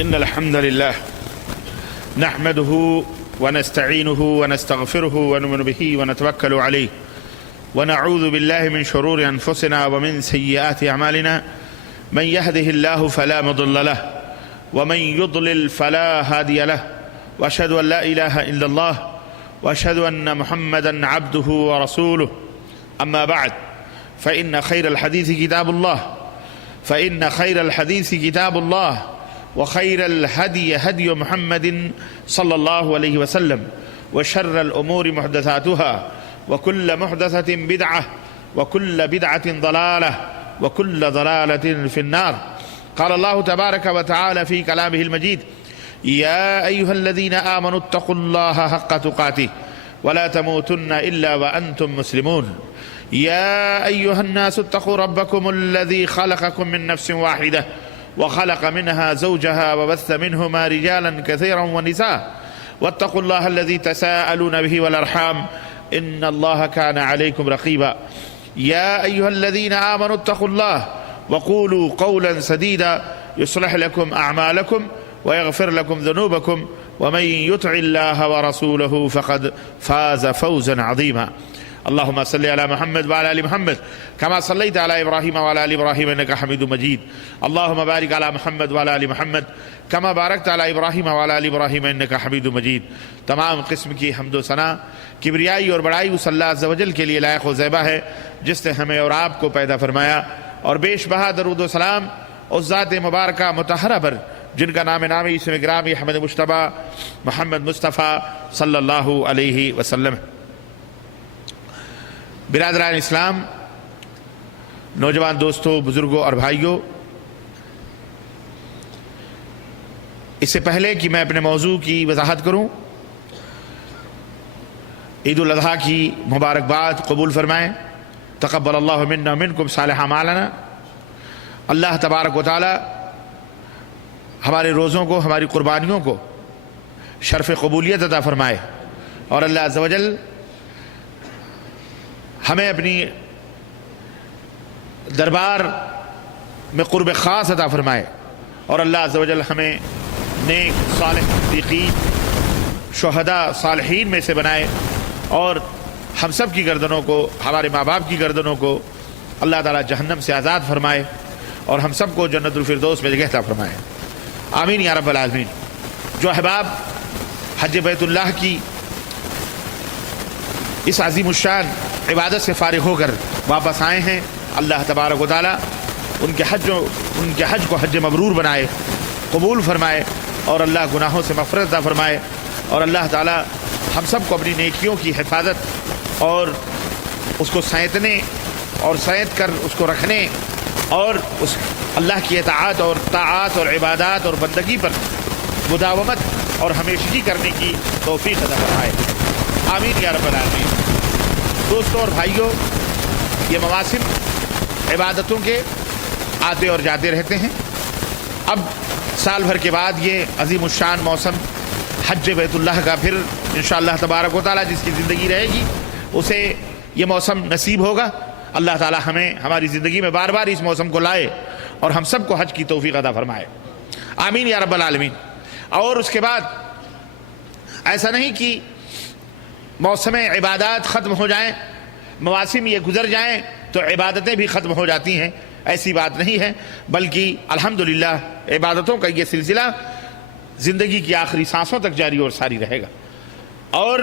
إن الحمد لله نحمده ونستعينه ونستغفره ونؤمن به ونتوكل عليه ونعوذ بالله من شرور أنفسنا ومن سيئات أعمالنا من يهده الله فلا مضل له ومن يضلل فلا هادي له وأشهد أن لا إله إلا الله وأشهد أن محمدا عبده ورسوله أما بعد فإن خير الحديث كتاب الله وخير الهدي هدي محمد صلى الله عليه وسلم وشر الأمور محدثاتها وكل محدثة بدعة وكل بدعة ضلالة وكل ضلالة في النار. قال الله تبارك وتعالى في كلامه المجيد: يا أيها الذين آمنوا اتقوا الله حق تقاته ولا تموتن إلا وأنتم مسلمون. يا أيها الناس اتقوا ربكم الذي خلقكم من نفس واحدة وخلق منها زوجها وبث منهما رجالا كثيرا ونساء واتقوا الله الذي تساءلون به والأرحام إن الله كان عليكم رقيبا. يا أيها الذين آمنوا اتقوا الله وقولوا قولا سديدا يصلح لكم أعمالكم ويغفر لكم ذنوبكم ومن يطع الله ورسوله فقد فاز فوزا عظيما. اللهم صل على محمد وعلى آل محمد كما صليت على إبراهيم وعلى آل إبراهيم إنك حميد مجيد. اللهم بارك على محمد وعلى آل محمد كما باركت على إبراهيم وعلى آل إبراهيم إنك حميد مجيد. تمام قسم کی حمد و ثنا کبریائی اور بڑائی اس اللہ عز و جل کے لیے لائق و زیبا ہے جس نے ہمیں اور آپ کو پیدا فرمایا، اور بیش بہا درود و سلام اس ذات مبارکہ مطہرہ پر جن کا نام نامی اسم گرامی حمد مجتبی محمد مصطفیٰ صلی اللہ علیہ وسلم. برادران اسلام، نوجوان دوستوں، بزرگوں اور بھائیوں، اس سے پہلے کہ میں اپنے موضوع کی وضاحت کروں، عید الاضحیٰ کی مبارکباد قبول فرمائیں. تقبل اللہ منا منکم صالح اعمالنا. اللہ تبارک و تعالی ہمارے روزوں کو، ہماری قربانیوں کو شرف قبولیت عطا فرمائے، اور اللہ عز و جل ہمیں اپنی دربار میں قرب خاص عطا فرمائے، اور اللہ عز و جل ہمیں نیک صالح صدیقین شہداء صالحین میں سے بنائے، اور ہم سب کی گردنوں کو، ہمارے ماں باپ کی گردنوں کو اللہ تعالیٰ جہنم سے آزاد فرمائے، اور ہم سب کو جنت الفردوس میں جگہ عطا فرمائے. آمین یا رب العالمین. جو احباب حج بیت اللہ کی اس عظیم الشان عبادت سے فارغ ہو کر واپس آئے ہیں، اللہ تبارک و تعالیٰ ان کے حج کو حج مبرور بنائے، قبول فرمائے، اور اللہ گناہوں سے مغفرت عطا فرمائے، اور اللہ تعالیٰ ہم سب کو اپنی نیکیوں کی حفاظت اور اس کو سینتنے اور سینت کر اس کو رکھنے اور اس اللہ کی اطاعت اور طاعات اور عبادات اور بندگی پر مداومت اور ہمیشگی کرنے کی توفیق عطا فرمائے. آمین یا رب العالمین. دوستوں اور بھائیوں، یہ مواسم عبادتوں کے آتے اور جاتے رہتے ہیں. اب سال بھر کے بعد یہ عظیم الشان موسم حج بیت اللہ کا پھر انشاءاللہ تبارک و تعالیٰ جس کی زندگی رہے گی اسے یہ موسم نصیب ہوگا. اللہ تعالیٰ ہمیں ہماری زندگی میں بار بار اس موسم کو لائے اور ہم سب کو حج کی توفیق عطا فرمائے. آمین یا رب العالمین. اور اس کے بعد ایسا نہیں کہ موسم عبادات ختم ہو جائیں، مواسم یہ گزر جائیں تو عبادتیں بھی ختم ہو جاتی ہیں، ایسی بات نہیں ہے، بلکہ الحمدللہ عبادتوں کا یہ سلسلہ زندگی کی آخری سانسوں تک جاری اور ساری رہے گا. اور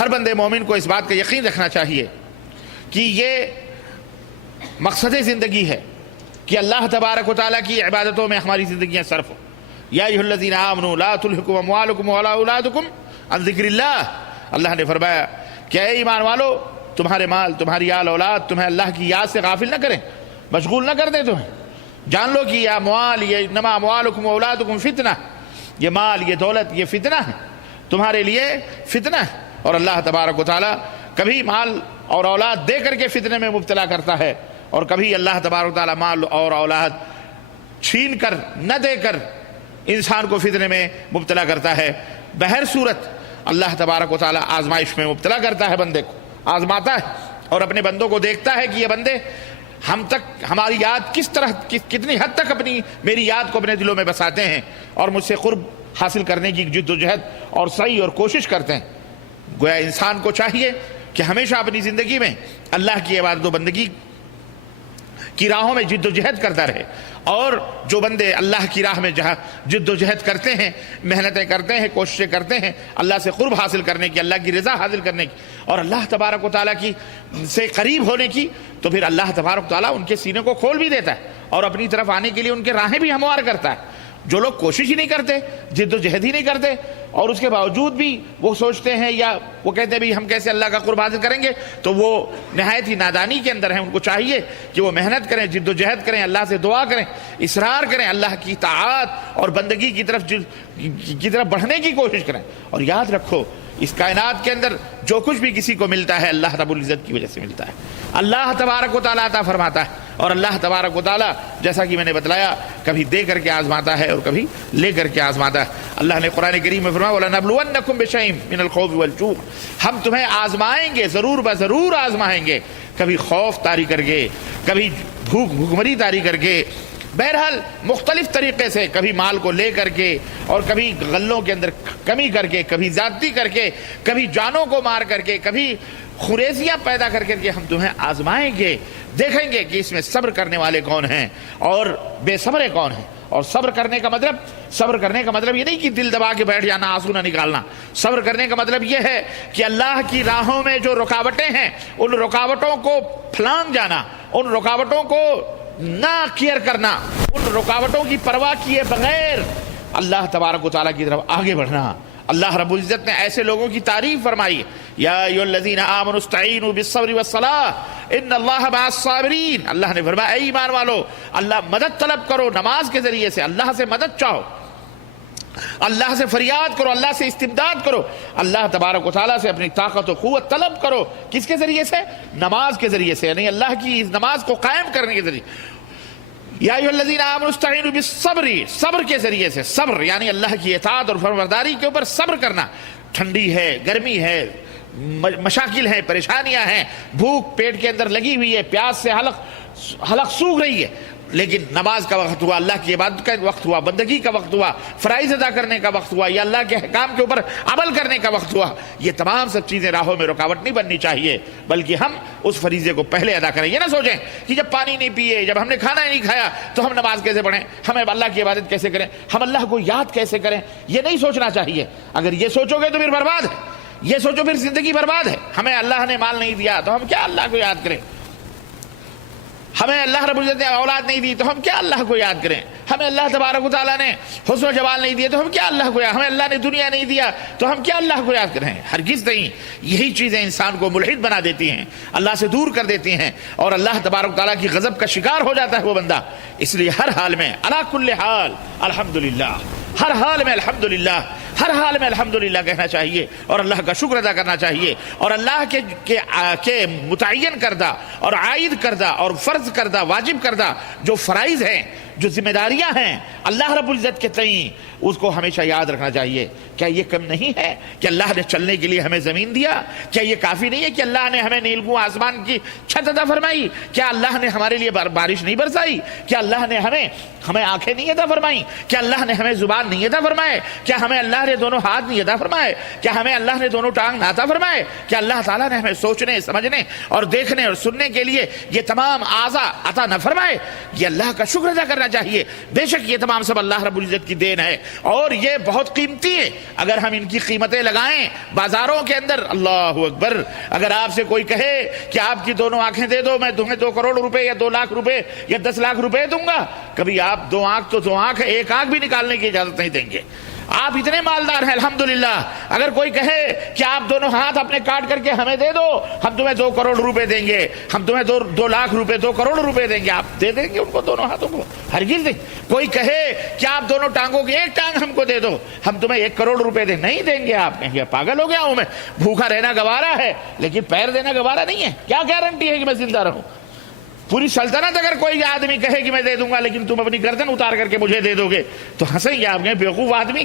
ہر بندے مومن کو اس بات کا یقین رکھنا چاہیے کہ یہ مقصد زندگی ہے کہ اللہ تبارک و تعالیٰ کی عبادتوں میں ہماری زندگیاں صرف ہوں. یا ایھا الذین آمنوا لا تلھکم اموالکم ولا اولادکم عن ذکر اللہ. اللہ نے فرمایا کہ اے ایمان والو، تمہارے مال، تمہاری آل اولاد تمہیں اللہ کی یاد سے غافل نہ کریں، مشغول نہ کر دیں تمہیں. جان لو کہ یہ اموال، یہ انما اموالکم واولادکم فتنہ، یہ مال، یہ دولت، یہ فتنہ ہے، تمہارے لیے فتنہ ہے. اور اللہ تبارک و تعالیٰ کبھی مال اور اولاد دے کر کے فتنے میں مبتلا کرتا ہے، اور کبھی اللہ تبارک و تعالیٰ مال اور اولاد چھین کر نہ دے کر انسان کو فتنے میں مبتلا کرتا ہے. بہر صورت اللہ تبارک و تعالیٰ آزمائش میں مبتلا کرتا ہے، بندے کو آزماتا ہے، اور اپنے بندوں کو دیکھتا ہے کہ یہ بندے ہم تک ہماری یاد کس طرح کتنی حد تک میری یاد کو اپنے دلوں میں بساتے ہیں اور مجھ سے قرب حاصل کرنے کی جد و جہد اور سعی اور کوشش کرتے ہیں۔ گویا انسان کو چاہیے کہ ہمیشہ اپنی زندگی میں اللہ کی عبادت و بندگی کی راہوں میں جد و جہد کرتا رہے، اور جو بندے اللہ کی راہ میں جہاں جد و جہد کرتے ہیں، محنتیں کرتے ہیں، کوششیں کرتے ہیں اللہ سے قرب حاصل کرنے کی، اللہ کی رضا حاصل کرنے کی اور اللہ تبارک و تعالیٰ کی سے قریب ہونے کی، تو پھر اللہ تبارک و تعالیٰ ان کے سینے کو کھول بھی دیتا ہے اور اپنی طرف آنے کے لیے ان کے راہیں بھی ہموار کرتا ہے۔ جو لوگ کوشش ہی نہیں کرتے، جد و جہد ہی نہیں کرتے، اور اس کے باوجود بھی وہ سوچتے ہیں یا وہ کہتے ہیں بھی ہم کیسے اللہ کا قرب حاصل کریں گے، تو وہ نہایت ہی نادانی کے اندر ہیں۔ ان کو چاہیے کہ وہ محنت کریں، جد و جہد کریں، اللہ سے دعا کریں، اصرار کریں، اللہ کی طاعت اور بندگی کی طرف بڑھنے کی کوشش کریں۔ اور یاد رکھو اس کائنات کے اندر جو کچھ بھی کسی کو ملتا ہے اللہ رب العزت کی وجہ سے ملتا ہے، اللہ تبارک و تعالیٰ عطا فرماتا ہے، اور اللہ تبارک و تعالیٰ جیسا کہ میں نے بتلایا کبھی دے کر کے آزماتا ہے اور کبھی لے کر کے آزماتا ہے۔ اللہ نے قرآن کریم میں فرمایا وَلَنَبْلُوَنَّكُمْ بِشَيْءٍ مِّنَ الْخَوْفِ وَالْجُوعِ، ہم تمہیں آزمائیں گے، ضرور بضرور آزمائیں گے، کبھی خوف طاری کر کے، کبھی بھوکمری طاری کر کے، بہرحال مختلف طریقے سے، کبھی مال کو لے کر کے اور کبھی غلوں کے اندر کمی کر کے، کبھی زیادتی کر کے، کبھی جانوں کو مار کر کے، کبھی خریزیاں پیدا کر کے ہم تمہیں آزمائیں گے، دیکھیں گے کہ اس میں صبر کرنے والے کون ہیں اور بے صبرے کون ہیں۔ اور صبر کرنے کا مطلب یہ نہیں کہ دل دبا کے بیٹھ جانا، آنسو نہ نکالنا۔ صبر کرنے کا مطلب یہ ہے کہ اللہ کی راہوں میں جو رکاوٹیں ہیں ان رکاوٹوں کو پھلانگ جانا، ان رکاوٹوں کو نہ کیئر کرنا، ان رکاوٹوں کی پرواہ کیے بغیر اللہ تبارک و تعالیٰ کی طرف آگے بڑھنا۔ اللہ رب العزت نے ایسے لوگوں کی تعریف فرمائی، یا ایھا الذین آمنوا استعینوا بالصبر والصلاۃ ان اللہ مع الصابرین۔ اللہ نے فرمایا اے ایمان والو، اللہ مدد طلب کرو، نماز کے ذریعے سے اللہ سے مدد چاہو، اللہ سے فریاد کرو، اللہ سے استمداد کرو، اللہ تبارک و تعالیٰ سے اپنی طاقت و قوت طلب کرو۔ کس کے ذریعے سے؟ نماز کے ذریعے سے، یعنی اللہ کی اس نماز کو قائم کرنے کے ذریعے۔ یا ایھا الذین آمنوا استعینوا بالصبر، صبر کے ذریعے سے، صبر یعنی اللہ کی اطاعت اور فرمانبرداری کے اوپر صبر کرنا۔ ٹھنڈی ہے، گرمی ہے، مشاکل ہیں، پریشانیاں ہیں، بھوک پیٹ کے اندر لگی ہوئی ہے، پیاس سے حلق سوکھ رہی ہے، لیکن نماز کا وقت ہوا، اللہ کی عبادت کا وقت ہوا، بندگی کا وقت ہوا، فرائض ادا کرنے کا وقت ہوا، یا اللہ کے احکام کے اوپر عمل کرنے کا وقت ہوا۔ یہ تمام سب چیزیں راہوں میں رکاوٹ نہیں بننی چاہیے، بلکہ ہم اس فریضے کو پہلے ادا کریں۔ یہ نہ سوچیں کہ جب پانی نہیں پیے، جب ہم نے کھانا نہیں کھایا تو ہم نماز کیسے پڑھیں، ہمیں اللہ کی عبادت کیسے کریں، ہم اللہ کو یاد کیسے کریں، یہ نہیں سوچنا چاہیے۔ اگر یہ سوچو گے تو پھر برباد ہے، یہ سوچو پھر زندگی برباد ہے۔ ہمیں اللہ نے مال نہیں دیا تو ہم کیا اللہ کو یاد کریں، ہمیں اللہ رب العزت نے اولاد نہیں دی تو ہم کیا اللہ کو یاد کریں، ہمیں اللہ تبارک و تعالیٰ نے حسن و جمال نہیں دیا تو ہم کیا اللہ کو یاد، ہمیں اللہ نے دنیا نہیں دیا تو ہم کیا اللہ کو یاد کریں۔ ہرگز نہیں۔ یہی چیزیں انسان کو ملحد بنا دیتی ہیں، اللہ سے دور کر دیتی ہیں، اور اللہ تبارک و تعالیٰ کی غضب کا شکار ہو جاتا ہے وہ بندہ۔ اس لیے ہر حال میں علی کل حال الحمدللہ، ہر حال میں الحمدللہ، ہر حال میں الحمدللہ کہنا چاہیے، اور اللہ کا شکر ادا کرنا چاہیے، اور اللہ کے متعین کردہ اور عائد کردہ اور فرض کردہ، واجب کردہ جو فرائض ہیں، جو ذمہ داریاں ہیں اللہ رب العزت کے تئیں، اس کو ہمیشہ یاد رکھنا چاہیے۔ کیا یہ کم نہیں ہے کہ اللہ نے چلنے کے لیے ہمیں زمین دیا؟ کیا یہ کافی نہیں ہے کہ اللہ نے ہمیں نیلگوں آسمان کی چھت عطا فرمائی؟ کیا اللہ نے ہمارے لیے بارش نہیں برسائی؟ کیا اللہ نے ہمیں آنکھیں نہیں عطا فرمائی؟ کیا اللہ نے ہمیں زبان نہیں عطا فرمائے؟ کیا ہمیں اللہ نے دونوں ہاتھ نہیں عطا فرمائے؟ کیا ہمیں اللہ نے دونوں ٹانگ نہ عطا فرمائے؟ کیا اللہ تعالیٰ نے ہمیں سوچنے، سمجھنے اور دیکھنے اور سننے کے لیے یہ تمام اعضاء عطا نہ فرمائے؟ یہ اللہ کا شکر ادا کرنا چاہیے۔ بے شک یہ تمام سب اللہ رب العزت کی دین ہے، اور یہ بہت قیمتی ہے۔ اگر ہم ان کی قیمتیں لگائیں بازاروں کے اندر، اللہ اکبر، اگر آپ سے کوئی کہے کہ آپ کی دونوں آنکھیں دے دو، میں تمہیں 2 کروڑ روپے یا 2 لاکھ روپے یا 10 لاکھ روپے دوں گا، کبھی آپ 2 آنکھ تو 2 آنکھ، 1 آنکھ بھی نکالنے کی اجازت نہیں دیں گے۔ آپ اتنے مالدار ہیں الحمدللہ۔ اگر کوئی کہے کہ آپ دونوں ہاتھ اپنے کاٹ کر کے ہمیں دے دو، ہم تمہیں 2 کروڑ روپے دیں گے، ہم تمہیں 2 لاکھ روپے، 2 کروڑ روپے دیں گے، آپ دے دیں گے ان کو دونوں ہاتھوں کو؟ ہرگز نہیں۔ کوئی کہے کہ آپ دونوں ٹانگوں کی 1 ٹانگ ہم کو دے دو، ہم تمہیں 1 کروڑ روپے دیں، نہیں دیں گے۔ آپ کہیں گے پاگل ہو گیا ہوں میں، بھوکا رہنا گوارا ہے لیکن پیر دینا گوارا نہیں ہے۔ کیا گارنٹی ہے کہ میں زندہ رہوں؟ پوری سلطنت اگر کوئی آدمی کہے کہ میں دے دوں گا لیکن تم اپنی گردن اتار کر کے مجھے دے دو گے تو ہنسیں گے آپ، کہیں بیوقوف آدمی،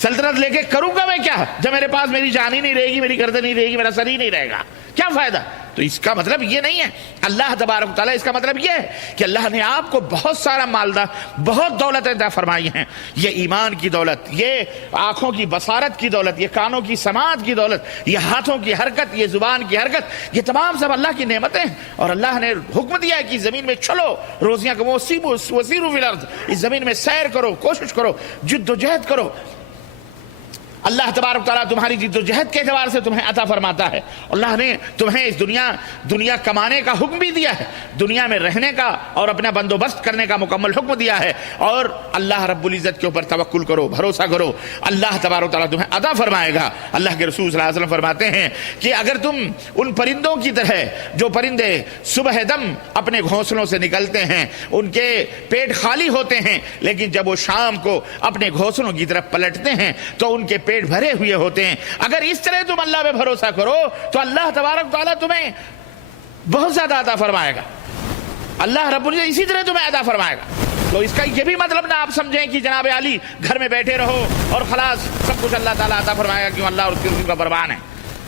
سلطنت لے کے کروں گا میں کیا جب میرے پاس میری جان ہی نہیں رہے گی، میری گردن نہیں رہے گی، میرا سر ہی نہیں رہے گا، کیا فائدہ؟ تو اس کا مطلب یہ نہیں ہے، اللہ تبارک و تعالیٰ اس کا مطلب یہ ہے کہ اللہ نے آپ کو بہت سارا مالدار، بہت دولت عطا فرمائی ہیں، یہ ایمان کی دولت، یہ آنکھوں کی بصارت کی دولت، یہ کانوں کی سماعت کی دولت، یہ ہاتھوں کی حرکت، یہ زبان کی حرکت، یہ تمام سب اللہ کی نعمتیں ہیں، اور اللہ نے حکم دیا ہے کہ زمین میں چلو، روزیاں کو وسیروا فی الارض، اس زمین میں سیر کرو، کوشش کرو، جد و جہد کرو۔ اللہ تبارک تعالیٰ تمہاری جد و جہد کے اعتبار سے تمہیں عطا فرماتا ہے۔ اللہ نے تمہیں اس دنیا کمانے کا حکم بھی دیا ہے، دنیا میں رہنے کا اور اپنا بندوبست کرنے کا مکمل حکم دیا ہے، اور اللہ رب العزت کے اوپر توکل کرو، بھروسہ کرو، اللہ تبارک تعالیٰ تمہیں عطا فرمائے گا۔ اللہ کے رسول صلی اللہ علیہ وسلم فرماتے ہیں کہ اگر تم ان پرندوں کی طرح، جو پرندے صبح دم اپنے گھونسلوں سے نکلتے ہیں، ان کے پیٹ خالی ہوتے ہیں، لیکن جب وہ شام کو اپنے گھونسلوں کی طرف پلٹتے ہیں تو ان کے پیٹ بھرے ہوئے ہوتے ہیں، اگر اس طرح تم اللہ پہ بھروسہ کرو تو اللہ تبارک تعالیٰ تمہیں بہت زیادہ عطا فرمائے گا، اللہ رب العزت اسی طرح تمہیں عطا فرمائے گا۔ تو اس کا یہ بھی مطلب نہ آپ سمجھیں کہ جناب علی گھر میں بیٹھے رہو اور خلاص سب کچھ اللہ تعالیٰ عطا فرمائے گا، کیوں اللہ اور اس کے رسول کا پروان ہے۔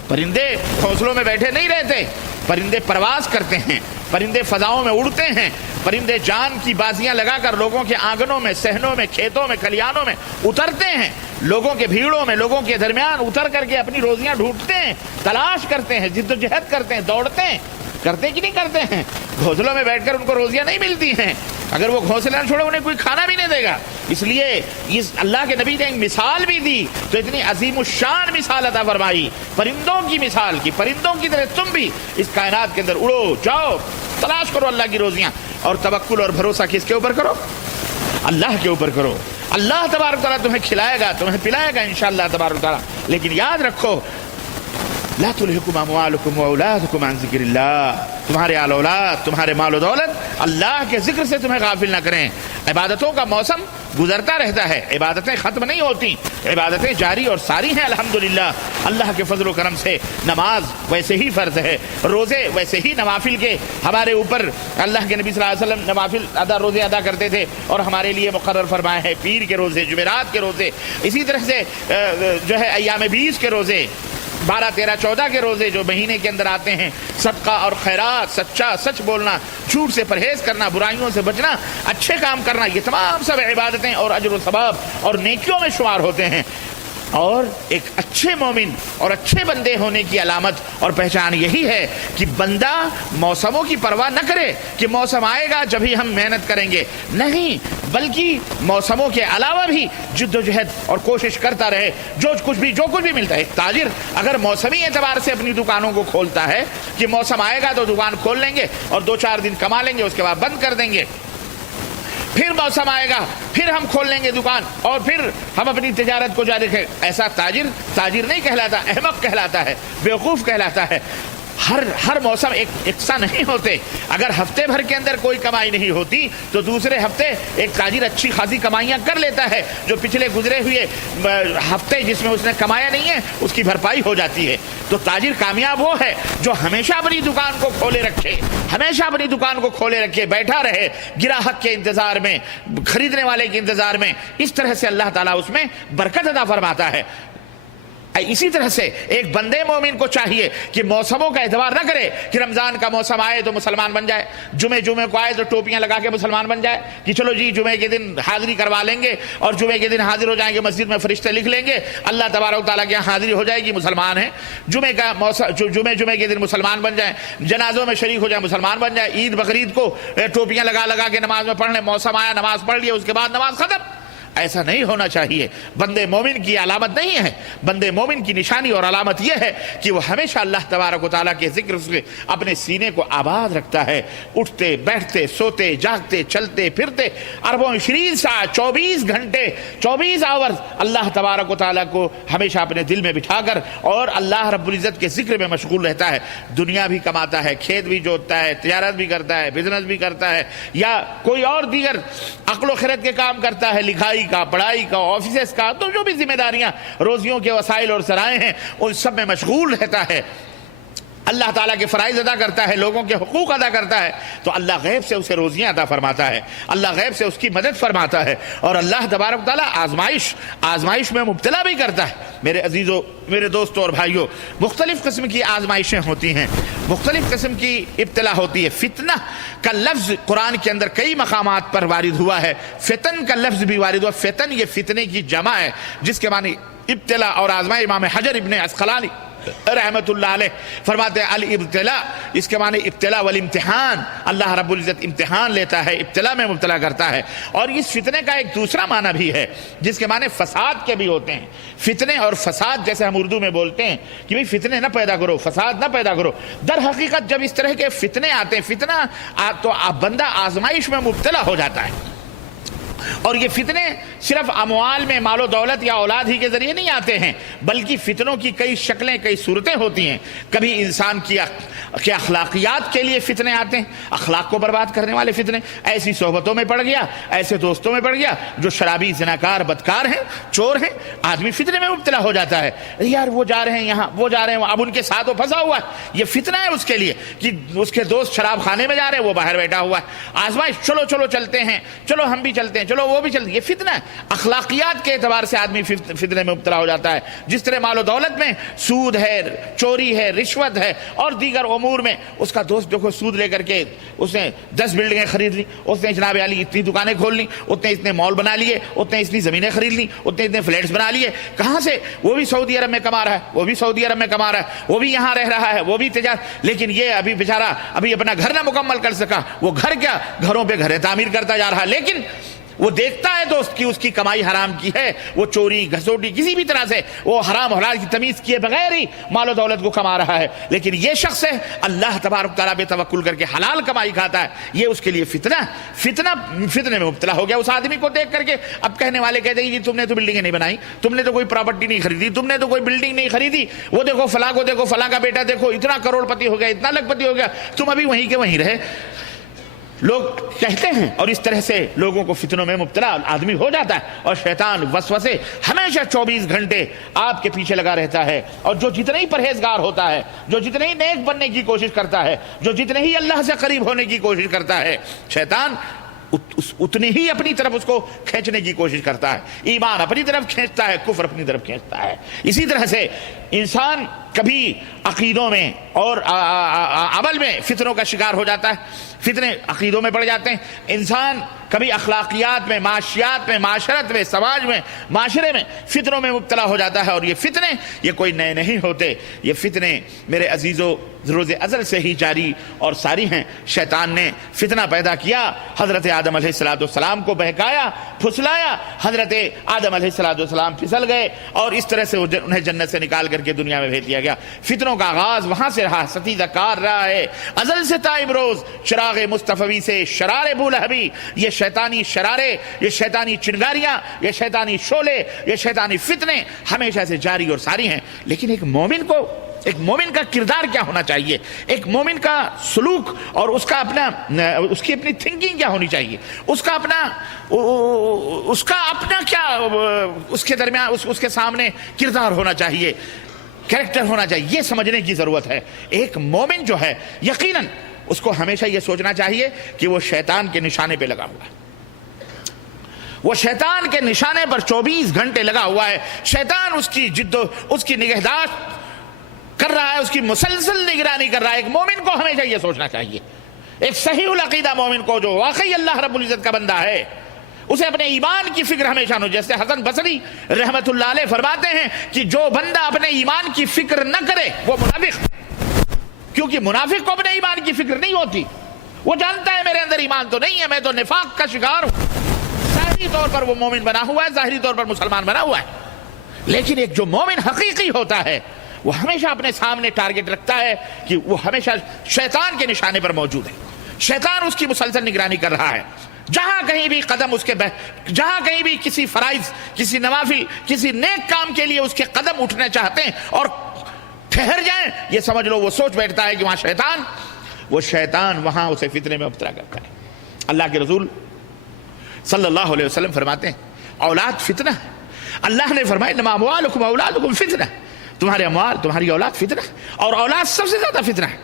پرندے گھونسلوں میں بیٹھے نہیں رہتے، پرندے پرواز کرتے ہیں، پرندے فضاؤں میں اڑتے ہیں، پرندے جان کی بازیاں لگا کر لوگوں کے آنگنوں میں، صحنوں میں، کھیتوں میں، کھلیانوں میں اترتے ہیں، لوگوں کے بھیڑوں میں، لوگوں کے درمیان اتر کر کے اپنی روزیاں ڈھونڈتے ہیں، تلاش کرتے ہیں، جد و جہد کرتے ہیں، دوڑتے ہیں، کرتے کہ نہیں کرتے ہیں؟ گھونسلوں میں بیٹھ کر ان کو روزیاں نہیں ملتی ہیں، اگر وہ گھونسلہ نہ چھوڑے انہیں کوئی کھانا بھی نہیں دے گا۔ اس لیے اس اللہ کے نبی نے ایک مثال بھی دی تو اتنی عظیم الشان مثال عطا فرمائی، پرندوں کی مثال کی، پرندوں کی طرح تم بھی اس کائنات کے اندر اڑو، جاؤ، تلاش کرو اللہ کی روزیاں، اور توکل اور بھروسہ کس کے اوپر کرو؟ اللہ کے اوپر کرو۔ اللہ تبارک تعالیٰ تمہیں کھلائے گا، تمہیں پلائے گا انشاءاللہ تبارک تعالیٰ، لیکن یاد رکھو لا تلہکم اموالکم واولادکم عن ذکر اللہ، تمہارے آل اولاد، تمہارے مال و دولت اللہ کے ذکر سے تمہیں غافل نہ کریں۔ عبادتوں کا موسم گزرتا رہتا ہے، عبادتیں ختم نہیں ہوتی، عبادتیں جاری اور ساری ہیں الحمدللہ اللہ کے فضل و کرم سے۔ نماز ویسے ہی فرض ہے، روزے ویسے ہی نوافل کے ہمارے اوپر اللہ کے نبی صلی اللہ علیہ وسلم نوافل روزے ادا کرتے تھے اور ہمارے لیے مقرر فرمائے ہیں، پیر کے روزے، جمعرات کے روزے، اسی طرح سے جو ہے ایام 20 کے روزے، 12، 13، 14 کے روزے جو مہینے کے اندر آتے ہیں، صدقہ اور خیرات، سچ بولنا، جھوٹ سے پرہیز کرنا، برائیوں سے بچنا، اچھے کام کرنا، یہ تمام سب عبادتیں اور اجر و ثواب اور نیکیوں میں شمار ہوتے ہیں۔ اور ایک اچھے مومن اور اچھے بندے ہونے کی علامت اور پہچان یہی ہے کہ بندہ موسموں کی پرواہ نہ کرے کہ موسم آئے گا جب ہی ہم محنت کریں گے، نہیں، بلکہ موسموں کے علاوہ بھی جد و جہد اور کوشش کرتا رہے، جو کچھ بھی ملتا ہے۔ ایک تاجر اگر موسمی اعتبار سے اپنی دکانوں کو کھولتا ہے کہ موسم آئے گا تو دکان کھول لیں گے اور 2-4 دن کما لیں گے، اس کے بعد بند کر دیں گے، پھر موسم آئے گا پھر ہم کھول لیں گے دکان اور پھر ہم اپنی تجارت کو جاری رکھیں، ایسا تاجر نہیں کہلاتا، احمق کہلاتا ہے، بیوقوف کہلاتا ہے۔ ہر موسم یکساں نہیں ہوتے، اگر ہفتے بھر کے اندر کوئی کمائی نہیں ہوتی تو دوسرے ہفتے ایک تاجر اچھی خاصی کمائیاں کر لیتا ہے، جو پچھلے گزرے ہوئے ہفتے جس میں اس نے کمایا نہیں ہے اس کی بھرپائی ہو جاتی ہے۔ تو تاجر کامیاب وہ ہے جو ہمیشہ اپنی دکان کو کھولے رکھے، ہمیشہ اپنی دکان کو کھولے رکھے، بیٹھا رہے گراہک کے انتظار میں، خریدنے والے کے انتظار میں، اس طرح سے اللہ تعالیٰ اس میں برکت عطا فرماتا ہے۔ اسی طرح سے ایک بندے مومن کو چاہیے کہ موسموں کا اعتبار نہ کرے کہ رمضان کا موسم آئے تو مسلمان بن جائے، جمعے کو آئے تو ٹوپیاں لگا کے مسلمان بن جائے کہ چلو جی جمعے کے دن حاضری کروا لیں گے اور جمعے کے دن حاضر ہو جائیں گے، مسجد میں فرشتے لکھ لیں گے، اللہ تبارک تعالیٰ کے یہاں حاضری ہو جائے گی، مسلمان ہیں۔ جمعے کے دن مسلمان بن جائیں، جنازوں میں شریک ہو جائیں، مسلمان بن جائیں، عید بقرعید کو ٹوپیاں لگا کے نماز میں پڑھ لیں، موسم آیا نماز پڑھ لیا، اس کے بعد نماز ختم۔ ایسا نہیں ہونا چاہیے، بندے مومن کی علامت نہیں ہے، بندے مومن کی نشانی اور علامت یہ ہے کہ وہ ہمیشہ اللہ تبارک و تعالیٰ کے ذکر سے اپنے سینے کو آباد رکھتا ہے، اٹھتے بیٹھتے سوتے جاگتے چلتے پھرتے 24 ساعت 24 گھنٹے 24 آورز اللہ تبارک و تعالیٰ کو ہمیشہ اپنے دل میں بٹھا کر اور اللہ رب العزت کے ذکر میں مشغول رہتا ہے۔ دنیا بھی کماتا ہے، کھیت بھی جوتتا ہے، تجارت بھی کرتا ہے، بزنس بھی کرتا ہے، یا کوئی اور دیگر عقل و خرد کے کام کرتا ہے، لکھائی کا، پڑھائی کا، آفیسز کا، تو جو بھی ذمہ داریاں روزیوں کے وسائل اور ذرائع ہیں ان سب میں مشغول رہتا ہے۔ اللہ تعالیٰ کے فرائض ادا کرتا ہے، لوگوں کے حقوق ادا کرتا ہے، تو اللہ غیب سے اسے روزیاں عطا فرماتا ہے، اللہ غیب سے اس کی مدد فرماتا ہے، اور اللہ تبارک تعالیٰ آزمائش میں مبتلا بھی کرتا ہے۔ میرے عزیزوں، میرے دوستوں اور بھائیوں، مختلف قسم کی آزمائشیں ہوتی ہیں، مختلف قسم کی ابتلا ہوتی ہے۔ فتنہ کا لفظ قرآن کے اندر کئی مقامات پر وارد ہوا ہے، فتن کا لفظ بھی وارد ہوا۔ فتن یہ فتنے کی جمع ہے، جس کے معنی ابتلا اور آزمائش۔ امام حجر ابن عسقلانی رحمت اللہ علیہ فرماتے ہیں الابتلاء، اس کے معنی ابتلا والامتحان، اللہ رب العزت امتحان لیتا ہے، ابتلا میں مبتلا کرتا ہے۔ اور اس فتنے کا ایک دوسرا معنی بھی ہے جس کے معنی فساد کے بھی ہوتے ہیں۔ فتنے اور فساد جیسے ہم اردو میں بولتے ہیں کہ بھئی فتنے نہ پیدا کرو، فساد نہ پیدا کرو، در حقیقت جب اس طرح کے فتنے آتے ہیں، فتنہ تو بندہ آزمائش میں مبتلا ہو جاتا ہے۔ اور یہ فتنے صرف اموال میں، مال و دولت یا اولاد ہی کے ذریعے نہیں آتے ہیں، بلکہ فتنوں کی کئی شکلیں، کئی صورتیں ہوتی ہیں۔ کبھی انسان کی اخلاقیات کے لیے فتنے آتے ہیں، اخلاق کو برباد کرنے والے فتنے، ایسی صحبتوں میں پڑ گیا، ایسے دوستوں میں پڑ گیا جو شرابی، زناکار، بدکار ہیں، چور ہیں، آدمی فتنے میں مبتلا ہو جاتا ہے۔ یار وہ جا رہے ہیں یہاں، وہ جا رہے ہیں، اب ان کے ساتھ وہ پھنسا ہوا ہے، یہ فتنہ ہے اس کے لیے کہ اس کے دوست شراب خانے میں جا رہے ہیں، وہ باہر بیٹھا ہوا ہے۔ آزمائش، چلو چلو چلتے ہیں، چلو ہم بھی چلتے ہیں، چلو وہ بھی چلتے ہیں، یہ فتنہ ہے۔ اخلاقیات کے اعتبار سے آدمی فتنے میں مبتلا ہو جاتا ہے، جس طرح مال و دولت میں سود ہے، چوری ہے، رشوت ہے، اور دیگر امور میں اس کا دوست دیکھو سود لے کر کے اس نے 10 بلڈنگیں خرید لی، اس نے جناب علی اتنی دکانیں کھول لی، اتنے مال بنا لیے، اتنی زمینیں خرید لی، اتنے فلیٹس بنا لیے۔ کہاں سے؟ وہ بھی سعودی عرب میں کما رہا ہے، وہ بھی سعودی عرب میں کما رہا ہے، وہ بھی یہاں رہ رہا ہے، وہ بھی تجارت، لیکن یہ ابھی بیچارہ ابھی اپنا گھر نہ مکمل کر سکا۔ وہ گھر کیا، گھروں پہ گھریں تعمیر کرتا جا رہا، لیکن وہ دیکھتا ہے دوست کی اس کی کمائی حرام کی ہے، وہ چوری، گھسوٹی، کسی بھی طرح سے وہ حرام حلال کی تمیز کیے بغیر ہی مال و دولت کو کما رہا ہے۔ لیکن یہ شخص ہے اللہ تبارک تعالیٰ پہ توکل کر کے حلال کمائی کھاتا ہے، یہ اس کے لیے فتنے میں مبتلا ہو گیا۔ اس آدمی کو دیکھ کر کے اب کہنے والے کہتے ہیں جی تم نے تو بلڈنگیں نہیں بنائی، تم نے تو کوئی پراپرٹی نہیں خریدی، تم نے تو کوئی بلڈنگ نہیں خریدی، وہ دیکھو فلاں کو دیکھو، فلاں کا بیٹا دیکھو اتنا کروڑ پتی ہو گیا، اتنا لاکھ پتی ہو گیا، تم ابھی وہیں کے وہیں رہے، لوگ کہتے ہیں۔ اور اس طرح سے لوگوں کو فتنوں میں مبتلا آدمی ہو جاتا ہے، اور شیطان وسوسے ہمیشہ 24 گھنٹے آپ کے پیچھے لگا رہتا ہے۔ اور جو جتنے ہی پرہیزگار ہوتا ہے، جو جتنے ہی نیک بننے کی کوشش کرتا ہے، جو جتنے ہی اللہ سے قریب ہونے کی کوشش کرتا ہے، شیطان اتنی ہی اپنی طرف اس کو کھینچنے کی کوشش کرتا ہے۔ ایمان اپنی طرف کھینچتا ہے، کفر اپنی طرف کھینچتا ہے۔ اسی طرح سے انسان کبھی عقیدوں میں اور عمل میں فتنوں کا شکار ہو جاتا ہے، فتنے عقیدوں میں پڑ جاتے ہیں۔ انسان کبھی اخلاقیات میں، معاشیات میں، معاشرت میں، سماج میں، معاشرے میں فتنوں میں مبتلا ہو جاتا ہے۔ اور یہ فتنے یہ کوئی نئے نہیں ہوتے، یہ فتنے میرے عزیزوں روز ازل سے ہی جاری اور ساری ہیں۔ شیطان نے فتنہ پیدا کیا، حضرت آدم علیہ السلام کو بہکایا، پھسلایا، حضرت آدم علیہ السلام پھسل گئے، اور اس طرح سے انہیں جنت سے نکال کر کے دنیا میں بھیج دیا گیا۔ فتنوں کا آغاز وہاں سے رہا، ستیزہ کار رہا ہے ازل سے تا امروز۔ چراغ مصطفی سے شرار ابولہبی، یہ شیطانی شرارے، یہ شیطانی چنگاریاں، یہ شیطانی شعلے، یہ شیطانی فتنے ہمیشہ سے جاری اور ساری ہیں۔ لیکن ایک مومن کا کردار کیا ہونا چاہیے، ایک مومن کا سلوک اور اس کی اپنی تھنکنگ کیا ہونی چاہیے، اس کا اپنا کیا اس کے درمیان اس کے سامنے کردار ہونا چاہیے، کریکٹر ہونا چاہیے، یہ سمجھنے کی ضرورت ہے۔ ایک مومن جو ہے یقیناً اس کو ہمیشہ یہ سوچنا چاہیے کہ وہ شیطان کے نشانے پہ لگا ہوا ہے، وہ شیطان کے نشانے پر 24 گھنٹے لگا ہوا ہے۔ شیطان اس کی نگہداشت کر رہا ہے، اس کی مسلسل نگرانی کر رہا ہے۔ ایک مومن کو ہمیشہ یہ سوچنا چاہیے، ایک صحیح العقیدہ مومن کو جو واقعی اللہ رب العزت کا بندہ ہے، اسے اپنے ایمان کی فکر ہمیشہ نہ ہو۔ جیسے حسن بصری رحمت اللہ علیہ فرماتے ہیں کہ جو بندہ اپنے ایمان کی فکر نہ کرے وہ منافق، کیونکہ منافق کو اپنے ایمان کی فکر نہیں ہوتی، وہ جانتا ہے میرے اندر ایمان تو نہیں ہے، میں تو نفاق کا شکار ہوں۔ ظاہری طور پر وہ مومن بنا ہوا ہے، ظاہری طور پر مسلمان بنا ہوا ہے، لیکن ایک جو مومن حقیقی ہوتا ہے وہ ہمیشہ اپنے سامنے ٹارگٹ رکھتا ہے کہ وہ ہمیشہ شیطان کے نشانے پر موجود ہے، شیطان اس کی مسلسل نگرانی کر رہا ہے۔ جہاں کہیں بھی قدم جہاں کہیں بھی کسی فرائض، کسی نوافل، کسی نیک کام کے لیے اس کے قدم اٹھنا چاہتے ہیں اور ٹھہر جائیں، یہ سمجھ لو وہ سوچ بیٹھتا ہے کہ وہ شیطان وہاں اسے فتنے میں مبتلا کرتا ہے۔ اللہ کے رسول صلی اللہ علیہ وسلم فرماتے ہیں اولاد فتنہ ہے۔ اللہ نے فرمایا انما اموالکم واولادکم فتنہ، تمہارے اموال، تمہاری اولاد فتنہ، اور اولاد سب سے زیادہ فتنہ ہے۔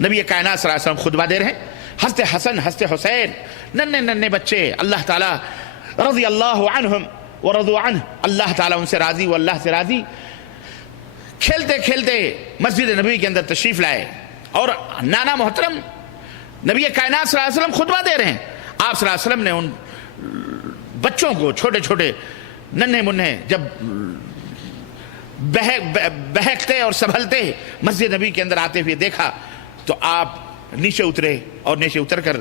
نبی کائنات صلی اللہ علیہ وسلم خطبہ دے رہے ہیں، حضرت حسن حضرت حسین ننھے ننھے بچے، اللہ تعالیٰ رضی اللہ عنہم ورضوا عنہ، اللہ تعالیٰ ان سے راضی وہ اللہ سے راضی، کھیلتے کھیلتے مسجد نبوی کے اندر تشریف لائے، اور نانا محترم نبی کائنات صلی اللہ علیہ وسلم خطبہ دے رہے ہیں، آپ صلی اللہ علیہ وسلم نے ان بچوں کو چھوٹے چھوٹے ننھے منھے جب بہکتے اور سنبھلتے مسجد نبی کے اندر آتے ہوئے دیکھا تو آپ نیچے اترے، اور نیچے اتر کر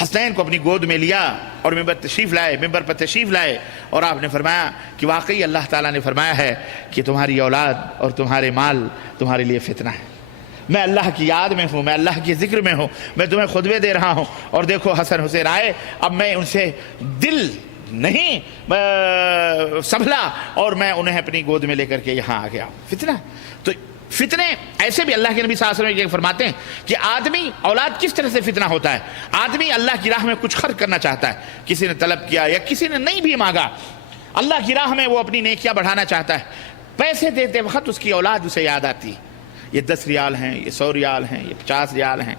حسنین کو اپنی گود میں لیا اور ممبر پر تشریف لائے، اور آپ نے فرمایا کہ واقعی اللہ تعالیٰ نے فرمایا ہے کہ تمہاری اولاد اور تمہارے مال تمہارے لیے فتنہ ہے، میں اللہ کی یاد میں ہوں، میں اللہ کی ذکر میں ہوں، میں تمہیں خطبے دے رہا ہوں، اور دیکھو حسن حسین آئے، اب میں ان سے دل نہیں سنبھلا اور میں انہیں اپنی گود میں لے کر کے یہاں آ گیا۔ فتنہ، تو فتنے ایسے بھی اللہ کے نبی صلی اللہ علیہ وسلم فرماتے ہیں کہ آدمی اولاد کس طرح سے فتنہ ہوتا ہے، آدمی اللہ کی راہ میں کچھ خرچ کرنا چاہتا ہے، کسی نے طلب کیا یا کسی نے نہیں بھی مانگا، اللہ کی راہ میں وہ اپنی نیکیاں بڑھانا چاہتا ہے، پیسے دیتے وقت اس کی اولاد اسے یاد آتی، یہ 10 ریال ہیں، یہ 100 ریال ہیں، یہ 50 ریال ہیں،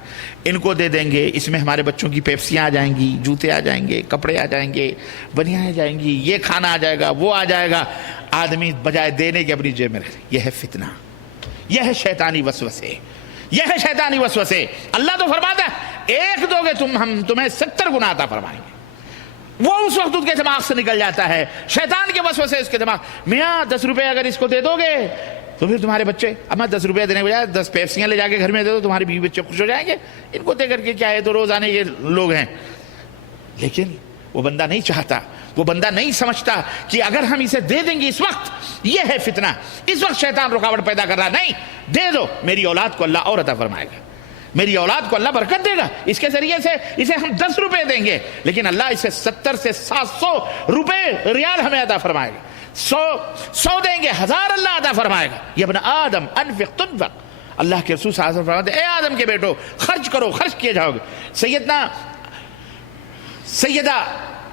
ان کو دے دیں گے، اس میں ہمارے بچوں کی پیپسیاں آ جائیں گی، جوتے آ جائیں گے، کپڑے آ جائیں گے، بنیاں آ جائیں گی، یہ کھانا آ جائے گا، وہ آ جائے گا، آدمی بجائے دینے کے اپنی جیب میں رکھے۔ یہ ہے فتنہ، یہ ہے شیطانی وسوسے، یہ ہے شیطانی وسوسے۔ اللہ تو فرماتا ہے ایک دو گے تم، ہم تمہیں 70 گنا عطا فرمائیں گے۔ وہ اس وقت اس کے دماغ سے نکل جاتا ہے، شیطان کے وسوسے اس کے دماغ، میاں 10 روپے اگر اس کو دے دو گے تو پھر تمہارے بچے، اب 10 روپے دینے کے بجائے 10 پیپسیاں لے جا کے گھر میں دے دو، تمہارے بیوی بچے خوش ہو جائیں گے، ان کو دے کر کے کیا ہے، تو روزانے یہ لوگ ہیں۔ لیکن وہ بندہ نہیں چاہتا، وہ بندہ نہیں سمجھتا کہ اگر ہم اسے دے دیں گے اس وقت، یہ ہے فتنہ، اس وقت شیطان رکاوٹ پیدا کر رہا، نہیں دے دو، میری اولاد کو اللہ اور عطا فرمائے گا، میری اولاد کو اللہ برکت دے گا، اس کے ذریعے سے اسے ہم 10 روپے دیں گے، لیکن اللہ اسے 70 سے 700 روپے ریال ہمیں عطا فرمائے گا، 100 دیں گے، 1000 اللہ عطا فرمائے گا۔ یہ ابن آدم انفق تنفق، اللہ کے رسول صلی اللہ علیہ وسلم فرماتے ہیں اے آدم کے بیٹو خرچ کرو، خرچ کیے جاؤ گے۔ سیدہ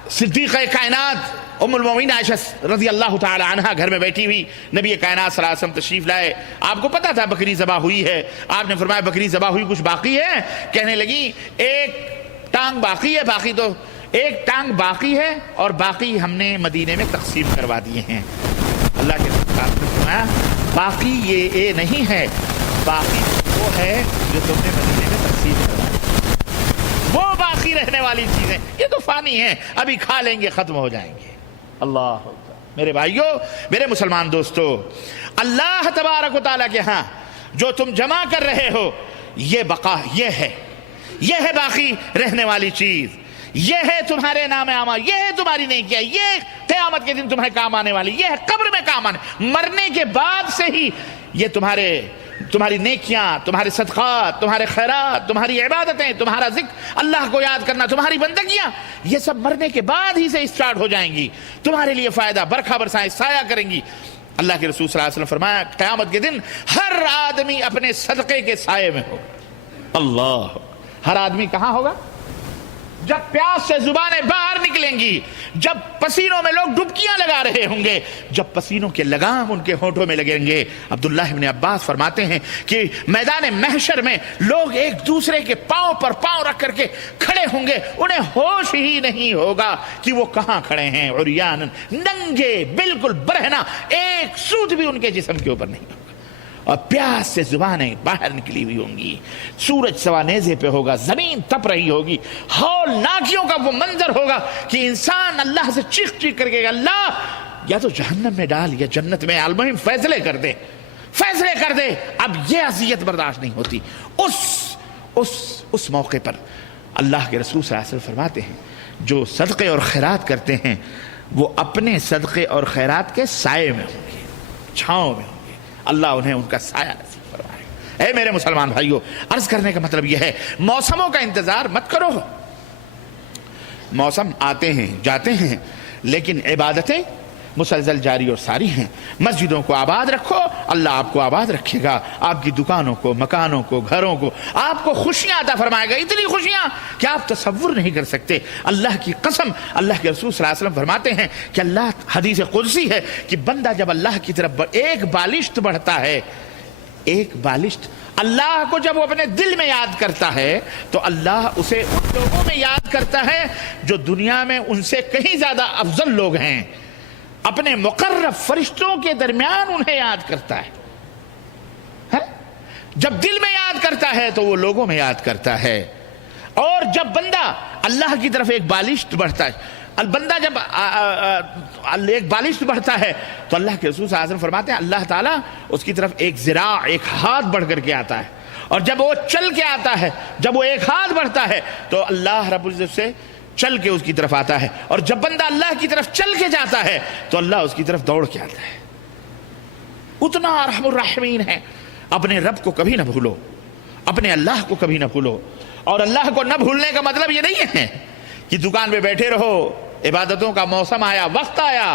صدیقہ کائنات ام المومنین عائشہ رضی اللہ تعالی عنہا گھر میں بیٹھی ہوئی، نبی کائنات صلی اللہ علیہ وسلم تشریف لائے، آپ کو پتا تھا بکری ذبح ہوئی ہے، آپ نے فرمایا بکری ذبح ہوئی، کچھ باقی ہے؟ کہنے لگی ایک ٹانگ باقی ہے، باقی تو ایک ٹانگ باقی ہے اور باقی ہم نے مدینے میں تقسیم کروا دیے ہیں۔ اللہ کے رسول نے فرمایا باقی یہ نہیں ہے، باقی وہ ہے جو تم نے مدینے میں تقسیم کروا دی، وہ باقی رہنے والی چیزیں یہ تو فانی ہیں، ابھی کھا لیں گے ختم ہو جائیں گے۔ اللہ میرے بھائیوں، میرے مسلمان دوستو، اللہ تبارک و تعالیٰ کے ہاں جو تم جمع کر رہے ہو یہ بقا، یہ ہے باقی رہنے والی چیز، یہ ہے تمہارے نام اعمال، یہ ہے تمہاری نیکیاں، یہ قیامت کے دن تمہیں کام آنے والی، یہ ہے قبر میں کام آنے، مرنے کے بعد سے ہی یہ تمہاری نیکیاں، تمہارے صدقات، تمہارے خیرات، تمہاری عبادتیں، تمہارا ذکر، اللہ کو یاد کرنا، تمہاری بندگیاں، یہ سب مرنے کے بعد ہی سے اسٹارٹ ہو جائیں گی، تمہارے لیے فائدہ، برکھا برسائیں، سایہ کریں گی۔ اللہ کے رسول صلی اللہ علیہ وسلم فرمایا قیامت کے دن ہر آدمی اپنے صدقے کے سائے میں ہوگا۔ اللہ، ہر آدمی کہاں ہوگا؟ جب پیاس سے زبانیں باہر نکلیں گی، جب پسینوں میں لوگ ڈبکیاں لگا رہے ہوں گے، جب پسینوں کے لگام ان کے ہونٹوں میں لگیں گے۔ عبداللہ ابن عباس فرماتے ہیں کہ میدان محشر میں لوگ ایک دوسرے کے پاؤں پر پاؤں رکھ کر کے کھڑے ہوں گے، انہیں ہوش ہی نہیں ہوگا کہ وہ کہاں کھڑے ہیں، عریان، ننگے، بالکل برہنہ، ایک سوت بھی ان کے جسم کے اوپر نہیں ہوگا، اور پیاس سے زبانیں باہر نکلی ہوئی ہوں گی، سورج سوا نیزے پہ ہوگا، زمین تپ رہی ہوگی، ہولناکیوں کا وہ منظر ہوگا کہ انسان اللہ سے چیخ چیخ کر کے اللہ یا تو جہنم میں ڈال یا جنت میں، المہم فیصلے کر دے۔ اب یہ اذیت برداشت نہیں ہوتی۔ اس موقع پر اللہ کے رسول صلی اللہ علیہ وسلم فرماتے ہیں جو صدقے اور خیرات کرتے ہیں وہ اپنے صدقے اور خیرات کے سائے میں ہوں گے، چھاؤں میں ہوں گے، اللہ انہیں ان کا سایہ نصیب فرمائے گا۔ اے میرے مسلمان بھائیوں، عرض کرنے کا مطلب یہ ہے موسموں کا انتظار مت کرو، موسم آتے ہیں جاتے ہیں، لیکن عبادتیں مسلسل جاری اور ساری ہیں. مسجدوں کو آباد رکھو، اللہ آپ کو آباد رکھے گا. آپ کی دکانوں کو، مکانوں کو، گھروں کو آپ کو خوشیاں عطا فرمائے گا، اتنی خوشیاں کہ آپ تصور نہیں کر سکتے. اللہ کی قسم، اللہ کے رسول صلی اللہ علیہ وسلم فرماتے ہیں کہ اللہ، حدیث قدسی ہے کہ بندہ جب اللہ کی طرف ایک بالشت بڑھتا ہے، ایک بالشت، اللہ کو جب وہ اپنے دل میں یاد کرتا ہے تو اللہ اسے ان لوگوں میں یاد کرتا ہے جو دنیا میں ان سے کہیں زیادہ افضل لوگ ہیں. اپنے مقرب فرشتوں کے درمیان انہیں یاد کرتا ہے. جب دل میں یاد کرتا ہے تو وہ لوگوں میں یاد کرتا ہے. اور جب بندہ اللہ کی طرف ایک بالشت بڑھتا ہے، بندہ جب ایک بالشت بڑھتا ہے تو اللہ کے رسول صلی اللہ علیہ وسلم فرماتے ہیں اللہ تعالیٰ اس کی طرف ایک ذراع، ایک ہاتھ بڑھ کر کے آتا ہے. اور جب وہ چل کے آتا ہے، جب وہ ایک ہاتھ بڑھتا ہے تو اللہ رب العزت سے چل کے اس کی طرف آتا ہے. اور جب بندہ اللہ کی طرف چل کے جاتا ہے تو اللہ اس کی طرف دوڑ کے آتا ہے. اتنا ارحم الراحمین ہے. اپنے رب کو کبھی نہ بھولو، اپنے اللہ کو کبھی نہ بھولو. اور اللہ کو نہ بھولنے کا مطلب یہ نہیں ہے کہ دکان پہ بیٹھے رہو، عبادتوں کا موسم آیا، وقت آیا،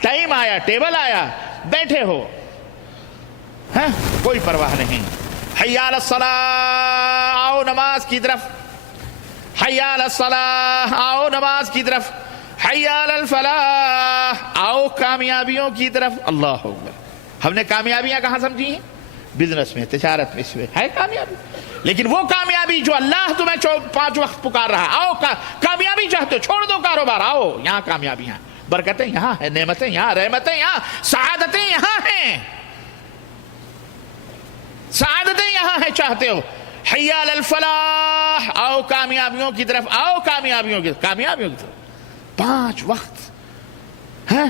ٹائم آیا، ٹیبل آیا، بیٹھے ہو، کوئی پرواہ نہیں. حی علی الصلاۃ، آؤ نماز کی طرف. حی علی الصلاۃ، آؤ نماز کی طرف. حی علی الفلاح، آؤ کامیابیوں کی طرف. اللہ اکبر. ہم نے کامیابیاں کہاں سمجھی ہیں؟ بزنس میں، تجارت میں، اس میں ہے کامیابی. لیکن وہ کامیابی جو اللہ تمہیں 5 وقت پکار رہا ہے، آؤ کامیابی چاہتے ہو، چھوڑ دو کاروبار، آؤ یہاں کامیابیاں، برکتیں یہاں ہیں، نعمتیں یہاں، رحمتیں یہاں، سعادتیں یہاں ہیں، سعادتیں یہاں ہیں. چاہتے ہو حی علی الفلاح، آؤ کامیابیوں کی طرف، آؤ کامیابیوں کی طرف. 5 وقت ہیں،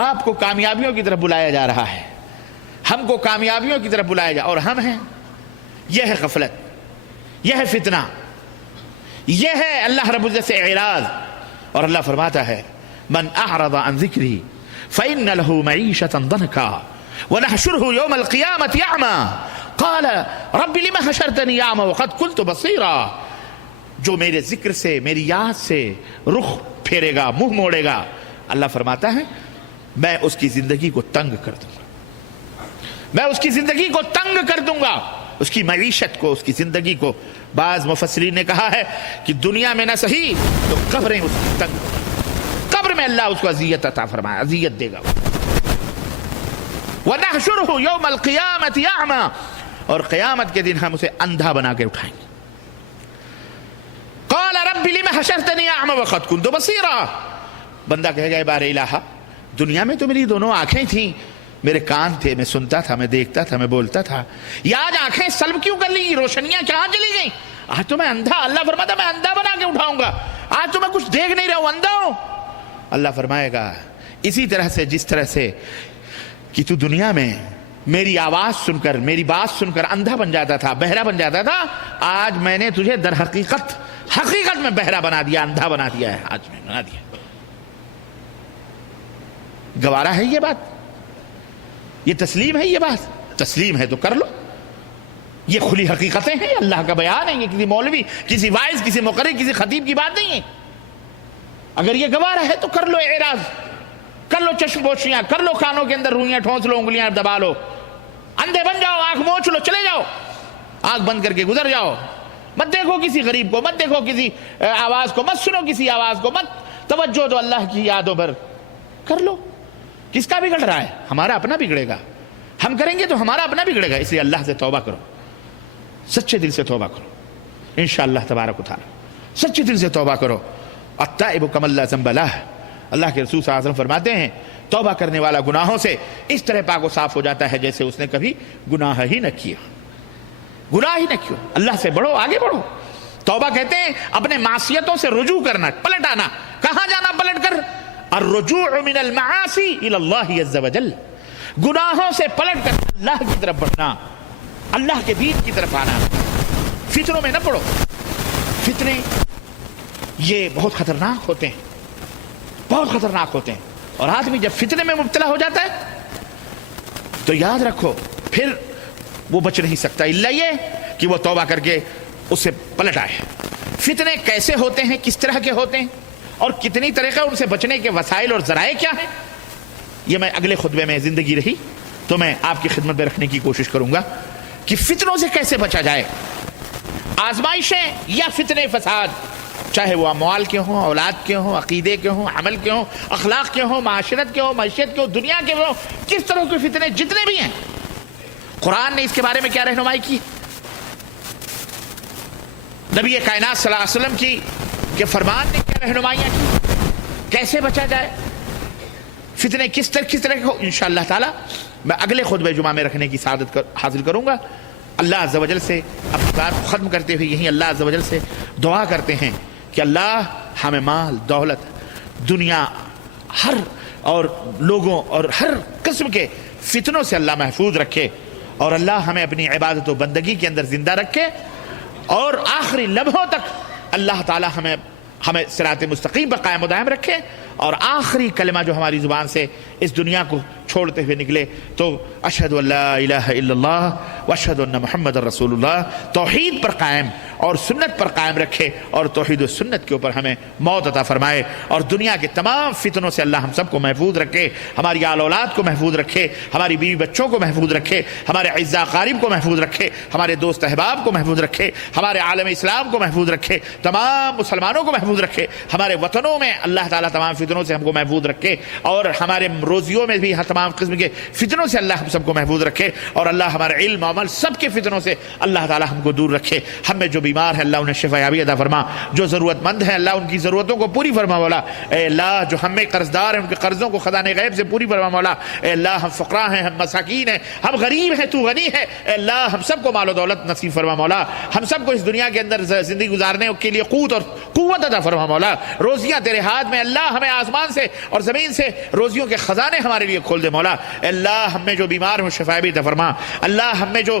آپ کو کامیابیوں کی طرف بلایا جا رہا ہے، ہم کو کامیابیوں کی طرف بلایا جا، اور ہم ہیں. یہ ہے غفلت، یہ ہے فتنہ، یہ ہے اللہ رب العزت سے اعراض. اور اللہ فرماتا ہے من اعرض عن ذکری فإن له معیشة ضنکا ونحشره يوم القیامة اعمى قال رب لم حشرتنی اعمى وقد كنت بصیرا. جو میرے ذکر سے، میری یاد سے رخ پھیرے گا، منہ موڑے گا، اللہ فرماتا ہے میں اس کی زندگی کو تنگ کر دوں گا، میں اس کی زندگی کو تنگ کر دوں گا، اس کی معیشت کو، اس کی زندگی کو. بعض مفسرین نے کہا ہے کہ دنیا میں نہ صحیح تو قبریں اس کی تنگ، قبر میں اللہ اس کو اذیت عطا فرمائے، اذیت دے گا. وَنَحْشُرُهُ يَوْمَ الْقِيَامَةِ أَعْمَى، اور قیامت کے دن ہم اسے اندھا بنا کے اٹھائیں گے. قَالَ رَبِّ لِمَ حَشَرْتَنِي أَعْمَى وَقَدْ كُنْتُ بَصِيرًا. بندہ کہے گا بار الہ، دنیا میں تو میری دونوں آنکھیں تھیں، میرے کان تھے، میں سنتا تھا، میں دیکھتا تھا، میں بولتا تھا. یہ آج آنکھیں سلب کیوں کر لی؟ روشنیاں کہاں چلی گئیں؟ آج تو میں اندھا، اللہ فرماتا میں اندھا بنا کے اٹھاؤں گا. آج تو میں کچھ دیکھ نہیں رہا ہوں، اندھا ہوں. اللہ فرمائے گا اسی طرح سے جس طرح سے کہ تو دنیا میں میری آواز سن کر، میری بات سن کر اندھا بن جاتا تھا، بہرا بن جاتا تھا، آج میں نے تجھے در حقیقت میں بہرا بنا دیا، اندھا بنا دیا ہے، آج میں بنا دیا. گوارا ہے یہ بات؟ یہ تسلیم ہے؟ یہ بات تسلیم ہے تو کر لو. یہ کھلی حقیقتیں ہیں، اللہ کا بیان ہے. یہ کسی مولوی، کسی وائز، کسی مقرر، کسی خطیب کی بات نہیں ہے. اگر یہ گوارا ہے تو کر لو اعراض، کر لو چشم پوشیاں، کر لو کانوں کے اندر روئیاں ٹھونس لو، انگلیاں دبا لو، اندھے بن جاؤ، آنکھ موچ لو، چلے جاؤ، آنکھ بند کر کے گزر جاؤ. مت دیکھو کسی غریب کو، مت دیکھو کسی آواز کو، مت سنو کسی آواز کو، مت توجہ دو اللہ کی یادوں پر. کر لو. کس کا بگڑ رہا ہے؟ ہمارا اپنا بگڑے گا. ہم کریں گے تو ہمارا اپنا بگڑے گا. اس لیے اللہ سے توبہ کرو، سچے دل سے توبہ کرو، انشاءاللہ تبارک و تعالی سچے دل سے توبہ کرو. التائب کمن لا ذنب لہ. اللہ کے رسول صلی اللہ علیہ وسلم فرماتے ہیں توبہ کرنے والا گناہوں سے اس طرح پاک و صاف ہو جاتا ہے جیسے اس نے کبھی گناہ ہی نہ کیا، گناہ ہی نہ کیا. اللہ سے بڑھو، آگے بڑھو. توبہ کہتے ہیں اپنے معصیتوں سے رجوع کرنا، پلٹ آنا. کہاں جانا پلٹ کر؟ الرجوع من المعاصی الى اللہ عز وجل. گناہوں سے پلٹ کر اللہ کی طرف بڑھنا، اللہ کے دین کی طرف آنا. فتنوں میں نہ پڑو. فتنے یہ بہت خطرناک ہوتے ہیں، بہت خطرناک ہوتے ہیں. اور آدمی جب فتنے میں مبتلا ہو جاتا ہے تو یاد رکھو پھر وہ بچ نہیں سکتا الا یہ کہ وہ توبہ کر کے اس سے پلٹ آئے. فتنے کیسے ہوتے ہیں، کس طرح کے ہوتے ہیں، اور کتنی طریقہ ان سے بچنے کے وسائل اور ذرائع کیا ہیں، یہ میں اگلے خطبے میں زندگی رہی تو میں آپ کی خدمت میں رکھنے کی کوشش کروں گا کہ فتنوں سے کیسے بچا جائے. آزمائشیں یا فتنے فساد، چاہے وہ اموال کے ہوں، اولاد کے ہوں، عقیدے کے ہوں، عمل کے ہوں، اخلاق کے ہوں، معاشرت کے ہوں، معیشت کے ہوں، دنیا کے ہوں، کس طرح کے فتنے جتنے بھی ہیں، قرآن نے اس کے بارے میں کیا رہنمائی کی، نبی کائنات صلی اللہ علیہ وسلم کی کہ فرمان نے کیا رہنمائیاں کی، کیسے بچا جائے، فتنے کس طرح کے ہو. انشاءاللہ تعالی میں اگلے خطبہ جمعہ میں رکھنے کی سعادت حاصل کروں گا. اللہ عز و جل سے اپنی بات کو ختم کرتے ہوئے یہیں اللہ عز و جل سے دعا کرتے ہیں کہ اللہ ہمیں مال، دولت، دنیا، ہر اور لوگوں اور ہر قسم کے فتنوں سے اللہ محفوظ رکھے، اور اللہ ہمیں اپنی عبادت و بندگی کے اندر زندہ رکھے، اور آخری لمحوں تک اللہ تعالی ہمیں صراط مستقیم پر قائم و دائم رکھے، اور آخری کلمہ جو ہماری زبان سے اس دنیا کو چھوڑتے ہوئے نکلے تو اشہد ان لا الہ الا اللہ واشہد ان محمد رسول اللہ، توحید پر قائم اور سنت پر قائم رکھے، اور توحید و سنت کے اوپر ہمیں موت عطا فرمائے، اور دنیا کے تمام فتنوں سے اللہ ہم سب کو محفوظ رکھے، ہماری آل اولاد کو محفوظ رکھے، ہماری بیوی بچوں کو محفوظ رکھے، ہمارے اعزاء اقارب کو محفوظ رکھے، ہمارے دوست احباب کو محفوظ رکھے، ہمارے عالم اسلام کو محفوظ رکھے، تمام مسلمانوں کو محفوظ رکھے، ہمارے وطنوں میں اللہ تعالیٰ تمام فتنوں سے ہم کو محفوظ رکھے، اور ہمارے روزیوں میں بھی تمام قسم کے فتنوں سے اللہ ہم سب کو محفوظ رکھے، اور اللہ ہمارے علم عمل سب کے فتنوں سے اللہ تعالیٰ ہم کو دور رکھے. ہم میں جو بیمار ہیں اللہ انہیں شفا یابی عطا فرما، جو ضرورت مند ہیں اللہ ان کی ضرورتوں کو پوری فرما مولا. اے اللہ جو ہم میں قرض دار ہیں ان کے قرضوں کو خزانے غیب سے پوری فرما مولا. اے اللہ ہم فقراء ہیں، ہم مساکین ہیں، ہم غریب ہیں، تو غنی ہے. اے اللہ ہم سب کو مال و دولت نصیب فرما مولا، ہم سب کو اس دنیا کے اندر زندگی گزارنے کے لیے قوت اور قوت عطا فرما مولا. روزیاں تیرے ہاتھ میں، اللہ ہمیں آسمان سے اور زمین سے روزیوں کے خزانے ہمارے لیے کھول دے مولا. اے اللہ ہم میں جو بیمار ہوں شفا بھی عطا فرما. اللہ ہم میں جو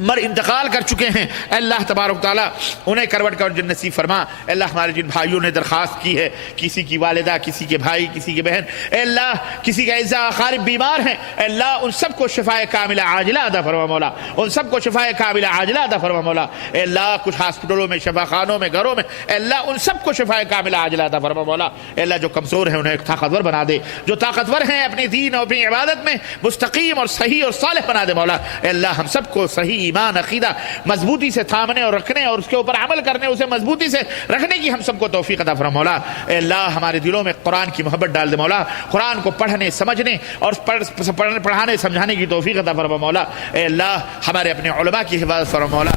انتقال کر چکے ہیں اے اللہ تبارک تعالیٰ انہیں کروٹ کا جنت نصیب فرما. اے اللہ ہمارے جن بھائیوں نے درخواست کی ہے، کسی کی والدہ، کسی کے بھائی، کسی کی بہن، اے اللہ کسی کے اعزاء اقارب بیمار ہیں، اے اللہ ان سب کو شفائے کاملہ عاجلہ عطا فرما مولا، ان سب کو شفائے کاملہ عاجلہ عطا فرما مولا. اے اللہ کچھ ہاسپٹلوں میں، شفا خانوں میں، گھروں میں، اے اللہ ان سب کو شفائے کاملہ عاجلہ عطا فرما مولا. اے اللہ جو کمزور ہیں انہیں طاقتور بنا دے، جو طاقتور ہیں اپنے دین اور اپنی عبادت میں مستقیم اور صحیح اور صالح بنا دے مولا. اے اللہ ہم سب کو صحیح ایمان، عقیدہ مضبوطی سے تھامنے اور رکھنے اور اس کے اوپر عمل کرنے، اسے مضبوطی سے رکھنے کی ہم سب کو توفیق عطا فرما مولا. اے اللہ ہمارے دلوں میں قرآن کی محبت ڈال دے مولا، قرآن کو پڑھنے، سمجھنے اور پڑھانے سمجھانے کی توفیق عطا فرما مولا. اے اللہ ہمارے اپنے علماء کی حفاظت فرما مولا.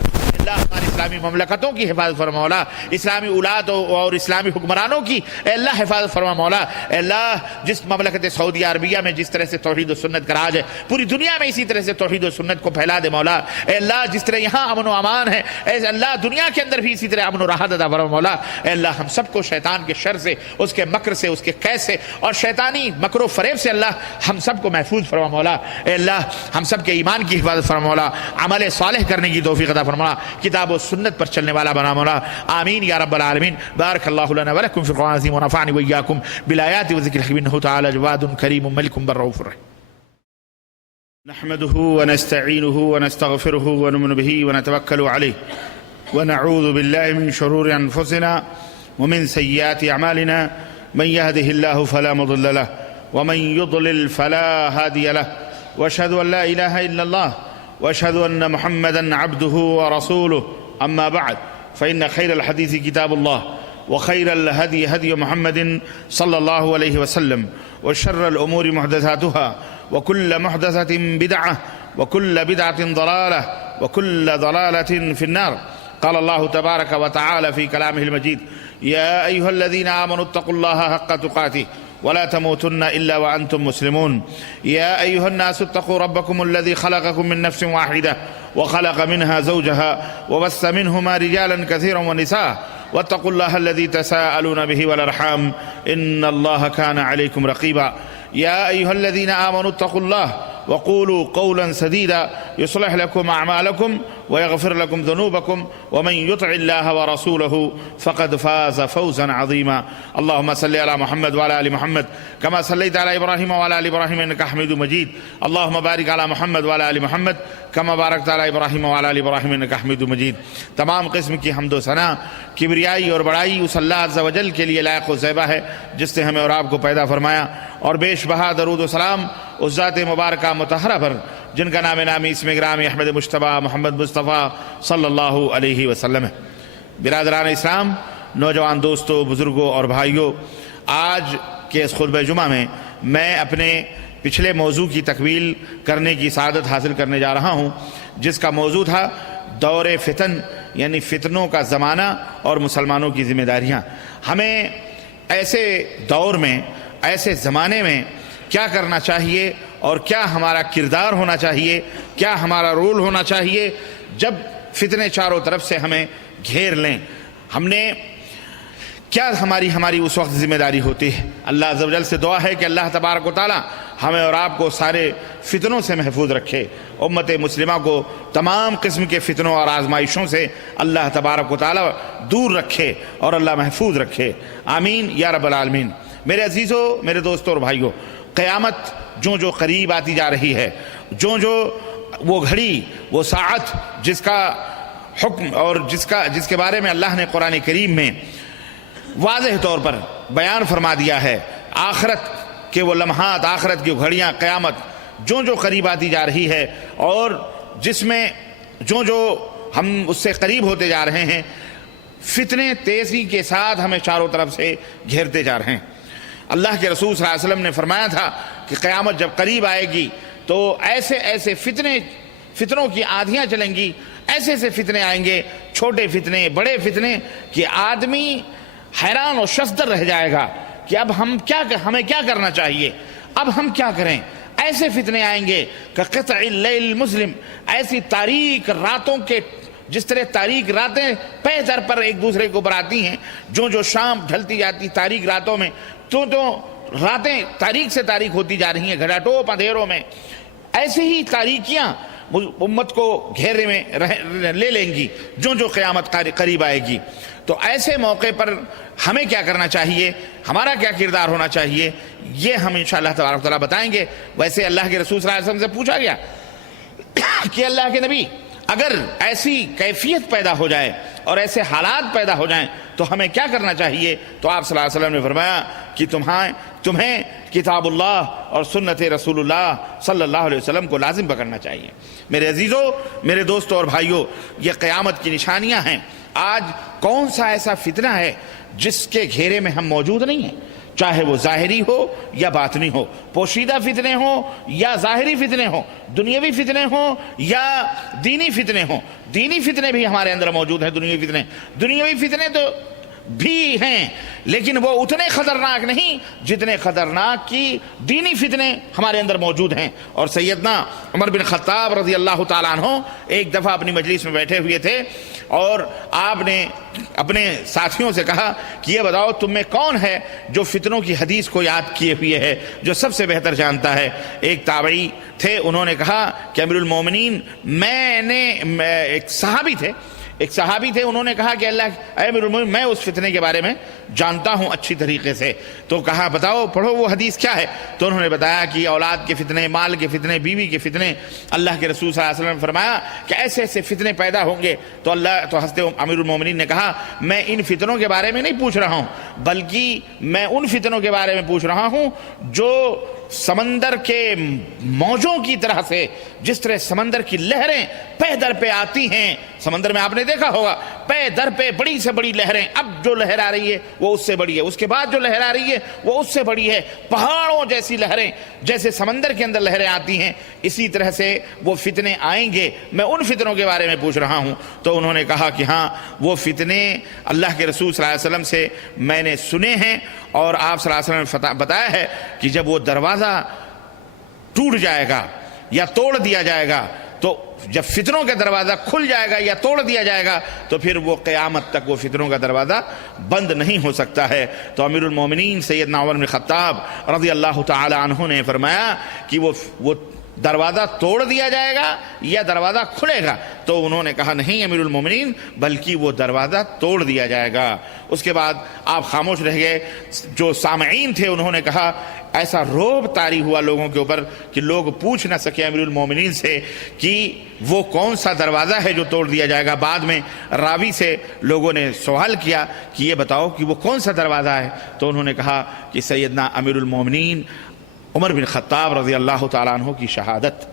اللہ ہماری اسلامی مملکتوں کی حفاظت فرما مولا، اسلامی اولاد اور اسلامی حکمرانوں کی اے اللہ حفاظت فرما مولا. اے اللہ جس مملکت سعودی عربیہ میں جس طرح سے توحید و سنت کا راج ہے، پوری دنیا میں اسی طرح سے توحید و سنت کو پھیلا دے مولا. اے اللہ جس طرح یہاں امن و امان ہے، اے اللہ دنیا کے اندر بھی اسی طرح امن و راحت عطا فرما مولا. اے اللہ ہم سب کو شیطان کے شر سے، اس کے مکر سے، اس کے قید سے اور شیطانی مکر و فریب سے اللہ ہم سب کو محفوظ فرما مولا. اے اللہ ہم سب کے ایمان کی حفاظت فرما مولا، عمل صالح کرنے کی توفیق عطا فرما، کتاب و سنت پر چلنے والا بنا مولا. آمین یا رب العالمین. بارک اللہ لنا ولکم فی القرآن العظیم ونفعنی وإیاکم بالآیات والذکر الحکیم انہ تعالی جواد کریم ملک بر رؤوف رحیم. نحمده ونستعینه ونستغفره ونؤمن به ونتوکل علیه ونعوذ بالله من شرور انفسنا ومن سیئات اعمالنا من يهده الله فلا مضل له ومن يضلل فلا هادي له واشهد ان لا اله الا الله واشهد ان محمدا عبده ورسوله. اما بعد فان خير الحديث كتاب الله وخير الهدي هدي محمد صلى الله عليه وسلم وشر الامور محدثاتها وكل محدثة بدعة وكل بدعة ضلالة وكل ضلالة في النار. قال الله تبارك وتعالى في كلامه المجيد: يا أيها الذين آمنوا اتقوا الله حق تقاته ولا تموتن إلا وأنتم مسلمون. يا أيها الناس اتقوا ربكم الذي خلقكم من نفس واحدة وخلق منها زوجها وبث منهما رجالا كثيرا ونساء واتقوا الله الذي تساءلون به والأرحام إن الله كان عليكم رقيبا. يا أيها الذين آمنوا اتقوا الله وقولوا قولا سديدا يصلح لكم أعمالكم ويغفر لكم ذنوبكم ومن يطع الله ورسوله فقد فاز فوزا عظيما. اللهم صل على محمد وعلى آل محمد كما صليت على إبراهيم وعلى آل إبراهيم إنك حميد مجيد. اللهم بارك على محمد وعلى آل محمد كما باركت على إبراهيم وعلى آل إبراهيم إنك حميد مجيد. تمام قسم کی حمد و ثنا، کبریائی اور بڑائی اس اللہ عز و جل کے لیے لائق و زیبا ہے جس نے ہمیں اور آپ کو پیدا فرمایا، اور بیش بہا درود و سلام اس ذات مبارکہ مطہرہ پر جن کا نام نامی اسم گرامی احمد مجتبیٰ محمد مصطفیٰ صلی اللہ علیہ وسلم ہے۔ برادران اسلام، نوجوان دوستوں، بزرگوں اور بھائیوں، آج کے اس خطبہ جمعہ میں میں اپنے پچھلے موضوع کی تکمیل کرنے کی سعادت حاصل کرنے جا رہا ہوں، جس کا موضوع تھا دور فتن، یعنی فتنوں کا زمانہ اور مسلمانوں کی ذمہ داریاں۔ ہمیں ایسے دور میں، ایسے زمانے میں کیا کرنا چاہیے اور کیا ہمارا کردار ہونا چاہیے، کیا ہمارا رول ہونا چاہیے جب فتنے چاروں طرف سے ہمیں گھیر لیں۔ ہم نے کیا ہماری اس وقت ذمہ داری ہوتی ہے۔ اللہ عز و جل سے دعا ہے کہ اللہ تبارک و تعالی ہمیں اور آپ کو سارے فتنوں سے محفوظ رکھے، امت مسلمہ کو تمام قسم کے فتنوں اور آزمائشوں سے اللہ تبارک و تعالی دور رکھے اور اللہ محفوظ رکھے، آمین یا رب العالمین۔ میرے عزیزوں، میرے دوستوں اور بھائیوں، قیامت جو قریب آتی جا رہی ہے، جو وہ گھڑی، وہ ساعت جس کا حکم اور جس کے بارے میں اللہ نے قرآن کریم میں واضح طور پر بیان فرما دیا ہے، آخرت کے وہ لمحات، آخرت کی گھڑیاں، قیامت جو قریب آتی جا رہی ہے، اور جس میں جو ہم اس سے قریب ہوتے جا رہے ہیں، فتنے تیزی کے ساتھ ہمیں چاروں طرف سے گھیرتے جا رہے ہیں۔ اللہ کے رسول صلی اللہ علیہ وسلم نے فرمایا تھا کہ قیامت جب قریب آئے گی تو ایسے فتنوں کی آندھیاں چلیں گی، ایسے فتنے آئیں گے، چھوٹے فتنے، بڑے فتنے، کہ آدمی حیران و شزدر رہ جائے گا کہ اب ہمیں کیا کرنا چاہیے، اب ہم کیا کریں۔ ایسے فتنے آئیں گے کہ قطع اللیل المظلم، ایسی تاریک راتوں کے، جس طرح تاریک راتیں پہ در پر ایک دوسرے کو براتی ہیں، جو شام ڈھلتی جاتی تاریک راتوں میں، تو راتیں تاریک سے تاریک ہوتی جا رہی ہیں گھڑا ٹوپ اندھیروں میں، ایسے ہی تاریکیاں امت کو گھیرے میں لے لیں گی جو قیامت قریب آئے گی۔ تو ایسے موقع پر ہمیں کیا کرنا چاہیے، ہمارا کیا کردار ہونا چاہیے، یہ ہم انشاءاللہ تبارک و تعالیٰ بتائیں گے۔ ویسے اللہ کے رسول صلی اللہ علیہ وسلم سے پوچھا گیا کہ اللہ کے نبی، اگر ایسی کیفیت پیدا ہو جائے اور ایسے حالات پیدا ہو جائیں تو ہمیں کیا کرنا چاہیے، تو آپ صلی اللہ علیہ وسلم نے فرمایا کہ تمہیں کتاب اللہ اور سنت رسول اللہ صلی اللہ علیہ وسلم کو لازم پکڑنا چاہیے۔ میرے عزیزوں، میرے دوستوں اور بھائیوں، یہ قیامت کی نشانیاں ہیں۔ آج کون سا ایسا فتنہ ہے جس کے گھیرے میں ہم موجود نہیں ہیں، چاہے وہ ظاہری ہو یا باطنی ہو، پوشیدہ فتنے ہوں یا ظاہری فتنے ہوں، دنیاوی فتنے ہوں یا دینی فتنے ہوں۔ دینی فتنے بھی ہمارے اندر موجود ہیں، دنیاوی فتنے تو بھی ہیں، لیکن وہ اتنے خطرناک نہیں جتنے خطرناک کی دینی فتنے ہمارے اندر موجود ہیں۔ اور سیدنا عمر بن خطاب رضی اللہ تعالیٰ عنہ ایک دفعہ اپنی مجلس میں بیٹھے ہوئے تھے، اور آپ نے اپنے ساتھیوں سے کہا کہ یہ بتاؤ تم میں کون ہے جو فتنوں کی حدیث کو یاد کیے ہوئے ہے، جو سب سے بہتر جانتا ہے۔ ایک تابعی تھے، انہوں نے کہا کہ امیر المومنین، ایک صحابی تھے، انہوں نے کہا کہ اے امیر المومنین، میں اس فتنے کے بارے میں جانتا ہوں اچھی طریقے سے۔ تو کہا بتاؤ، پڑھو وہ حدیث کیا ہے۔ تو انہوں نے بتایا کہ اولاد کے فتنے، مال کے فتنے، بیوی کے فتنے، اللہ کے رسول صلی اللہ علیہ وسلم نے فرمایا کہ ایسے فتنے پیدا ہوں گے۔ تو حضرت امیر المومنین نے کہا، میں ان فتنوں کے بارے میں نہیں پوچھ رہا ہوں، بلکہ میں ان فتنوں کے بارے میں پوچھ رہا ہوں جو سمندر کے موجوں کی طرح سے، جس طرح سمندر کی لہریں پہ در پہ آتی ہیں، سمندر میں آپ نے دیکھا ہوگا پہ در پہ بڑی سے بڑی لہریں، اب جو لہر آ رہی ہے وہ اس سے بڑی ہے، اس کے بعد جو لہر آ رہی ہے وہ اس سے بڑی ہے، پہاڑوں جیسی لہریں، جیسے سمندر کے اندر لہریں آتی ہیں، اسی طرح سے وہ فتنے آئیں گے، میں ان فتنوں کے بارے میں پوچھ رہا ہوں۔ تو انہوں نے کہا کہ ہاں، وہ فتنے اللہ کے رسول صلی اللہ علیہ وسلم سے میں نے سنے ہیں، اور آپ صلی اللہ علیہ وسلم نے بتایا ہے کہ جب وہ دروازہ ٹوٹ جائے گا یا توڑ دیا جائے گا، تو جب فتنوں کا دروازہ کھل جائے گا یا توڑ دیا جائے گا تو پھر وہ قیامت تک وہ فتنوں کا دروازہ بند نہیں ہو سکتا ہے۔ تو امیر المومنین سیدنا عمر بن خطاب رضی اللہ تعالی عنہ نے فرمایا کہ وہ دروازہ توڑ دیا جائے گا یا دروازہ کھلے گا، تو انہوں نے کہا نہیں امیر المومنین، بلکہ وہ دروازہ توڑ دیا جائے گا۔ اس کے بعد آپ خاموش رہ گئے۔ جو سامعین تھے انہوں نے کہا ایسا رعب طاری ہوا لوگوں کے اوپر کہ لوگ پوچھ نہ سکے امیر المومنین سے کہ وہ کون سا دروازہ ہے جو توڑ دیا جائے گا۔ بعد میں راوی سے لوگوں نے سوال کیا کہ یہ بتاؤ کہ وہ کون سا دروازہ ہے، تو انہوں نے کہا کہ سیدنا امیر المومنین عمر بن خطاب رضی اللہ تعالیٰ عنہ کی شہادت،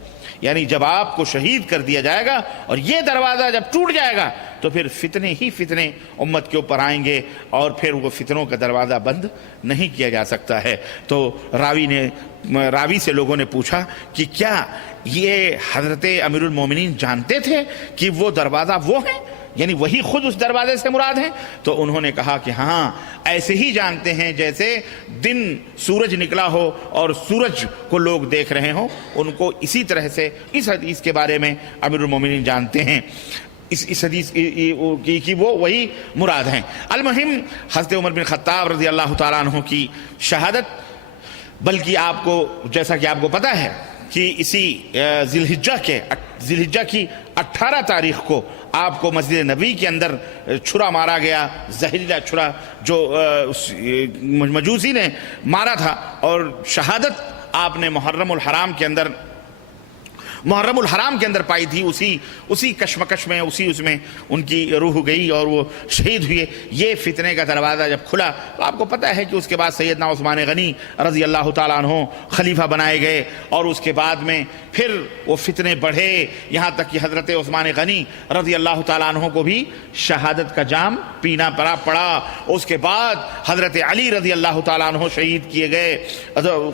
یعنی جب آپ کو شہید کر دیا جائے گا اور یہ دروازہ جب ٹوٹ جائے گا تو پھر فتنے ہی فتنے امت کے اوپر آئیں گے اور پھر وہ فتنوں کا دروازہ بند نہیں کیا جا سکتا ہے۔ تو راوی سے لوگوں نے پوچھا کہ کیا یہ حضرت امیر المومنین جانتے تھے کہ وہ دروازہ وہ ہے، یعنی وہی خود اس دروازے سے مراد ہیں؟ تو انہوں نے کہا کہ ہاں ایسے ہی جانتے ہیں جیسے دن سورج نکلا ہو اور سورج کو لوگ دیکھ رہے ہوں، ان کو اسی طرح سے اس حدیث کے بارے میں امیر المومنین جانتے ہیں، اس حدیث کی وہ وہی مراد ہیں۔ المہم حضرت عمر بن خطاب رضی اللہ تعالیٰ عنہ کی شہادت، بلکہ آپ کو جیسا کہ آپ کو پتہ ہے کہ اسی ذی الحجہ کی 18 تاریخ کو آپ کو مسجد نبوی کے اندر چھرا مارا گیا، زہریلا چھرا جو مجوسی نے مارا تھا، اور شہادت آپ نے محرم الحرام کے اندر پائی تھی۔ اسی کشمکش میں اس میں ان کی روح گئی اور وہ شہید ہوئے۔ یہ فتنے کا دروازہ جب کھلا تو آپ کو پتہ ہے کہ اس کے بعد سیدنا عثمان غنی رضی اللہ تعالیٰ عنہ خلیفہ بنائے گئے، اور اس کے بعد میں پھر وہ فتنے بڑھے، یہاں تک کہ حضرت عثمان غنی رضی اللہ تعالیٰ عنہ کو بھی شہادت کا جام پینا پڑا۔ اس کے بعد حضرت علی رضی اللہ تعالیٰ عنہ شہید کیے گئے،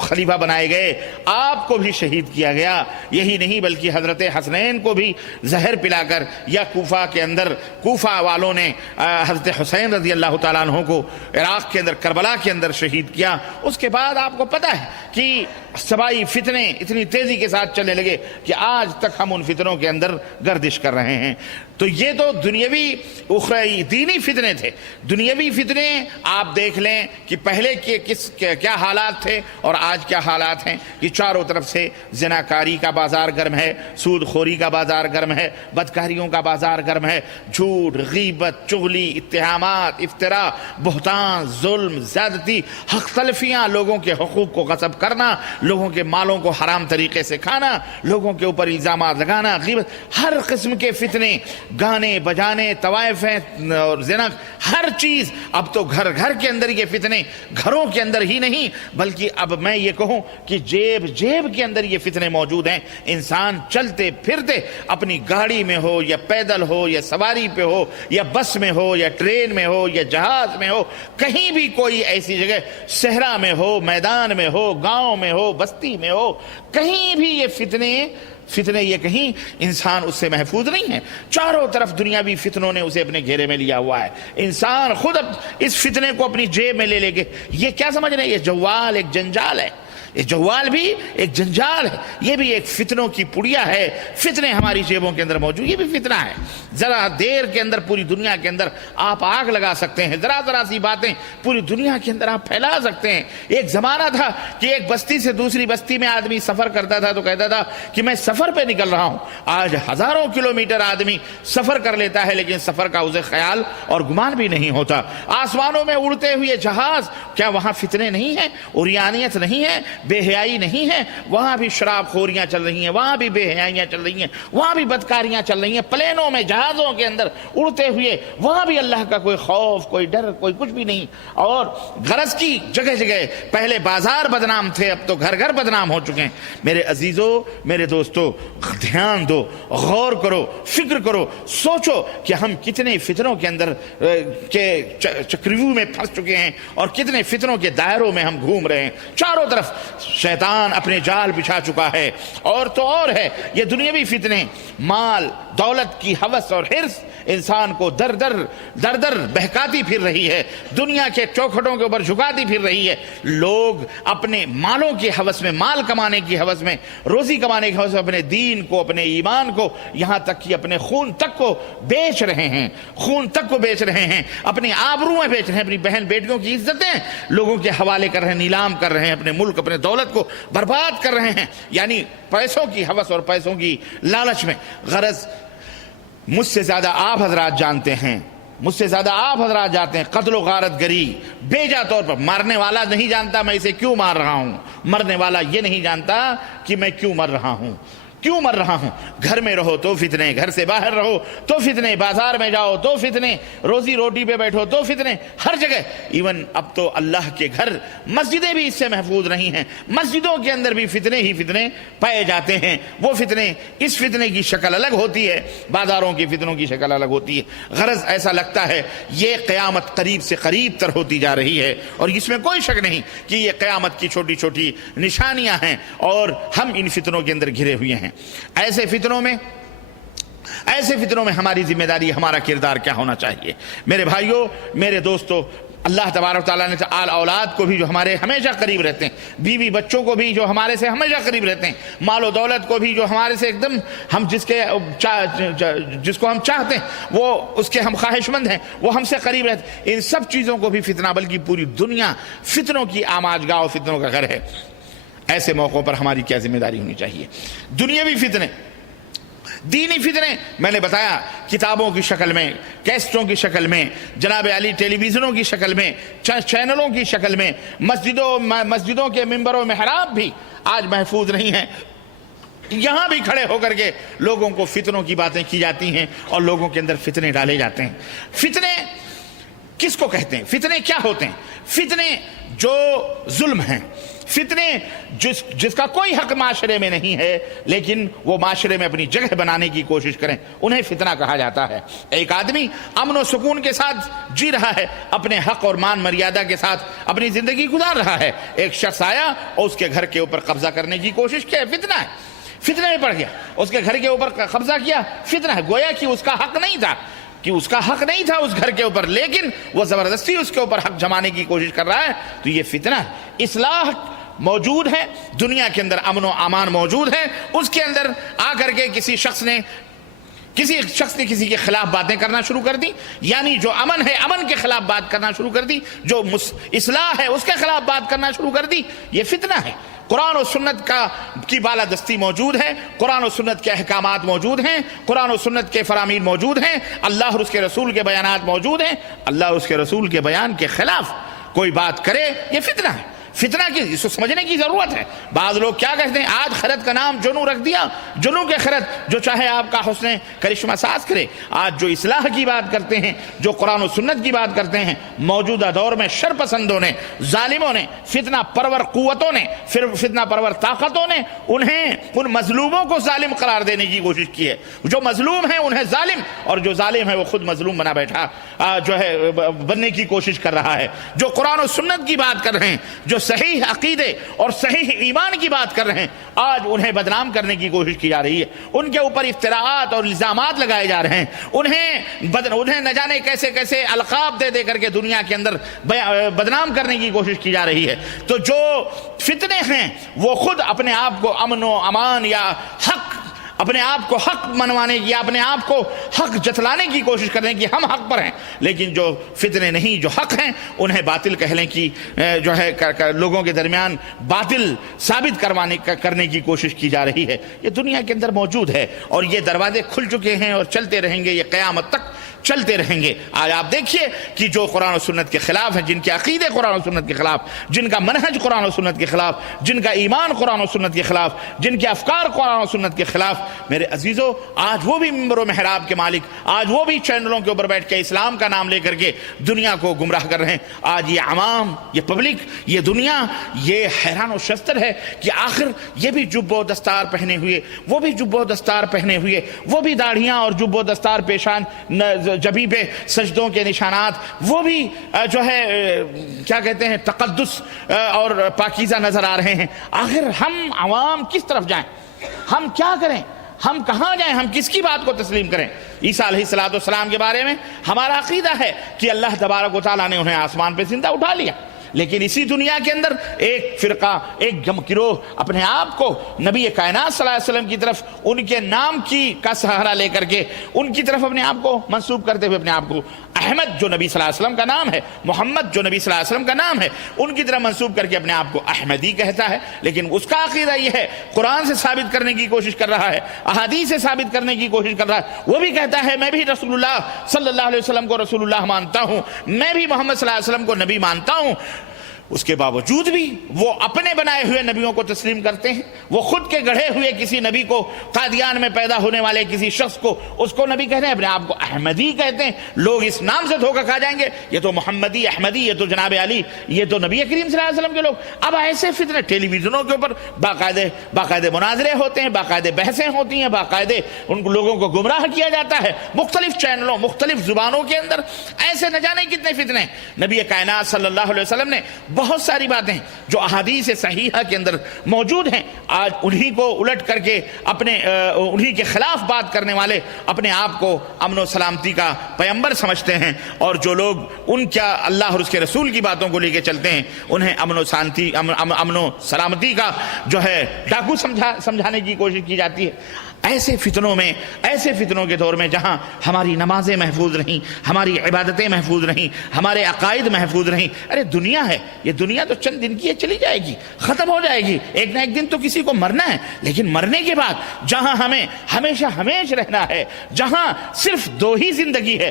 خلیفہ بنائے گئے، آپ کو بھی شہید کیا گیا۔ یہی نہیں بلکہ حضرت حسنین کو بھی زہر پلا کر، یا کوفہ والوں نے حضرت حسین رضی اللہ تعالیٰ عنہ کو عراق کے اندر کربلا کے اندر شہید کیا۔ اس کے بعد آپ کو پتہ ہے کہ سبائی فتنے اتنی تیزی کے ساتھ چلنے لگے کہ آج تک ہم ان فتنوں کے اندر گردش کر رہے ہیں۔ تو یہ تو دنیاوی اخروی دینی فتنے تھے۔ دنیاوی فتنے آپ دیکھ لیں کہ پہلے کیا حالات تھے اور آج کیا حالات ہیں، کہ چاروں طرف سے زناکاری کا بازار گرم ہے، سود خوری کا بازار گرم ہے، بدکاریوں کا بازار گرم ہے، جھوٹ، غیبت، چغلی، اتہامات، افطرا، بہتان، ظلم، زیادتی، حق تلفیاں، لوگوں کے حقوق کو غصب کرنا، لوگوں کے مالوں کو حرام طریقے سے کھانا، لوگوں کے اوپر الزامات لگانا، غیبت، ہر قسم کے فتنے، گانے بجانے، طوائفیں اور زنا، ہر چیز۔ اب تو گھر گھر کے اندر یہ فتنے، گھروں کے اندر ہی نہیں بلکہ اب میں یہ کہوں کہ جیب کے اندر یہ فتنے موجود ہیں۔ انسان چلتے پھرتے اپنی گاڑی میں ہو یا پیدل ہو یا سواری پہ ہو یا بس میں ہو یا ٹرین میں ہو یا جہاز میں ہو، کہیں بھی کوئی ایسی جگہ، صحرا میں ہو، میدان میں ہو، گاؤں میں ہو، بستی میں ہو، کہیں بھی یہ فتنے یہ کہیں انسان اس سے محفوظ نہیں ہے۔ چاروں طرف دنیاوی فتنوں نے اسے اپنے گھیرے میں لیا ہوا ہے۔ انسان خود اب اس فتنے کو اپنی جیب میں لے کے، یہ کیا سمجھ رہے ہیں؟ یہ جوال ایک جنجال ہے، یہ جوال بھی ایک جنجال ہے، یہ بھی ایک فتنوں کی پڑیا ہے۔ فتنے ہماری جیبوں کے اندر موجود، یہ بھی فتنہ ہے۔ ذرا دیر کے اندر پوری دنیا کے اندر آپ آگ لگا سکتے ہیں، ذرا سی باتیں پوری دنیا کے اندر آپ پھیلا سکتے ہیں۔ ایک زمانہ تھا کہ ایک بستی سے دوسری بستی میں آدمی سفر کرتا تھا تو کہتا تھا کہ میں سفر پہ نکل رہا ہوں۔ آج ہزاروں کلومیٹر آدمی سفر کر لیتا ہے لیکن سفر کا اسے خیال اور گمان بھی نہیں ہوتا۔ آسمانوں میں اڑتے ہوئے جہاز، کیا وہاں فتنے نہیں ہیں؟ عریانیت نہیں ہے؟ بے حیائی نہیں ہے؟ وہاں بھی شراب خوریاں چل رہی ہیں، وہاں بھی بے حیائیاں چل رہی ہیں، وہاں بھی بدکاریاں چل رہی ہیں، پلینوں میں، جہازوں کے اندر اڑتے ہوئے، وہاں بھی اللہ کا کوئی خوف، کوئی ڈر، کوئی کچھ بھی نہیں۔ اور غرض کی جگہ جگہ پہلے بازار بدنام تھے، اب تو گھر گھر بدنام ہو چکے ہیں۔ میرے عزیزو، میرے دوستو، دھیان دو، غور کرو، فکر کرو، سوچو کہ ہم کتنے فتنوں کے اندر کے چکرویوں میں پھنس چکے ہیں اور کتنے فتنوں کے دائروں میں ہم گھوم رہے ہیں۔ چاروں طرف شیطان اپنے جال بچھا چکا ہے، اور تو اور ہے یہ دنیاوی فتنے، مال دولت کی ہوس اور حرص انسان کو در در بہکاتی پھر رہی ہے، دنیا کے چوکھٹوں کے اوپر جھکاتی پھر رہی ہے۔ لوگ اپنے مالوں کی ہوس میں، مال کمانے کی ہوس میں، روزی کمانے کی ہوس میں اپنے دین کو، اپنے ایمان کو، یہاں تک کہ اپنے خون تک کو بیچ رہے ہیں، اپنی آبروئیں بیچ رہے ہیں، اپنی بہن بیٹیوں کی عزتیں لوگوں کے حوالے کر رہے ہیں، نیلام کر رہے ہیں، اپنے ملک، اپنے دولت کو برباد کر رہے ہیں، یعنی پیسوں کی ہوس اور پیسوں کی لالچ میں۔ غرض مجھ سے زیادہ آپ حضرات جانتے ہیں، مجھ سے زیادہ آپ حضرات جانتے ہیں قتل و غارت گری بیجا طور پر. مارنے والا نہیں جانتا میں اسے کیوں مار رہا ہوں، مرنے والا یہ نہیں جانتا کہ میں کیوں مر رہا ہوں، کیوں مر رہا ہوں. گھر میں رہو تو فتنے، گھر سے باہر رہو تو فتنے، بازار میں جاؤ تو فتنے، روزی روٹی پہ بیٹھو تو فتنے، ہر جگہ. ایون اب تو اللہ کے گھر مسجدیں بھی اس سے محفوظ نہیں ہیں، مسجدوں کے اندر بھی فتنے ہی فتنے پائے جاتے ہیں. وہ فتنے، اس فتنے کی شکل الگ ہوتی ہے، بازاروں کی فتنوں کی شکل الگ ہوتی ہے. غرض ایسا لگتا ہے یہ قیامت قریب سے قریب تر ہوتی جا رہی ہے، اور اس میں کوئی شک نہیں کہ یہ قیامت کی چھوٹی چھوٹی نشانیاں ہیں، اور ہم ان فتنوں کے اندر گھرے ہوئے ہیں. ایسے فتنوں میں ہماری ذمہ داری، ہمارا کردار کیا ہونا چاہیے؟ میرے بھائیوں، میرے دوستو، اللہ تبارک و تعالیٰ نے آل اولاد کو بھی جو ہمارے ہمیشہ قریب رہتے ہیں، بیوی بچوں کو بھی جو ہمارے سے ہمیشہ قریب رہتے ہیں، مال و دولت کو بھی جو ہمارے سے ایک دم ہم جس کو ہم چاہتے ہیں، وہ اس کے ہم خواہش مند ہیں، وہ ہم سے قریب رہتے ہیں، ان سب چیزوں کو بھی فتنہ، بلکہ پوری دنیا فتنوں کی آماجگاہ و فتنوں کا گھر ہے. ایسے موقعوں پر ہماری کیا ذمہ داری ہونی چاہیے؟ دنیاوی فتنے، دینی فتنے، میں نے بتایا کتابوں کی شکل میں، کیسٹوں کی شکل میں، جناب علی ٹیلی ویژنوں کی شکل میں، چینلوں کی شکل میں، مسجدوں کے ممبر و محراب بھی آج محفوظ نہیں ہیں. یہاں بھی کھڑے ہو کر کے لوگوں کو فتنوں کی باتیں کی جاتی ہیں اور لوگوں کے اندر فتنے ڈالے جاتے ہیں. فتنے کس کو کہتے ہیں؟ فتنے کیا ہوتے ہیں؟ فتنے جو ظلم ہیں، فتنے جس کا کوئی حق معاشرے میں نہیں ہے لیکن وہ معاشرے میں اپنی جگہ بنانے کی کوشش کریں، انہیں فتنہ کہا جاتا ہے. ایک آدمی امن و سکون کے ساتھ جی رہا ہے، اپنے حق اور مان مریادہ کے ساتھ اپنی زندگی گزار رہا ہے، ایک شخص آیا اور اس کے گھر کے اوپر قبضہ کرنے کی کوشش کی، فتنہ ہے، فتنہ میں پڑ گیا، اس کے گھر کے اوپر قبضہ کیا، فتنہ ہے. گویا کہ اس کا حق نہیں تھا، اس گھر کے اوپر، لیکن وہ زبردستی اس کے اوپر حق جمانے کی کوشش کر رہا ہے، تو یہ فتنہ ہے. اصلاح موجود ہے دنیا کے اندر، امن و امان موجود ہے، اس کے اندر آ کر کے کسی شخص نے کسی کے خلاف باتیں کرنا شروع کر دی، یعنی جو امن ہے امن کے خلاف بات کرنا شروع کر دی، جو اصلاح ہے اس کے خلاف بات کرنا شروع کر دی. یہ فتنہ ہے. قرآن و سنت کی بالادستی موجود ہے، قرآن و سنت کے احکامات موجود ہیں، قرآن و سنت کے فرامین موجود ہیں، اللہ اور اس کے رسول کے بیانات موجود ہیں. اللہ اور اس کے رسول کے بیان کے خلاف کوئی بات کرے، یہ فتنہ ہے. فتنہ کی اس کو سمجھنے کی ضرورت ہے. بعض لوگ کیا کہتے ہیں، آج خرد کا نام جنو رکھ دیا، جنو کے خرد، جو چاہے آپ کا حسن کرشمہ ساز کرے. آج جو اصلاح کی بات کرتے ہیں، جو قرآن و سنت کی بات کرتے ہیں، موجودہ دور میں شر پسندوں نے، ظالموں نے، فتنہ پرور قوتوں نے، فتنہ پرور طاقتوں نے انہیں، ان مظلوموں کو ظالم قرار دینے کی کوشش کی ہے. جو مظلوم ہیں انہیں ظالم، اور جو ظالم ہے وہ خود مظلوم بنا بیٹھا جو ہے بننے کی کوشش کر رہا ہے. جو قرآن و سنت کی بات کر رہے ہیں، جو صحیح عقیدے اور صحیح ایمان کی بات کر رہے ہیں، آج انہیں بدنام کرنے کی کوشش کی جا رہی ہے. ان کے اوپر افتراءات اور الزامات لگائے جا رہے ہیں، انہیں نہ جانے کیسے کیسے القاب دے کر کے دنیا کے اندر بدنام کرنے کی کوشش کی جا رہی ہے. تو جو فتنے ہیں وہ خود اپنے آپ کو امن و امان یا حق، اپنے آپ کو حق منوانے کی، اپنے آپ کو حق جتلانے کی کوشش کریں کہ ہم حق پر ہیں، لیکن جو فتنے نہیں، جو حق ہیں، انہیں باطل کہنے کی جو ہے لوگوں کے درمیان باطل ثابت کرنے کی کوشش کی جا رہی ہے. یہ دنیا کے اندر موجود ہے اور یہ دروازے کھل چکے ہیں اور چلتے رہیں گے، یہ قیامت تک چلتے رہیں گے. آج آپ دیکھیے کہ جو قرآن و سنت کے خلاف ہیں، جن کے عقیدے قرآن و سنت کے خلاف، جن کا منہج قرآن و سنت کے خلاف، جن کا ایمان قرآن و سنت کے خلاف، جن کے افکار قرآن و سنت کے خلاف، میرے عزیزو، آج وہ بھی ممبر و محراب کے مالک، آج وہ بھی چینلوں کے اوپر بیٹھ کے اسلام کا نام لے کر کے دنیا کو گمراہ کر رہے ہیں. آج یہ عوام، یہ پبلک، یہ دنیا، یہ حیران و شستر ہے کہ آخر یہ بھی جب و دستار پہنے ہوئے، وہ بھی جب و دستار پہنے ہوئے، وہ بھی داڑھیاں اور جب و دستار پیشان جبی پہ سجدوں کے نشانات، وہ بھی جو ہے کیا کہتے ہیں تقدس اور پاکیزہ نظر آ رہے ہیں. آخر ہم عوام کس طرف جائیں؟ ہم کیا کریں؟ ہم کہاں جائیں؟ ہم کس کی بات کو تسلیم کریں؟ عیسیٰ علیہ السلام کے بارے میں ہمارا عقیدہ ہے کہ اللہ تبارک و تعالیٰ نے انہیں آسمان پہ زندہ اٹھا لیا، لیکن اسی دنیا کے اندر ایک فرقہ، ایک گروہ اپنے آپ کو نبی کائنات صلی اللہ علیہ وسلم کی طرف ان کے نام کا سہارا لے کر کے ان کی طرف اپنے آپ کو منسوب کرتے ہوئے اپنے آپ کو احمد جو نبی صلی اللہ علیہ وسلم کا نام ہے، محمد جو نبی صلی اللہ علیہ وسلم کا نام ہے، ان کی طرح منسوب کر کے اپنے آپ کو احمدی کہتا ہے، لیکن اس کا عقیدہ یہ ہے، قرآن سے ثابت کرنے کی کوشش کر رہا ہے، احادیث سے ثابت کرنے کی کوشش کر رہا ہے، وہ بھی کہتا ہے میں بھی رسول اللہ صلی اللہ علیہ وسلم کو رسول اللہ مانتا ہوں، میں بھی محمد صلی اللہ علیہ وسلم کو نبی مانتا ہوں، اس کے باوجود بھی وہ اپنے بنائے ہوئے نبیوں کو تسلیم کرتے ہیں، وہ خود کے گڑھے ہوئے کسی نبی کو، قادیان میں پیدا ہونے والے کسی شخص کو، اس کو نبی کہتے ہیں، اپنے آپ کو احمدی کہتے ہیں۔ لوگ اس نام سے دھوکہ کھا جائیں گے، یہ تو محمدی، احمدی، یہ تو جناب علی، یہ تو نبی کریم صلی اللہ علیہ وسلم کے لوگ۔ اب ایسے فتنے ٹیلی ویژنوں کے اوپر باقاعدے مناظرے ہوتے ہیں، باقاعدے بحثیں ہوتی ہیں، باقاعدے ان لوگوں کو گمراہ کیا جاتا ہے، مختلف چینلوں، مختلف زبانوں کے اندر ایسے نہ جانے کتنے فتنے۔ نبی کائنات صلی اللہ علیہ وسلم نے بہت ساری باتیں جو احادیث صحیحہ کے اندر موجود ہیں، آج انہی کو الٹ کر کے انہی کے خلاف بات کرنے والے اپنے آپ کو امن و سلامتی کا پیغمبر سمجھتے ہیں، اور جو لوگ ان کیا اللہ اور اس کے رسول کی باتوں کو لے کے چلتے ہیں، انہیں امن و سلامتی کا جو ہے ڈاکو سمجھانے کی کوشش کی جاتی ہے۔ ایسے فتنوں کے دور میں جہاں ہماری نمازیں محفوظ رہیں، ہماری عبادتیں محفوظ رہیں، ہمارے عقائد محفوظ رہیں، ارے دنیا ہے، یہ دنیا تو چند دن کی ہے، چلی جائے گی، ختم ہو جائے گی، ایک نہ ایک دن تو کسی کو مرنا ہے، لیکن مرنے کے بعد جہاں ہمیں ہمیشہ رہنا ہے، جہاں صرف دو ہی زندگی ہے،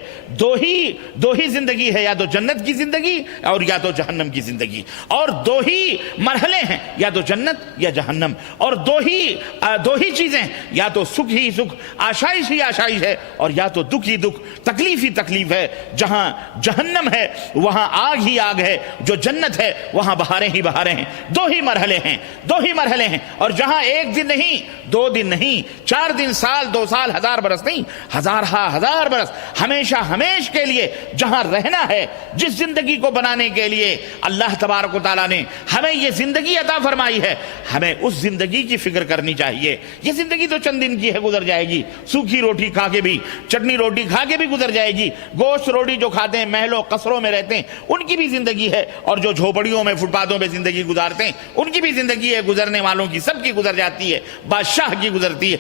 یا تو جنت کی زندگی اور یا تو جہنم کی زندگی، اور دو ہی مرحلے ہیں، یا تو جنت یا جہنم، اور دو ہی چیزیں، یا تو سکھ ہی سکھ، آشائش ہی آشائش ہے، اور یا تو دکھ ہی دکھ، تکلیف ہی تکلیف ہے۔ جہاں جہنم ہے وہاں آگ ہی آگ ہے، جو جنت ہے وہاں بہاریں ہی بہاریں ہیں، دو ہی مرحلے ہیں، اور جہاں ایک دن نہیں، 2 دن نہیں، 4 دن، سال، 2 سال، 1000 برس نہیں، ہزار برس، ہمیشہ کے لیے جہاں رہنا ہے، جس زندگی کو بنانے کے لیے اللہ تبارک و تعالیٰ نے ہمیں یہ زندگی عطا فرمائی ہے، ہمیں اس زندگی کی فکر کرنی چاہیے۔ یہ زندگی تو چند دن کی ہے، گزر جائے گی، سوکھی روٹی کھا کے بھی، چٹنی روٹی کھا کے بھی گزر جائے گی، گوشت روٹی جو کھاتے ہیں، محلوں قصروں میں رہتے ہیں، ان کی بھی زندگی ہے، اور جو جھوپڑیوں میں، فٹ پاتھوں پہ زندگی گزارتے ہیں، ان کی بھی زندگی ہے، گزرنے والوں کی سب کی گزر جاتی ہے، بادشاہ کی گزرتی ہے،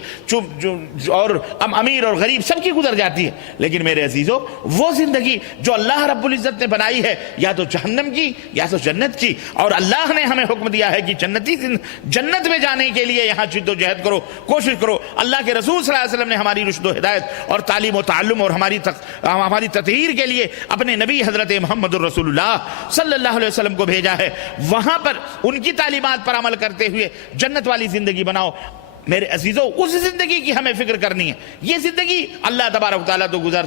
اور امیر اور غریب سب کی گزر جاتی ہے، لیکن میرے عزیزو وہ زندگی جو اللہ رب العزت نے بنائی ہے، یا تو جہنم کی یا تو جنت کی، اور اللہ نے ہمیں حکم دیا ہے کہ جنت میں جانے کے لیے یہاں جد و جہد کرو، کوشش کرو۔ اللہ کے رسول صلی اللہ علیہ وسلم نے ہماری رشد و ہدایت اور تعلیم و تعلم اور ہماری تطہیر کے لیے اپنے نبی حضرت محمد الرسول اللہ صلی اللہ علیہ وسلم کو بھیجا ہے، وہاں پر ان کی تعلیمات پر عمل کرتے ہوئے جنت والی زندگی بناؤ۔ میرے عزیزو اس زندگی کی ہمیں فکر کرنی ہے، یہ زندگی اللہ تبارک تعالیٰ تو گزر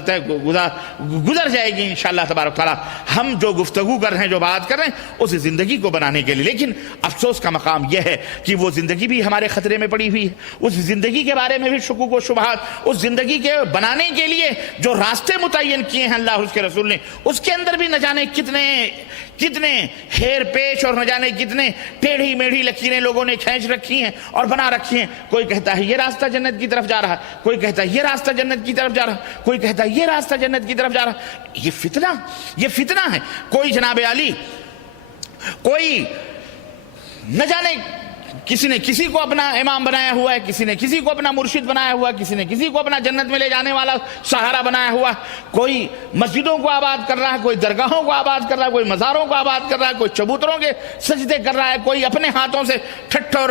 جائے گی انشاءاللہ تبارک تعالیٰ، ہم جو گفتگو کر رہے ہیں، جو بات کر رہے ہیں، اس زندگی کو بنانے کے لیے، لیکن افسوس کا مقام یہ ہے کہ وہ زندگی بھی ہمارے خطرے میں پڑی ہوئی ہے، اس زندگی کے بارے میں بھی شکوک و شبہات، اس زندگی کے بنانے کے لیے جو راستے متعین کیے ہیں اللہ اور اس کے رسول نے، اس کے اندر بھی نہ جانے کتنے ہیر پیش اور نہ جانے کتنے ٹیڑھی میڑھی لکیریں لوگوں نے کھینچ رکھی ہیں اور بنا رکھی ہیں۔ کوئی کہتا ہے یہ راستہ جنت کی طرف جا رہا ہے، کوئی کہتا ہے یہ راستہ جنت کی طرف جا رہا ہے، کوئی کہتا ہے یہ راستہ جنت کی طرف جا رہا ہے۔ یہ فتنہ ہے۔ کوئی جناب علی، کوئی نہ جانے کسی نے کسی کو اپنا امام بنایا ہوا ہے، کسی نے کسی کو اپنا مرشد بنایا ہوا ہے، کسی نے کسی کو اپنا جنت میں لے جانے والا سہارا بنایا ہوا ہے۔ کوئی مسجدوں کو آباد کر رہا ہے، کوئی درگاہوں کو آباد کر رہا ہے، کوئی مزاروں کو آباد کر رہا ہے، کوئی چبوتروں کے سجدے کر رہا ہے، کوئی اپنے ہاتھوں سے ٹھٹ اور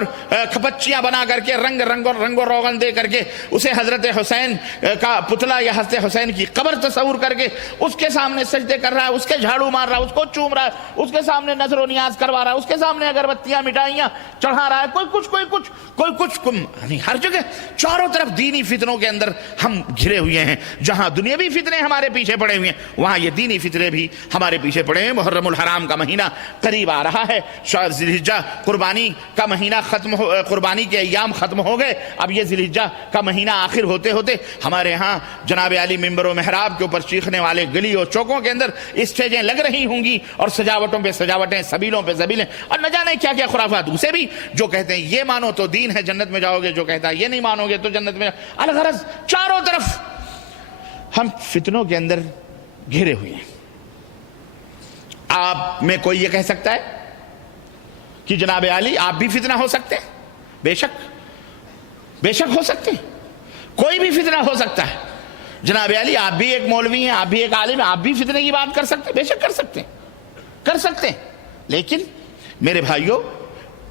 کھپچیاں بنا کر کے رنگ و روغن دے کر کے اسے حضرت حسین کا پتلا یا حضرت حسین کی قبر تصور کر کے اس کے سامنے سجدے کر رہا ہے، اس کے جھاڑو مار رہا ہے، اس کو چوم رہا ہے، اس کے سامنے نظر و نیاز کروا رہا ہے، اس کے سامنے اگربتیاں مٹھائیاں چڑھا رہا ہے، کوئی کچھ یعنی ہر جگہ چاروں طرف دینی فتنوں کے اندر ہم گھرے ہوئے ہیں۔ جہاں دنیاوی فتنے ہمارے پیچھے پڑے ہوئے ہیں، وہاں یہ دینی فتنے بھی ہمارے پیچھے پڑے ہیں۔ محرم الحرام کا مہینہ قریب آ رہا ہے، ذی الحجہ قربانی کا مہینہ قربانی کے ایام ختم ہو گئے، اب یہ ذی الحجہ کا مہینہ آخر ہوتے ہوتے ہمارے ہاں جناب علی ممبر و محراب کے اوپر چیخنے والے گلی اور چوکوں کے اندر اسٹیجیں لگ رہی ہوں گی، اور سجاوٹوں پہ سجاوٹیں، سبیلوں پہ سبیلیں، اور نہ جانے کیا کیا خرافات۔ اسے بھی جو کہتے ہیں یہ مانو تو دین ہے، جنت میں جاؤ گے، جو کہتا ہے یہ نہیں مانو گے تو جنت میں الغرض چاروں طرف ہم فتنوں کے اندر گھرے ہوئے ہیں۔ آپ میں کوئی یہ کہہ سکتا ہے کہ جناب علی آپ بھی فتنہ ہو سکتے ہیں؟ بے شک ہو سکتے ہیں، کوئی بھی فتنہ ہو سکتا ہے، جناب علی آپ بھی ایک مولوی ہیں، آپ بھی ایک عالم ہیں، آپ بھی فتنے کی بات کر سکتے ہیں، بے شک کر سکتے ہیں، لیکن میرے بھائیوں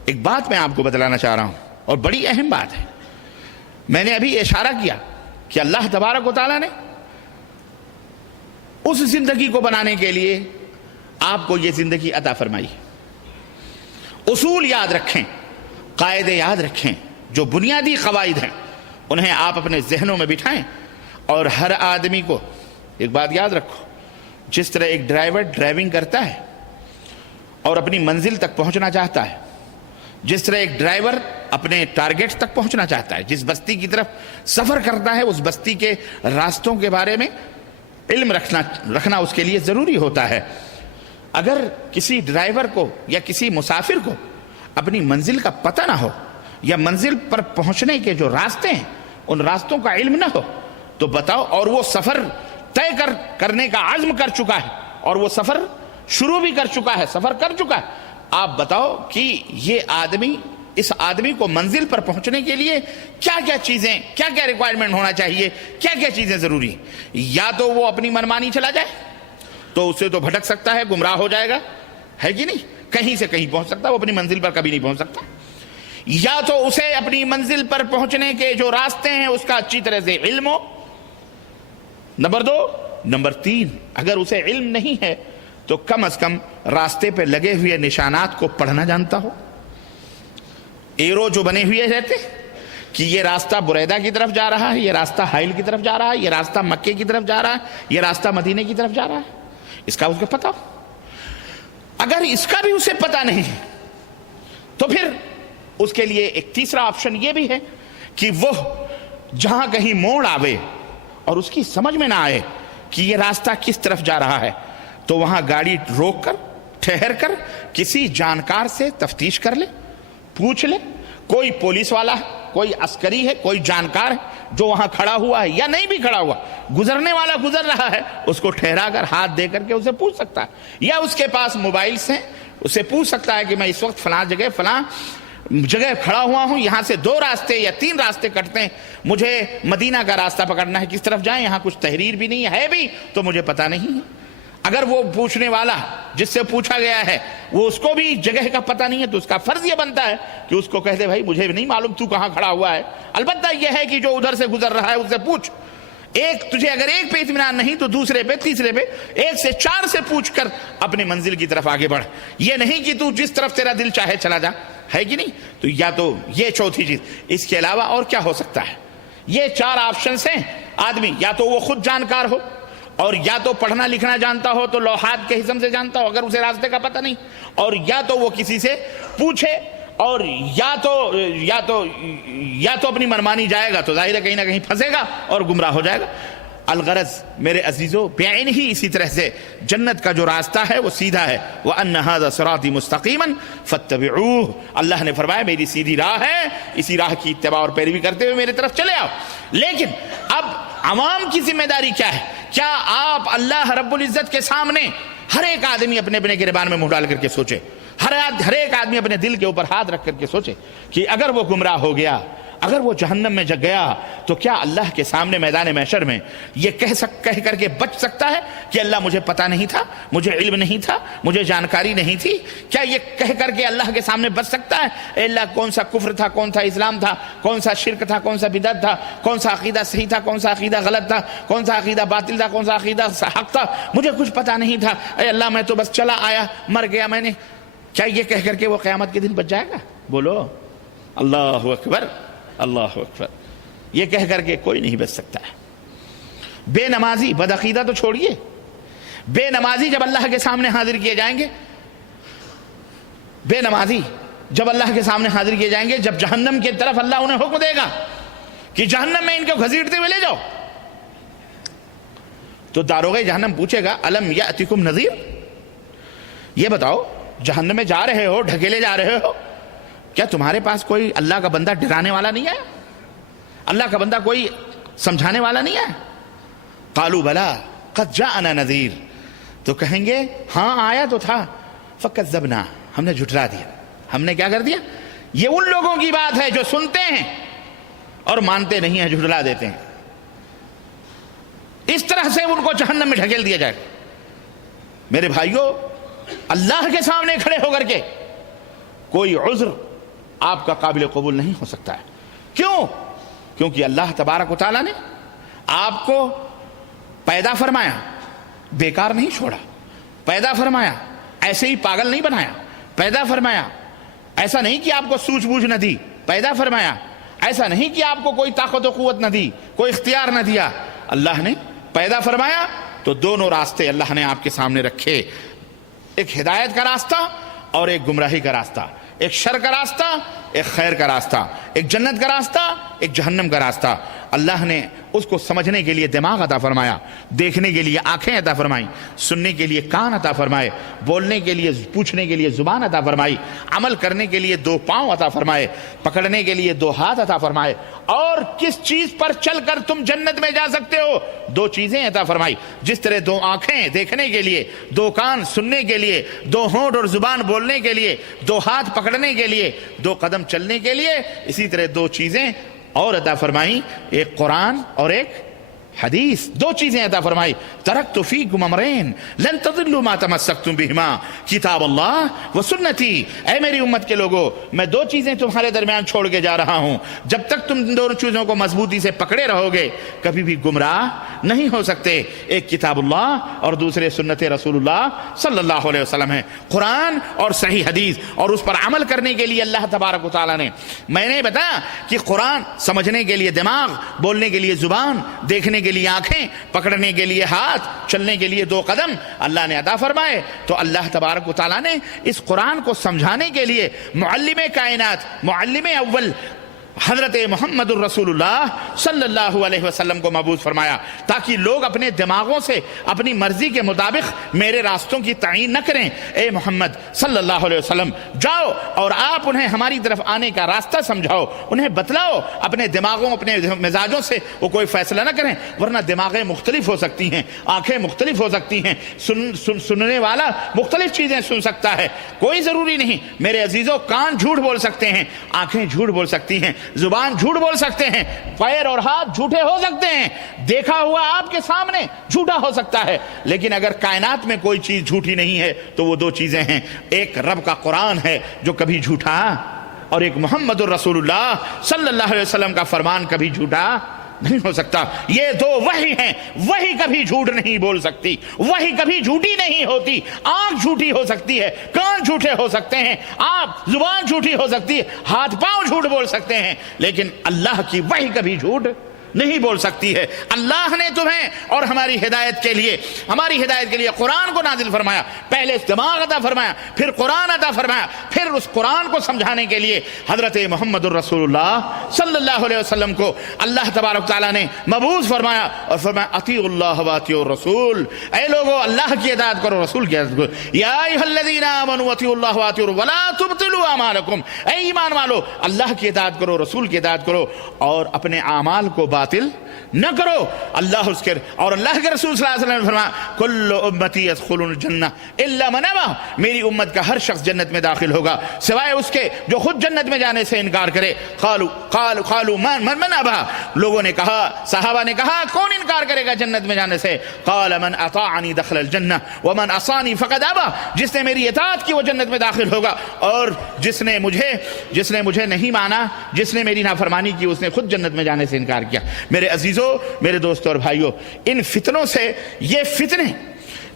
ایک بات میں آپ کو بتلانا چاہ رہا ہوں اور بڑی اہم بات ہے. میں نے ابھی اشارہ کیا کہ اللہ تبارک و تعالیٰ نے اس زندگی کو بنانے کے لیے آپ کو یہ زندگی عطا فرمائی. اصول یاد رکھیں، قاعدے یاد رکھیں، جو بنیادی قواعد ہیں انہیں آپ اپنے ذہنوں میں بٹھائیں. اور ہر آدمی کو ایک بات یاد رکھو، جس طرح ایک ڈرائیور ڈرائیونگ کرتا ہے اور اپنی منزل تک پہنچنا چاہتا ہے، جس طرح ایک ڈرائیور اپنے ٹارگٹ تک پہنچنا چاہتا ہے، جس بستی کی طرف سفر کرتا ہے اس بستی کے راستوں کے بارے میں علم رکھنا اس کے لیے ضروری ہوتا ہے. اگر کسی ڈرائیور کو یا کسی مسافر کو اپنی منزل کا پتہ نہ ہو یا منزل پر پہنچنے کے جو راستے ہیں ان راستوں کا علم نہ ہو تو بتاؤ، اور وہ سفر طے کرنے کا عزم کر چکا ہے اور وہ سفر شروع بھی کر چکا ہے، سفر کر چکا ہے، آپ بتاؤ کہ اس آدمی کو منزل پر پہنچنے کے لیے کیا کیا چیزیں، کیا کیا ریکوائرمنٹ ہونا چاہیے، کیا کیا چیزیں ضروری ہیں. یا تو وہ اپنی منمانی چلا جائے تو اسے تو بھٹک سکتا ہے، گمراہ ہو جائے گا، ہے کہ نہیں، کہیں سے کہیں پہنچ سکتا ہے، وہ اپنی منزل پر کبھی نہیں پہنچ سکتا. یا تو اسے اپنی منزل پر پہنچنے کے جو راستے ہیں اس کا اچھی طرح سے علم ہو. نمبر 2. نمبر 3، اگر اسے علم نہیں ہے تو کم از کم راستے پہ لگے ہوئے نشانات کو پڑھنا جانتا ہو. ایرو جو بنے ہوئے رہتے کہ یہ راستہ بریدہ کی طرف جا رہا ہے، یہ راستہ حائل کی طرف جا رہا ہے، یہ راستہ مکے کی طرف جا رہا ہے، یہ راستہ مدینے کی طرف جا رہا ہے، اس کا اس کو پتا ہو. اگر اس کا بھی اسے پتا نہیں ہے تو پھر اس کے لیے ایک تیسرا آپشن یہ بھی ہے کہ وہ جہاں کہیں موڑ آوے اور اس کی سمجھ میں نہ آئے کہ یہ راستہ کس طرف جا رہا ہے تو وہاں گاڑی روک کر ٹھہر کر کسی جانکار سے تفتیش کر لے، پوچھ لے. کوئی پولیس والا ہے، کوئی عسکری ہے، کوئی جانکار ہے جو وہاں کھڑا ہوا ہے یا نہیں بھی کھڑا ہوا، گزرنے والا گزر رہا ہے، اس کو ٹھہرا کر ہاتھ دے کر کے اسے پوچھ سکتا ہے. یا اس کے پاس موبائلز ہیں، اسے پوچھ سکتا ہے کہ میں اس وقت فلاں جگہ کھڑا ہوا ہوں، یہاں سے 2 راستے یا 3 راستے کٹتے ہیں، مجھے مدینہ کا راستہ پکڑنا ہے، کس طرف جائیں، یہاں کچھ تحریر بھی نہیں ہے بھی تو مجھے پتا نہیں ہے. اگر وہ پوچھنے والا جس سے پوچھا گیا ہے وہ اس کو بھی جگہ کا پتہ نہیں ہے تو اس کا فرض یہ بنتا ہے کہ اس کو کہہ دے بھائی مجھے نہیں معلوم تو کہاں کھڑا ہوا ہے. البتہ یہ ہے کہ جو ادھر سے گزر رہا ہے اس سے پوچھ. تجھے اگر ایک پہ اطمینان نہیں تو دوسرے پہ، تیسرے پہ، 1 سے 4 سے پوچھ کر اپنی منزل کی طرف آگے بڑھ. یہ نہیں کہ تو جس طرف تیرا دل چاہے چلا جا، ہے کہ نہیں. تو یا تو یہ چوتھی چیز. اس کے علاوہ اور کیا ہو سکتا ہے؟ یہ 4 آپشنز ہیں. آدمی یا تو وہ خود جانکار ہو اور یا تو پڑھنا لکھنا جانتا ہو تو لوحات کے حسم سے جانتا ہو اگر اسے راستے کا پتہ نہیں، اور یا تو وہ کسی سے پوچھے، اور یا تو اپنی منمانی جائے گا تو ظاہر ہے کہیں نہ کہیں پھنسے گا اور گمراہ ہو جائے گا. الغرض میرے عزیزو بعین ہی اسی طرح سے جنت کا جو راستہ ہے وہ سیدھا ہے. وَأَنَّ هَذَا صِرَاطِي مُسْتَقِيمًا فَاتَّبِعُوهُ. اللہ نے فرمایا میری سیدھی راہ ہے، اسی راہ کی اتباع اور پیروی کرتے ہوئے میرے طرف چلے آؤ. لیکن اب عوام کی ذمہ داری کیا ہے؟ کیا آپ اللہ رب العزت کے سامنے ہر ایک آدمی اپنے اپنے گریبان میں منہ ڈال کر کے سوچے، ہر ایک آدمی اپنے دل کے اوپر ہاتھ رکھ کر کے سوچے کہ اگر وہ گمراہ ہو گیا، اگر وہ جہنم میں جگ گیا تو کیا اللہ کے سامنے میدان محشر میں یہ کہہ کر کے بچ سکتا ہے کہ اللہ مجھے پتہ نہیں تھا، مجھے علم نہیں تھا، مجھے جانکاری نہیں تھی؟ کیا یہ کہہ کر کے اللہ کے سامنے بچ سکتا ہے اے اللہ کون سا کفر تھا، کون سا اسلام تھا، کون سا شرک تھا، کون سا بدعت تھا، کون سا عقیدہ صحیح تھا، کون سا عقیدہ غلط تھا، کون سا عقیدہ باطل تھا، کون سا عقیدہ حق تھا، مجھے کچھ پتہ نہیں تھا اے اللہ میں تو بس چلا آیا مر گیا میں نے؟ کیا یہ کہہ کر کے وہ قیامت کے دن بچ جائے گا؟ بولو اللہ اکبر، اللہ اکبر. یہ کہہ کر کے کوئی نہیں بچ سکتا ہے. بے نمازی بدعقیدہ تو چھوڑیے، بے نمازی جب اللہ کے سامنے حاضر کیے جائیں گے، بے نمازی جب اللہ کے سامنے حاضر کیے جائیں گے، جب جہنم کی طرف اللہ انہیں حکم دے گا کہ جہنم میں ان کو گھسیٹتے ہوئے لے جاؤ، تو داروغ جہنم پوچھے گا الم یاتکم نذیر، یہ بتاؤ جہنم میں جا رہے ہو، ڈھکیلے جا رہے ہو، کیا تمہارے پاس کوئی اللہ کا بندہ ڈرانے والا نہیں ہے؟ اللہ کا بندہ کوئی سمجھانے والا نہیں ہے؟ قالوا بلا قد جاءنا نذیر، تو کہیں گے ہاں آیا تو تھا، فکذبنا، ہم نے جھٹلا دیا. ہم نے کیا کر دیا؟ یہ ان لوگوں کی بات ہے جو سنتے ہیں اور مانتے نہیں ہیں، جھٹلا دیتے ہیں. اس طرح سے ان کو جہنم میں ڈھکیل دیا جائے۔ میرے بھائیوں، اللہ کے سامنے کھڑے ہو کر کے کوئی عذر آپ کا قابل قبول نہیں ہو سکتا ہے۔ کیوں؟ کیونکہ اللہ تبارک و تعالیٰ نے آپ کو پیدا فرمایا، بیکار نہیں چھوڑا، پیدا فرمایا ایسے ہی پاگل نہیں بنایا، پیدا فرمایا ایسا نہیں کہ آپ کو سوجھ بوجھ نہ دی، پیدا فرمایا ایسا نہیں کہ آپ کو کوئی طاقت و قوت نہ دی، کوئی اختیار نہ دیا۔ اللہ نے پیدا فرمایا تو دونوں راستے اللہ نے آپ کے سامنے رکھے، ایک ہدایت کا راستہ اور ایک گمراہی کا راستہ، ایک شر کا راستہ، ایک خیر کا راستہ، ایک جنت کا راستہ، ایک جہنم کا راستہ۔ اللہ نے اس کو سمجھنے کے لیے دماغ عطا فرمایا، دیکھنے کے لیے آنکھیں عطا فرمائیں، سننے کے لیے کان عطا فرمائے، بولنے کے لیے، پوچھنے کے لیے زبان عطا فرمائی، عمل کرنے کے لیے 2 پاؤں عطا فرمائے، پکڑنے کے لیے 2 ہاتھ عطا فرمائے، اور کس چیز پر چل کر تم جنت میں جا سکتے ہو 2 چیزیں عطا فرمائی۔ جس طرح 2 آنکھیں دیکھنے کے لیے، 2 کان سننے کے لیے، 2 ہونٹ اور زبان بولنے کے لیے، 2 ہاتھ پکڑنے کے لیے، 2 قدم چلنے کے لیے، اسی طرح 2 چیزیں اور عطا فرمائی، ایک قرآن اور ایک حدیث، 2 چیزیں عطا فرمائی۔ ترکت فیکم امرین لن تضلوا ما تمسکتم بہما کتاب اللہ و سنتی۔ اے میری امت کے لوگوں، میں 2 چیزیں تمہارے درمیان چھوڑ کے جا رہا ہوں، جب تک تم ان دونوں چیزوں کو مضبوطی سے پکڑے رہو گے کبھی بھی گمراہ نہیں ہو سکتے۔ ایک کتاب اللہ اور دوسرے سنت رسول اللہ صلی اللہ علیہ وسلم ہے، قرآن اور صحیح حدیث، اور اس پر عمل کرنے کے لیے اللہ تبارک و تعالیٰ نے، میں نے بتایا کہ قرآن سمجھنے کے لیے دماغ، بولنے کے لیے زبان، دیکھنے کے لیے آنکھیں، پکڑنے کے لیے ہاتھ، چلنے کے لیے 2 قدم اللہ نے عطا فرمائے۔ تو اللہ تبارک و تعالیٰ نے اس قرآن کو سمجھانے کے لیے معلم کائنات، معلم اول حضرت محمد الرسول اللہ صلی اللہ علیہ وسلم کو مبعوث فرمایا، تاکہ لوگ اپنے دماغوں سے اپنی مرضی کے مطابق میرے راستوں کی تعیین نہ کریں۔ اے محمد صلی اللہ علیہ وسلم، جاؤ اور آپ انہیں ہماری طرف آنے کا راستہ سمجھاؤ، انہیں بتلاؤ، اپنے دماغوں، اپنے مزاجوں سے وہ کوئی فیصلہ نہ کریں، ورنہ دماغیں مختلف ہو سکتی ہیں، آنکھیں مختلف ہو سکتی ہیں، سننے والا مختلف چیزیں سن سکتا ہے، کوئی ضروری نہیں۔ میرے عزیزوں، کان جھوٹ بول سکتے ہیں، آنکھیں جھوٹ بول سکتی ہیں، زبان جھوٹ بول سکتے ہیں، پیر اور ہاتھ جھوٹے ہو سکتے ہیں، دیکھا ہوا آپ کے سامنے جھوٹا ہو سکتا ہے، لیکن اگر کائنات میں کوئی چیز جھوٹی نہیں ہے تو وہ 2 چیزیں ہیں، ایک رب کا قرآن ہے جو کبھی جھوٹا، اور ایک محمد الرسول اللہ صلی اللہ علیہ وسلم کا فرمان کبھی جھوٹا نہیں ہو سکتا۔ یہ 2 وحی ہیں، وحی کبھی جھوٹ نہیں بول سکتی، وحی کبھی جھوٹی نہیں ہوتی۔ آنکھ جھوٹی ہو سکتی ہے، کان جھوٹے ہو سکتے ہیں، آپ زبان جھوٹی ہو سکتی ہے، ہاتھ پاؤں جھوٹ بول سکتے ہیں، لیکن اللہ کی وحی کبھی جھوٹ نہیں بول سکتی ہے۔ اللہ نے تمہیں اور ہماری ہدایت کے لیے قرآن کو نازل فرمایا، پہلے دماغ عطا فرمایا، پھر قرآن عطا فرمایا، پھر اس قرآن کو سمجھانے کے لیے حضرت محمد الرسول اللہ صلی اللہ علیہ وسلم کو اللہ تبارک تعالیٰ نے مبعوث فرمایا، اور فرمایا اطیعوا اللہ واطیعوا الرسول، اے لوگو اللہ کی اطاعت کرو، رسول کی اطاعت کرو، یا ایھا الذین آمنوا اطیعوا اللہ واطیعوا ولا تبطلوا اعمالکم، اے ایمان والو اللہ کی اطاعت کرو، رسول کی اطاعت کرو، اور اپنے اعمال کو باطل نہ کرو۔ اللہ کے رسول صلی اللہ علیہ وسلم نے فرمایا کل امتی يدخلون الجنہ الا من ابى، میری امت کا ہر شخص جنت میں داخل ہوگا سوائے اس کے جو خود جنت میں جانے سے انکار کرے۔ قالوا من ابى، لوگوں نے کہا، صحابہ نے کہا کون انکار کرے گا جنت میں جانے سے؟ قال من اطاعنی دخل الجنہ ومن عصانی فقد ابى، جس نے میری اطاعت کی وہ جنت میں داخل ہوگا، اور جس نے مجھے نہیں مانا، جس نے میری نافرمانی کی، اس نے خود جنت میں جانے سے انکار کیا۔ میرے عزیزوں، میرے دوستوں اور بھائیوں، ان فتنوں سے، یہ فتنے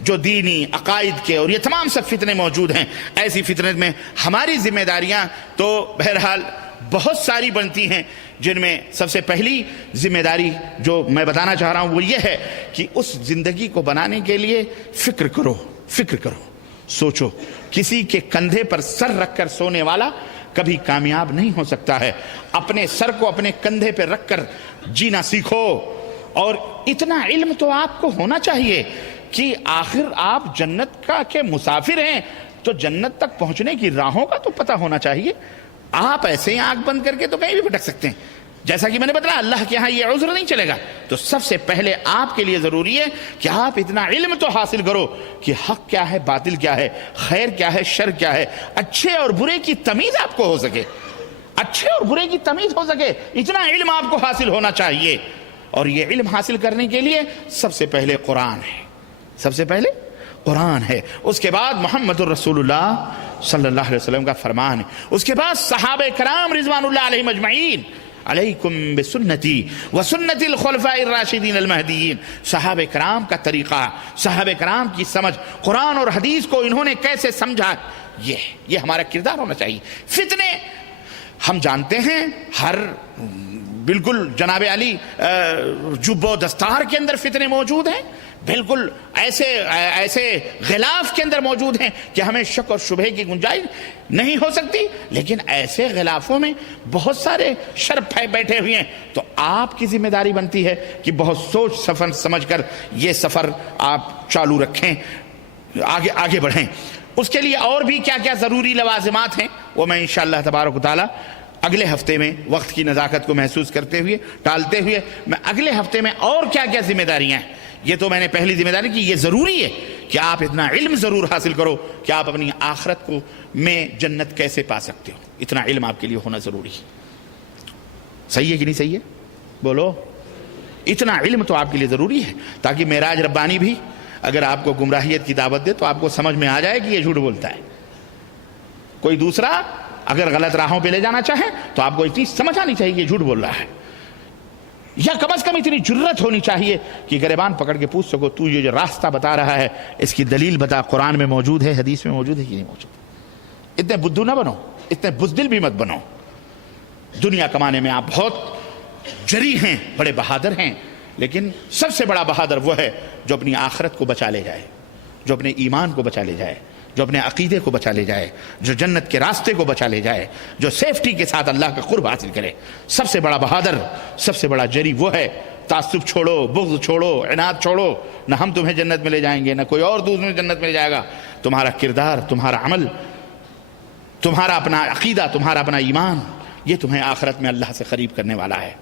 جو دینی عقائد کے اور یہ تمام سب فتنے موجود ہیں، ایسی فتنے میں ہماری ذمہ داریاں تو بہرحال بہت ساری بنتی ہیں، جن میں سب سے پہلی ذمہ داری جو میں بتانا چاہ رہا ہوں وہ یہ ہے کہ اس زندگی کو بنانے کے لیے فکر کرو، سوچو۔ کسی کے کندھے پر سر رکھ کر سونے والا کبھی کامیاب نہیں ہو سکتا ہے۔ اپنے سر کو اپنے کندھے پہ رکھ کر جینا سیکھو، اور اتنا علم تو آپ کو ہونا چاہیے کہ آخر آپ جنت کے مسافر ہیں، تو جنت تک پہنچنے کی راہوں کا تو پتہ ہونا چاہیے۔ آپ ایسے ہی آنکھ بند کر کے تو کہیں بھی بھٹک سکتے ہیں، جیسا کہ میں نے بتایا اللہ کے ہاں یہ عذر نہیں چلے گا۔ تو سب سے پہلے آپ کے لیے ضروری ہے کہ آپ اتنا علم تو حاصل کرو کہ حق کیا ہے، باطل کیا ہے، خیر کیا ہے، شر کیا ہے، اچھے اور برے کی تمیز آپ کو ہو سکے، اتنا علم آپ کو حاصل ہونا چاہیے۔ اور یہ علم حاصل کرنے کے لیے سب سے پہلے قرآن ہے، سب سے پہلے قرآن ہے، اس کے بعد محمد الرسول اللہ صلی اللہ علیہ وسلم کا فرمان ہے، اس کے بعد صحابہ کرام رضوان اللہ علیہم اجمعین، علیکم بسنتی وسنت الخلفاء الراشدین المہدیین، صحابہ کرام کا طریقہ، صحابہ کرام کی سمجھ، قرآن اور حدیث کو انہوں نے کیسے سمجھا، یہ ہمارا کردار ہونا چاہیے۔ فتنے ہم جانتے ہیں، ہر بالکل جناب علی جب و دستار کے اندر فتنے موجود ہیں، بالکل ایسے غلاف کے اندر موجود ہیں کہ ہمیں شک اور شبہ کی گنجائش نہیں ہو سکتی، لیکن ایسے غلافوں میں بہت سارے شر بیٹھے ہوئے ہیں، تو آپ کی ذمہ داری بنتی ہے کہ بہت سوچ سفر سمجھ کر یہ سفر آپ چالو رکھیں، آگے بڑھیں۔ اس کے لیے اور بھی کیا کیا ضروری لوازمات ہیں وہ میں انشاءاللہ تبارک و تعالی اگلے ہفتے میں، وقت کی نزاکت کو محسوس کرتے ہوئے، ٹالتے ہوئے، میں اگلے ہفتے میں اور کیا کیا ذمہ داریاں ہیں، یہ تو میں نے پہلی ذمہ داری کی، یہ ضروری ہے کہ آپ اتنا علم ضرور حاصل کرو کہ آپ اپنی آخرت کو میں جنت کیسے پا سکتے ہو، اتنا علم آپ کے لیے ہونا ضروری ہے۔ صحیح ہے کہ نہیں صحیح ہے؟ بولو، اتنا علم تو آپ کے لیے ضروری ہے، تاکہ معراج ربانی بھی اگر آپ کو گمراہیت کی دعوت دے تو آپ کو سمجھ میں آ جائے کہ یہ جھوٹ بولتا ہے۔ کوئی دوسرا اگر غلط راہوں پہ لے جانا چاہے تو آپ کو اتنی سمجھ آنی چاہیے کہ یہ جھوٹ بول رہا ہے، یا کم از کم اتنی جرت ہونی چاہیے کہ گریبان پکڑ کے پوچھ سکو تو یہ جو راستہ بتا رہا ہے اس کی دلیل بتا، قرآن میں موجود ہے، حدیث میں موجود ہے کہ نہیں موجود۔ اتنے بدھو نہ بنو، اتنے بزدل بھی مت بنو۔ دنیا کمانے میں آپ بہت جری ہیں، بڑے بہادر ہیں، لیکن سب سے بڑا بہادر وہ ہے جو اپنی آخرت کو بچا لے جائے، جو اپنے ایمان کو بچا لے جائے، جو اپنے عقیدے کو بچا لے جائے، جو جنت کے راستے کو بچا لے جائے، جو سیفٹی کے ساتھ اللہ کا قرب حاصل کرے۔ سب سے بڑا بہادر، سب سے بڑا جری وہ ہے۔ تعصب چھوڑو، بغض چھوڑو، عناد چھوڑو، نہ ہم تمہیں جنت میں لے جائیں گے، نہ کوئی اور تمہیں جنت میں لے جائے گا۔ تمہارا کردار، تمہارا عمل، تمہارا اپنا عقیدہ، تمہارا اپنا ایمان، یہ تمہیں آخرت میں اللہ سے قریب کرنے والا ہے،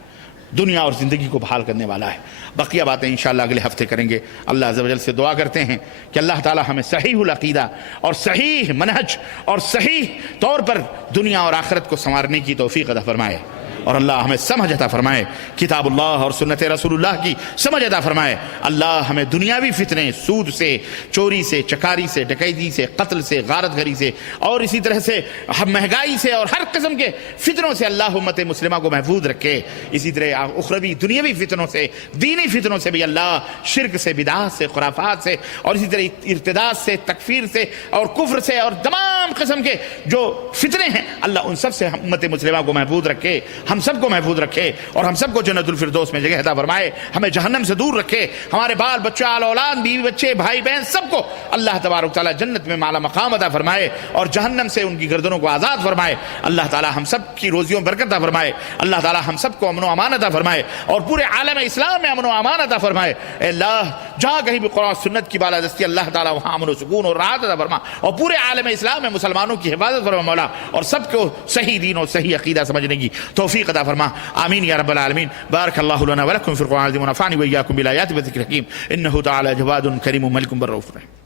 دنیا اور زندگی کو بحال کرنے والا ہے۔ بقیہ باتیں انشاءاللہ اگلے ہفتے کریں گے۔ اللہ عز و جل سے دعا کرتے ہیں کہ اللہ تعالی ہمیں صحیح العقیدہ اور صحیح منہج اور صحیح طور پر دنیا اور آخرت کو سنوارنے کی توفیق عطا فرمائے، اور اللہ ہمیں سمجھ عطا فرمائے، کتاب اللہ اور سنت رسول اللہ کی سمجھ عطا فرمائے۔ اللہ ہمیں دنیاوی فتنے، سود سے، چوری سے، چکاری سے، ڈکیتی سے، قتل سے، غارت گری سے، اور اسی طرح سے مہنگائی سے اور ہر قسم کے فتنوں سے اللہ امت مسلمہ کو محفوظ رکھے۔ اسی طرح اخروی دنیاوی فتنوں سے، دینی فتنوں سے بھی اللہ، شرک سے، بدعات سے، خرافات سے، اور اسی طرح ارتداد سے، تکفیر سے اور کفر سے اور تمام قسم کے جو فتنے ہیں، اللہ ان سب سے امت مسلمہ کو محفوظ رکھے، ہم سب کو محفوظ رکھے، اور ہم سب کو جنت الفردوس میں جگہ عطا فرمائے، ہمیں جہنم سے دور رکھے، ہمارے بال بچہ، آل اولاد، بیوی بچے، بھائی بہن، سب کو اللہ تبارک تعالی جنت میں اعلیٰ مقام عطا فرمائے، اور جہنم سے ان کی گردنوں کو آزاد فرمائے۔ اللہ تعالی ہم سب کی روزیوں برکت عطا فرمائے، اللہ تعالی ہم سب کو امن و امان عطا فرمائے، اور پورے عالم اسلام میں امن و امان عطا فرمائے۔ اے اللہ، جہاں کہیں بھی قرآن سنت کی بالادستی، اللہ تعالی وہاں امن و سکون اور راحت عطا فرما، اور پورے عالم اسلام میں مسلمانوں کی حفاظت فرما مولا، اور سب کو صحیح دین اور صحیح عقیدہ سمجھنے کی توفیق عطا فرما۔ آمین یا رب العالمین۔ بارک اللہ لنا ولکم فی القرآن العظیم ونفعني وإياكم بالآیات والذکر الحکیم، انہ تعالی جواد کریم ملک بالرؤوف الرحیم۔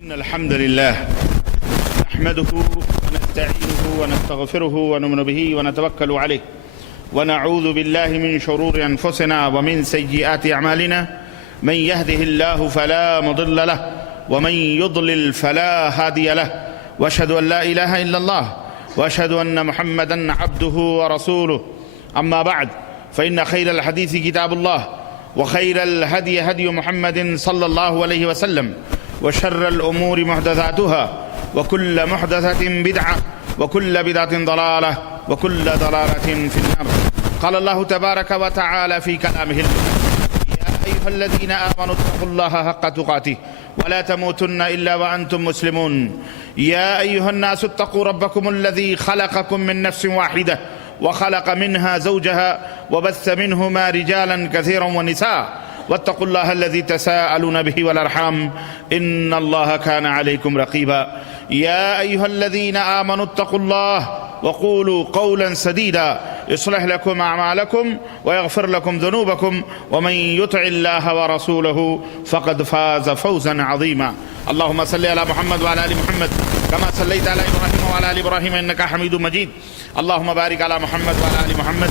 ان الحمد لله نحمده ونستعينه ونستغفره ونؤمن به ونتوكل عليه ونعوذ بالله من شرور أنفسنا ومن سيئات أعمالنا، من يهده الله فلا مضل له ومن يضلل فلا هادي له، وأشهد أن لا إله إلا الله وأشهد أن محمدًا عبده ورسوله، أما بعد فإن خير الحديث كتاب الله، وخير الهدي هدي محمد صلى الله عليه وسلم، وشر الأمور محدثاتها، وكل محدثة بدعة، وكل بدعة ضلالة، وكل ضلالة في النار۔ قال الله تبارك وتعالى في كلامه المبين: يا أيها الذين آمنوا اتقوا الله حق تقاته ولا تموتن إلا وأنتم مسلمون، يا أيها الناس اتقوا ربكم الذي خلقكم من نفس واحدة وخلق منها زوجها وبث منهما رجالا كثيرا ونساء، واتقوا الله الذي تساءلون به والأرحام إن الله كان عليكم رقيبا، يا أيها الذين آمنوا اتقوا الله وقولوا قولا سديدا يصلح لكم أعمالكم ويغفر لكم ذنوبكم، ومن يطع الله ورسوله فقد فاز فوزا عظيما۔ اللهم صل على محمد وعلى آل محمد كما صليت على إبراهيم وعلى آل إبراهيم إنك حميد مجيد، اللهم بارك على محمد وعلى آل محمد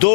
2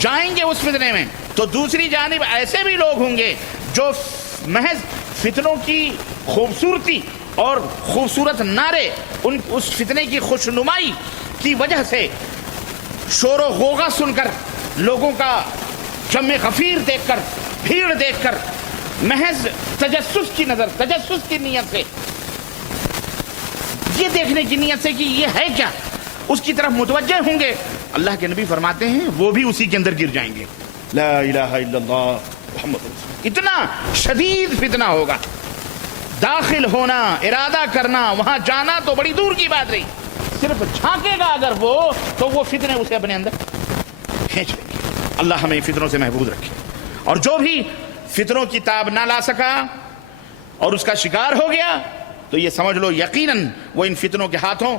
جائیں گے اس فتنے میں، تو دوسری جانب ایسے بھی لوگ ہوں گے جو محض فتنوں کی خوبصورتی اور خوبصورت نعرے، اس فتنے کی خوشنمائی کی وجہ سے شور و غوغا سن کر، لوگوں کا جمع غفیر دیکھ کر، بھیڑ دیکھ کر، محض تجسس کی نظر، تجسس کی نیت سے، یہ دیکھنے کی نیت سے کہ یہ ہے کیا، اس کی طرف متوجہ ہوں گے. اللہ کے نبی فرماتے ہیں وہ بھی اسی کے اندر گر جائیں گے. لا الہ الا اللہ محمد رسول اللہ. اتنا شدید فتنہ ہوگا، داخل ہونا، ارادہ کرنا، وہاں جانا تو بڑی دور کی بات رہی، صرف جھانکے گا اگر وہ، تو وہ فتنے اسے اپنے اندر کھینچ لیں گے. اللہ ہمیں فتنوں سے محفوظ رکھے. اور جو بھی فتنوں کی تاب نہ لا سکا اور اس کا شکار ہو گیا، تو یہ سمجھ لو یقیناً وہ ان فتنوں کے ہاتھوں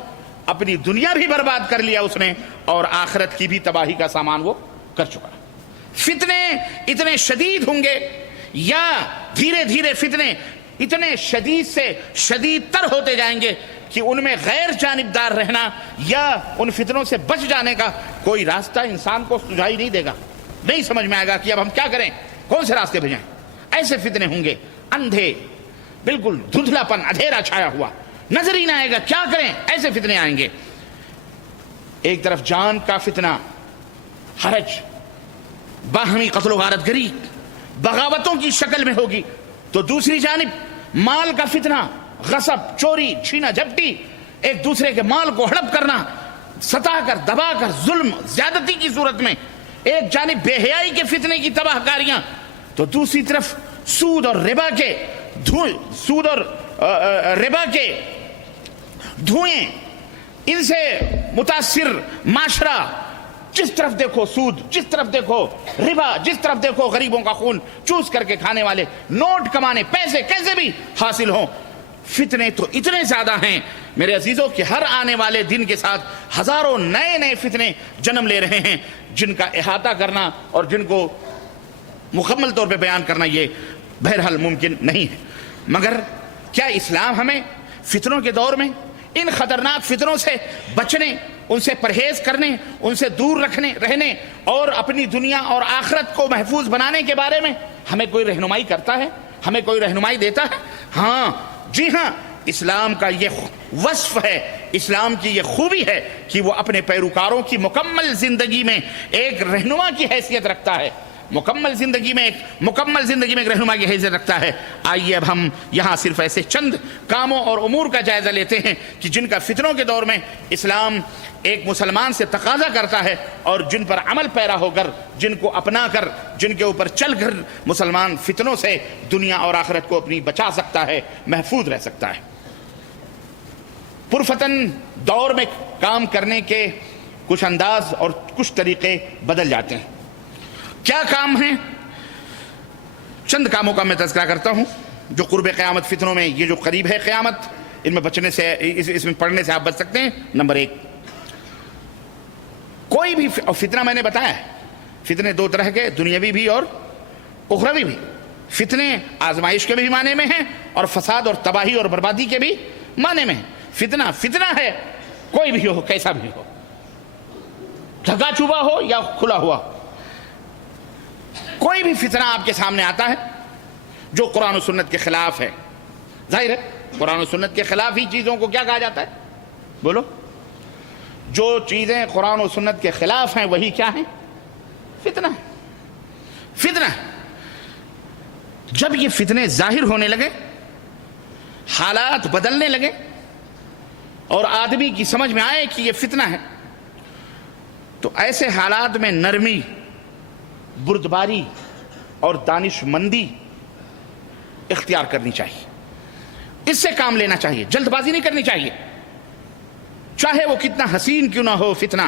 اپنی دنیا بھی برباد کر لیا اس نے، اور آخرت کی بھی تباہی کا سامان وہ کر چکا. فتنے اتنے شدید ہوں گے، یا دھیرے دھیرے فتنے اتنے شدید سے شدید تر ہوتے جائیں گے کہ ان میں غیر جانبدار رہنا یا ان فتنوں سے بچ جانے کا کوئی راستہ انسان کو سجائی نہیں دے گا. نہیں سمجھ میں آئے گا کہ اب ہم کیا کریں، کون سے راستے پہ جائیں. ایسے فتنے ہوں گے، اندھے، بالکل دھندلا پن، اندھیرا چھایا ہوا، نظر ہی نہ آئے گا کیا کریں. ایسے فتنے آئیں گے. ایک طرف جان کا فتنہ، حرج، باہمی قتل و غارت گری، بغاوتوں کی شکل میں ہوگی، تو دوسری جانب مال کا فتنہ، غصب، چوری، چھینا جھپٹی، ایک دوسرے کے مال کو ہڑپ کرنا، ستا کر، دبا کر، ظلم، زیادتی کی صورت میں. ایک جانب بے حیائی کے فتنے کی تباہ کاریاں، تو دوسری طرف سود اور ربا کے دھوئیں، ان سے متاثر معاشرہ. جس طرف دیکھو سود، جس طرف دیکھو ربا، جس طرف دیکھو غریبوں کا خون چوس کر کے کھانے والے، نوٹ کمانے، پیسے کیسے بھی حاصل ہوں. فتنے تو اتنے زیادہ ہیں میرے عزیزوں کہ ہر آنے والے دن کے ساتھ ہزاروں نئے نئے فتنے جنم لے رہے ہیں، جن کا احاطہ کرنا اور جن کو مکمل طور پہ بیان کرنا یہ بہرحال ممکن نہیں ہے. مگر کیا اسلام ہمیں فتنوں کے دور میں ان خطرناک فتنوں سے بچنے، ان سے پرہیز کرنے، ان سے دور رہنے اور اپنی دنیا اور آخرت کو محفوظ بنانے کے بارے میں ہمیں کوئی رہنمائی کرتا ہے، ہمیں کوئی رہنمائی دیتا ہے؟ ہاں، جی ہاں، اسلام کا یہ وصف ہے، اسلام کی یہ خوبی ہے کہ وہ اپنے پیروکاروں کی مکمل زندگی میں ایک رہنما کی حیثیت رکھتا ہے، مکمل زندگی میں ایک رہنما کی حیثیت رکھتا ہے. آئیے اب ہم یہاں صرف ایسے چند کاموں اور امور کا جائزہ لیتے ہیں کہ جن کا فتنوں کے دور میں اسلام ایک مسلمان سے تقاضا کرتا ہے، اور جن پر عمل پیرا ہو کر، جن کو اپنا کر، جن کے اوپر چل کر مسلمان فتنوں سے دنیا اور آخرت کو اپنی بچا سکتا ہے، محفوظ رہ سکتا ہے. پرفتن دور میں کام کرنے کے کچھ انداز اور کچھ طریقے بدل جاتے ہیں. کیا کام ہیں؟ چند کاموں کا میں تذکرہ کرتا ہوں جو قرب قیامت فتنوں میں، یہ جو قریب ہے قیامت، ان میں بچنے سے، اس میں پڑھنے سے آپ بچ سکتے ہیں. نمبر 1، کوئی بھی فتنہ، میں نے بتایا ہے فتنے دو طرح کے، دنیاوی بھی اور اخروی بھی. فتنے آزمائش کے بھی معنی میں ہیں اور فساد اور تباہی اور بربادی کے بھی معنی میں ہیں. فتنہ ہے، کوئی بھی ہو، کیسا بھی ہو، ڈھکا چھپا ہو یا کھلا ہوا. کوئی بھی فتنہ آپ کے سامنے آتا ہے جو قرآن و سنت کے خلاف ہے، ظاہر ہے قرآن و سنت کے خلاف ہی چیزوں کو کیا کہا جاتا ہے؟ بولو. جو چیزیں قرآن و سنت کے خلاف ہیں وہی کیا ہیں؟ فتنہ. جب یہ فتنے ظاہر ہونے لگے، حالات بدلنے لگے اور آدمی کی سمجھ میں آئے کہ یہ فتنہ ہے، تو ایسے حالات میں نرمی، بردباری اور دانش مندی اختیار کرنی چاہیے. اس سے کام لینا چاہیے، جلد بازی نہیں کرنی چاہیے. چاہے وہ کتنا حسین کیوں نہ ہو فتنہ،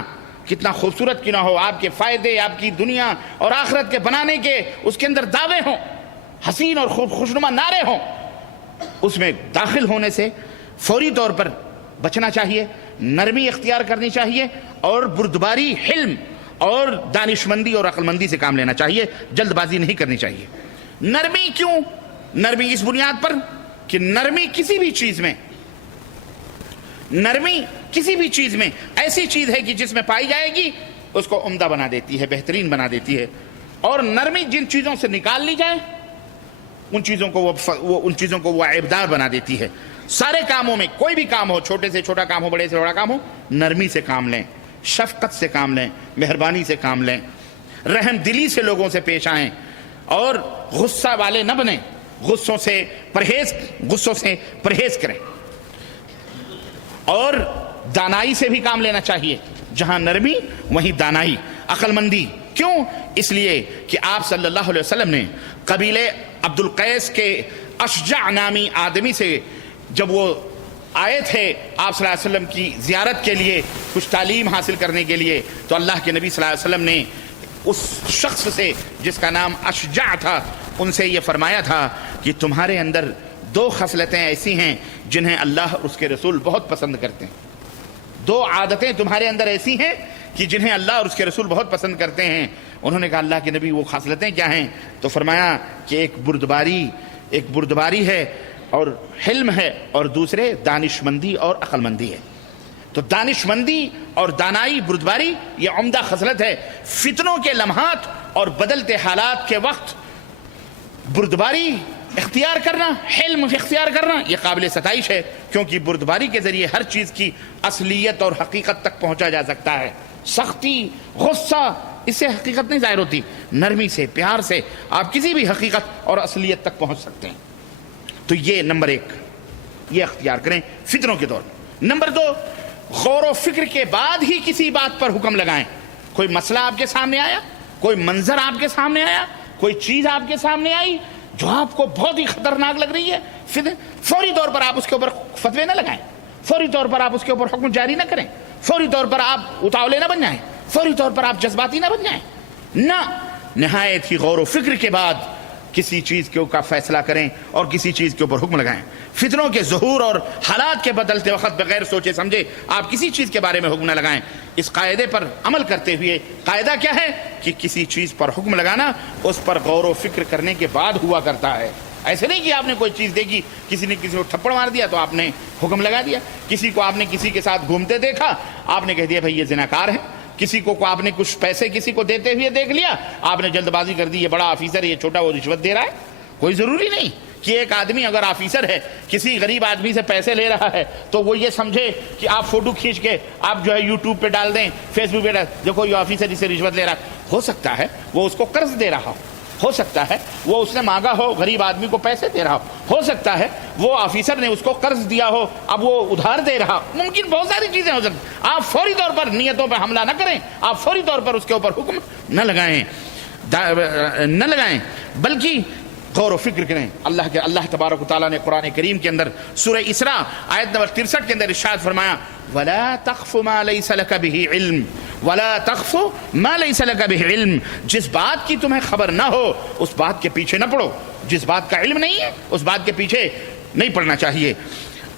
کتنا خوبصورت کیوں نہ ہو، آپ کے فائدے، آپ کی دنیا اور آخرت کے بنانے کے اس کے اندر دعوے ہوں، حسین اور خوشنما نعرے ہوں، اس میں داخل ہونے سے فوری طور پر بچنا چاہیے، نرمی اختیار کرنی چاہیے اور بردباری، حلم اور دانشمندی اور عقل مندی سے کام لینا چاہیے، جلد بازی نہیں کرنی چاہیے. نرمی کیوں؟ نرمی اس بنیاد پر کہ نرمی کسی بھی چیز میں ایسی چیز ہے کہ جس میں پائی جائے گی اس کو عمدہ بنا دیتی ہے، بہترین بنا دیتی ہے، اور نرمی جن چیزوں سے نکال لی جائے ان چیزوں کو وہ عیبدار بنا دیتی ہے۔ سارے کاموں میں کوئی بھی کام ہو، چھوٹے سے چھوٹا کام ہو، بڑے سے بڑا کام ہو، نرمی سے کام لیں، شفقت سے کام لیں، مہربانی سے کام لیں، رحم دلی سے لوگوں سے پیش آئیں، اور غصہ والے نہ بنیں، غصوں سے پرہیز کریں، اور دانائی سے بھی کام لینا چاہیے، جہاں نرمی وہیں دانائی، عقل مندی۔ کیوں؟ اس لیے کہ آپ صلی اللہ علیہ وسلم نے قبیلے عبد القیس کے اشجع نامی آدمی سے جب وہ آئے تھے آپ صلی اللہ علیہ وسلم کی زیارت کے لیے، کچھ تعلیم حاصل کرنے کے لیے، تو اللہ کے نبی صلی اللہ علیہ وسلم نے اس شخص سے جس کا نام اشجع تھا ان سے یہ فرمایا تھا کہ تمہارے اندر 2 خصلتیں ایسی ہیں جنہیں اللہ اور اس کے رسول بہت پسند کرتے ہیں، 2 عادتیں تمہارے اندر ایسی ہیں کہ جنہیں اللہ اور اس کے رسول بہت پسند کرتے ہیں۔ انہوں نے کہا اللہ کے نبی وہ خصلتیں کیا ہیں؟ تو فرمایا کہ ایک بردباری ہے اور حلم ہے، اور دوسرے دانش مندی اور عقل مندی ہے۔ تو دانش مندی اور دانائی، بردباری، یہ عمدہ خصلت ہے۔ فتنوں کے لمحات اور بدلتے حالات کے وقت بردباری اختیار کرنا، حلم اختیار کرنا، یہ قابل ستائش ہے، کیونکہ بردباری کے ذریعے ہر چیز کی اصلیت اور حقیقت تک پہنچا جا سکتا ہے۔ سختی، غصہ، اس سے حقیقت نہیں ظاہر ہوتی، نرمی سے، پیار سے آپ کسی بھی حقیقت اور اصلیت تک پہنچ سکتے ہیں۔ تو یہ نمبر 1، یہ اختیار کریں فتنوں کے دور میں۔ نمبر 2، غور و فکر کے بعد ہی کسی بات پر حکم لگائیں۔ کوئی مسئلہ آپ کے سامنے آیا، کوئی منظر آپ کے سامنے آیا، کوئی چیز آپ کے سامنے آئی جو آپ کو بہت ہی خطرناک لگ رہی ہے، فوری طور پر آپ اس کے اوپر فتوے نہ لگائیں، فوری طور پر آپ اس کے اوپر حکم جاری نہ کریں، فوری طور پر آپ اتاولے نہ بن جائیں، فوری طور پر آپ جذباتی نہ بن جائیں، نہ، نہایت ہی غور و فکر کے بعد کسی چیز کے اوپر فیصلہ کریں اور کسی چیز کے اوپر حکم لگائیں۔ فتنوں کے ظہور اور حالات کے بدلتے وقت بغیر سوچے سمجھے آپ کسی چیز کے بارے میں حکم نہ لگائیں۔ اس قاعدے پر عمل کرتے ہوئے، قاعدہ کیا ہے کہ کسی چیز پر حکم لگانا اس پر غور و فکر کرنے کے بعد ہوا کرتا ہے۔ ایسے نہیں کہ آپ نے کوئی چیز دیکھی، کسی نے کسی کو تھپڑ مار دیا تو آپ نے حکم لگا دیا، کسی کو آپ نے کسی کے ساتھ گھومتے دیکھا آپ نے کہہ دیا بھائی یہ زناکار ہے، کسی کو آپ نے کچھ پیسے کسی کو دیتے ہوئے دیکھ لیا آپ نے جلد بازی کر دی یہ بڑا آفیسر ہے، یہ چھوٹا وہ رشوت دے رہا ہے۔ کوئی ضروری نہیں کہ ایک آدمی اگر آفیسر ہے کسی غریب آدمی سے پیسے لے رہا ہے تو وہ یہ سمجھے کہ آپ فوٹو کھینچ کے آپ جو ہے یوٹیوب پہ ڈال دیں، فیس بک پہ دیکھو یہ آفیسر اسے رشوت لے رہا ہے۔ ہو سکتا ہے وہ اس کو قرض دے رہا ہو سکتا ہے وہ اس نے مانگا ہو، غریب آدمی کو پیسے دے رہا ہو سکتا ہے وہ آفیسر نے اس کو قرض دیا ہو، اب وہ ادھار دے رہا، ممکن بہت ساری چیزیں ہو سکتی۔ آپ فوری طور پر نیتوں پہ حملہ نہ کریں، آپ فوری طور پر اس کے اوپر حکم نہ لگائیں بلکہ غور و فکر کریں۔ اللہ تبارک و تعالیٰ نے قرآن کریم کے اندر سورہ اسراء آیت نمبر 63 کے اندر ارشاد فرمایا وَلَا تَخْفُ مَا لَيْسَ لَكَ بِهِ عِلْمٌ وَلَا تَخْفُ مَا لَيْسَ لَكَ بِهِ عِلْمٌ، جس بات کی تمہیں خبر نہ ہو اس بات کے پیچھے نہ پڑو، جس بات کا علم نہیں ہے اس بات کے پیچھے نہیں پڑنا چاہیے۔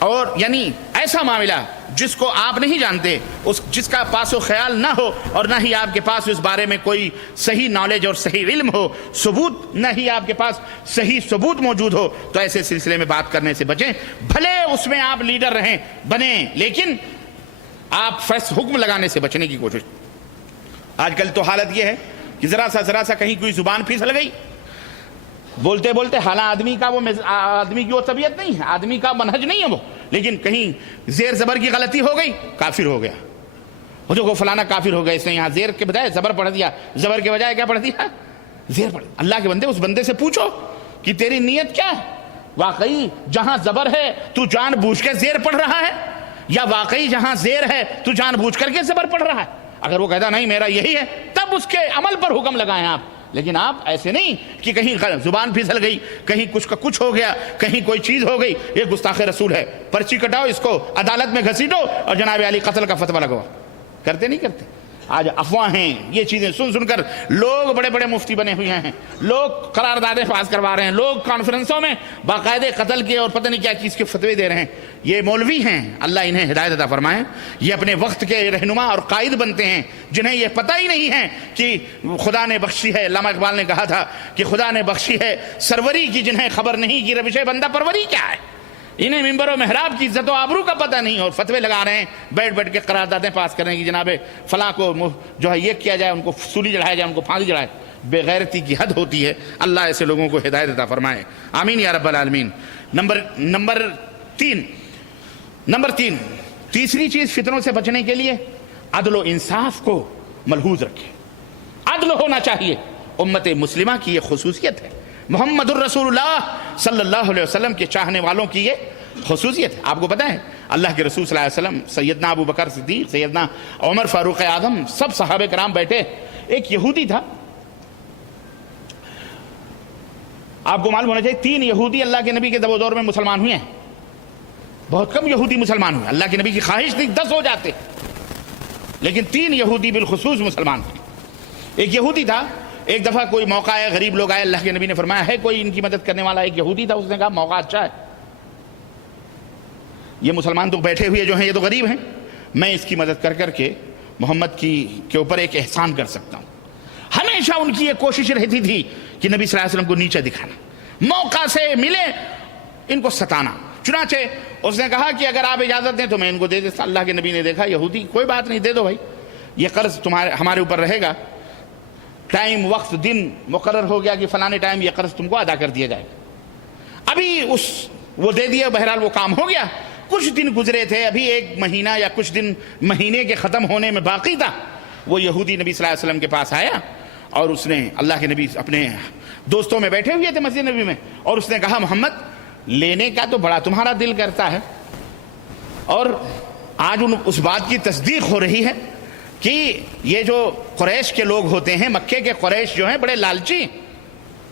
اور یعنی ایسا معاملہ جس کو آپ نہیں جانتے، جس کا پاس و خیال نہ ہو اور نہ ہی آپ کے پاس اس بارے میں کوئی صحیح نالج اور صحیح علم ہو، ثبوت نہ ہی آپ کے پاس صحیح ثبوت موجود ہو، تو ایسے سلسلے میں بات کرنے سے بچیں۔ بھلے اس میں آپ لیڈر رہیں بنیں، لیکن آپ حکم لگانے سے بچنے کی کوشش۔ آج کل تو حالت یہ ہے کہ ذرا سا کہیں کوئی زبان پھسل گئی، بولتے بولتے حالانکہ آدمی کی وہ طبیعت نہیں ہے، آدمی کا منہج نہیں ہے وہ، لیکن کہیں زیر زبر کی غلطی ہو گئی، کافر ہو گیا، وہ جو فلانا کافر ہو گیا، اس نے یہاں زیر کے بجائے زبر پڑھ دیا، زبر کے بجائے کیا پڑھ دیا؟ زیر پڑھ دیا۔ اللہ کے بندے اس بندے سے پوچھو کہ تیری نیت کیا ہے؟ واقعی جہاں زبر ہے تو جان بوجھ کے زیر پڑھ رہا ہے، یا واقعی جہاں زیر ہے تو جان بوجھ کر کے زبر پڑھ رہا ہے؟ اگر وہ کہتا نہیں میرا یہی ہے تب اس کے عمل پر حکم لگائیں آپ، لیکن آپ ایسے نہیں کہ کہیں زبان پھسل گئی، کہیں کچھ کا کچھ ہو گیا، کہیں کوئی چیز ہو گئی، یہ گستاخ رسول ہے، پرچی کٹاؤ، اس کو عدالت میں گھسیٹو اور جناب علی قتل کا فتویٰ لگواؤ۔ کرتے نہیں کرتے؟ آج افواہیں، یہ چیزیں سن کر لوگ بڑے بڑے مفتی بنے ہوئے ہیں، لوگ قراردادیں پاس کروا رہے ہیں، لوگ کانفرنسوں میں باقاعدے قتل کے اور پتہ نہیں کیا چیز کے فتوے دے رہے ہیں۔ یہ مولوی ہیں، اللہ انہیں ہدایت عطا فرمائے، یہ اپنے وقت کے رہنما اور قائد بنتے ہیں جنہیں یہ پتہ ہی نہیں ہے کہ خدا نے بخشی ہے۔ علامہ اقبال نے کہا تھا کہ خدا نے بخشی ہے سروری کی جنہیں خبر نہیں کہ روش بندہ پروری کیا ہے۔ انہیں ممبر و محراب کی عزت و آبرو کا پتہ نہیں، اور فتوے لگا رہے ہیں بیٹھ بیٹھ کے قراردادیں پاس کر رہے ہیں کہ جناب فلاں کو جو ہے یہ کیا جائے، ان کو سولی چڑھایا جائے، ان کو پھانسی چڑھائے۔ بے غیرتی کی حد ہوتی ہے۔ اللہ ایسے لوگوں کو ہدایت عطا فرمائے، آمین یا رب العالمین۔ نمبر تین، تیسری چیز فتنوں سے بچنے کے لیے عدل و انصاف کو ملحوظ رکھے۔ عدل ہونا چاہیے، امت مسلمہ کی یہ خصوصیت ہے، محمد الرسول اللہ صلی اللہ علیہ وسلم کے چاہنے والوں کی یہ خصوصیت ہے۔ آپ کو پتہ ہے اللہ کے رسول صلی اللہ علیہ وسلم، سیدنا ابو بکر صدیق، سیدنا عمر فاروق اعظم، سب صحابہ کرام بیٹھے، ایک یہودی تھا۔ آپ کو معلوم ہونا چاہیے 3 یہودی اللہ کے نبی کے دور میں مسلمان ہوئے ہیں، بہت کم یہودی مسلمان ہوئے، اللہ کے نبی کی خواہش تھی 10 ہو جاتے، لیکن 3 یہودی بالخصوص مسلمان ہوئے۔ ایک یہودی تھا، ایک دفعہ کوئی موقع ہے، غریب لوگ آئے، اللہ کے نبی نے فرمایا ہے کوئی ان کی مدد کرنے والا؟ ایک یہودی تھا، اس نے کہا موقع اچھا ہے، یہ مسلمان تو بیٹھے ہوئے جو ہیں یہ تو غریب ہیں، میں اس کی مدد کر کے محمد کے اوپر ایک احسان کر سکتا ہوں۔ ہمیشہ ان کی یہ کوشش رہتی تھی کہ نبی صلی اللہ علیہ وسلم کو نیچے دکھانا، موقع سے ملے ان کو ستانا۔ چنانچہ اس نے کہا کہ اگر آپ اجازت دیں تو میں ان کو دے دیتا۔ اللہ کے نبی نے دیکھا یہودی، کوئی بات نہیں، دے دو بھائی، یہ قرض ہمارے اوپر رہے گا، ٹائم وقت دن مقرر ہو گیا کہ فلانے ٹائم یہ قرض تم کو ادا کر دیا جائے گا۔ ابھی وہ دے دیا، بہرحال وہ کام ہو گیا۔ کچھ دن گزرے تھے، ابھی 1 مہینہ یا کچھ دن مہینے کے ختم ہونے میں باقی تھا۔ وہ یہودی نبی صلی اللہ علیہ وسلم کے پاس آیا اور اس نے، اللہ کے نبی اپنے دوستوں میں بیٹھے ہوئے تھے مسجد نبی میں، اور اس نے کہا محمد لینے کا تو بڑا تمہارا دل کرتا ہے، اور آج اس بات کی تصدیق ہو رہی ہے کہ یہ جو قریش کے لوگ ہوتے ہیں، مکے کے قریش جو ہیں بڑے لالچی،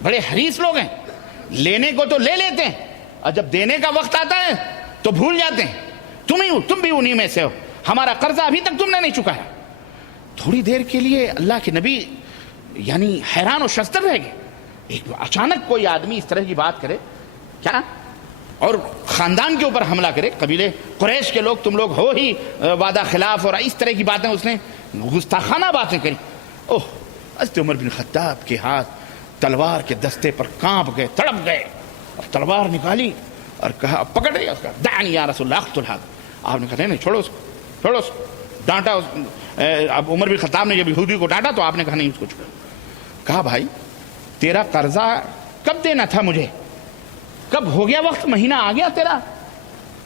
بڑے حریص لوگ ہیں، لینے کو تو لے لیتے ہیں اور جب دینے کا وقت آتا ہے تو بھول جاتے ہیں۔ تم بھی انہی میں سے ہو، ہمارا قرضہ ابھی تک تم نے نہیں چکایا۔ تھوڑی دیر کے لیے اللہ کے نبی یعنی حیران و شستر رہ گئے، ایک اچانک کوئی آدمی اس طرح کی بات کرے کیا، اور خاندان کے اوپر حملہ کرے، قبیلے قریش کے لوگ، تم لوگ ہو ہی وعدہ خلاف، اور اس طرح کی باتیں اس نے گستاخانہ باتیں کری۔ اوہ، حضرت عمر بن خطاب کے ہاتھ تلوار کے دستے پر کانپ گئے، تڑپ گئے، اور تلوار نکالی اور کہا، پکڑ رہی ہے اس کا، دعنی یا رسول اللہ اقتل هذا۔ آپ نے کہا نہیں چھوڑو اس کو، ڈانٹا۔ اب عمر بن خطاب نے جب یہودی کو ڈانٹا تو آپ نے کہا نہیں اس کو چھوڑو۔ کہا بھائی تیرا قرضہ کب دینا تھا مجھے، کب ہو گیا وقت، مہینہ آ گیا تیرا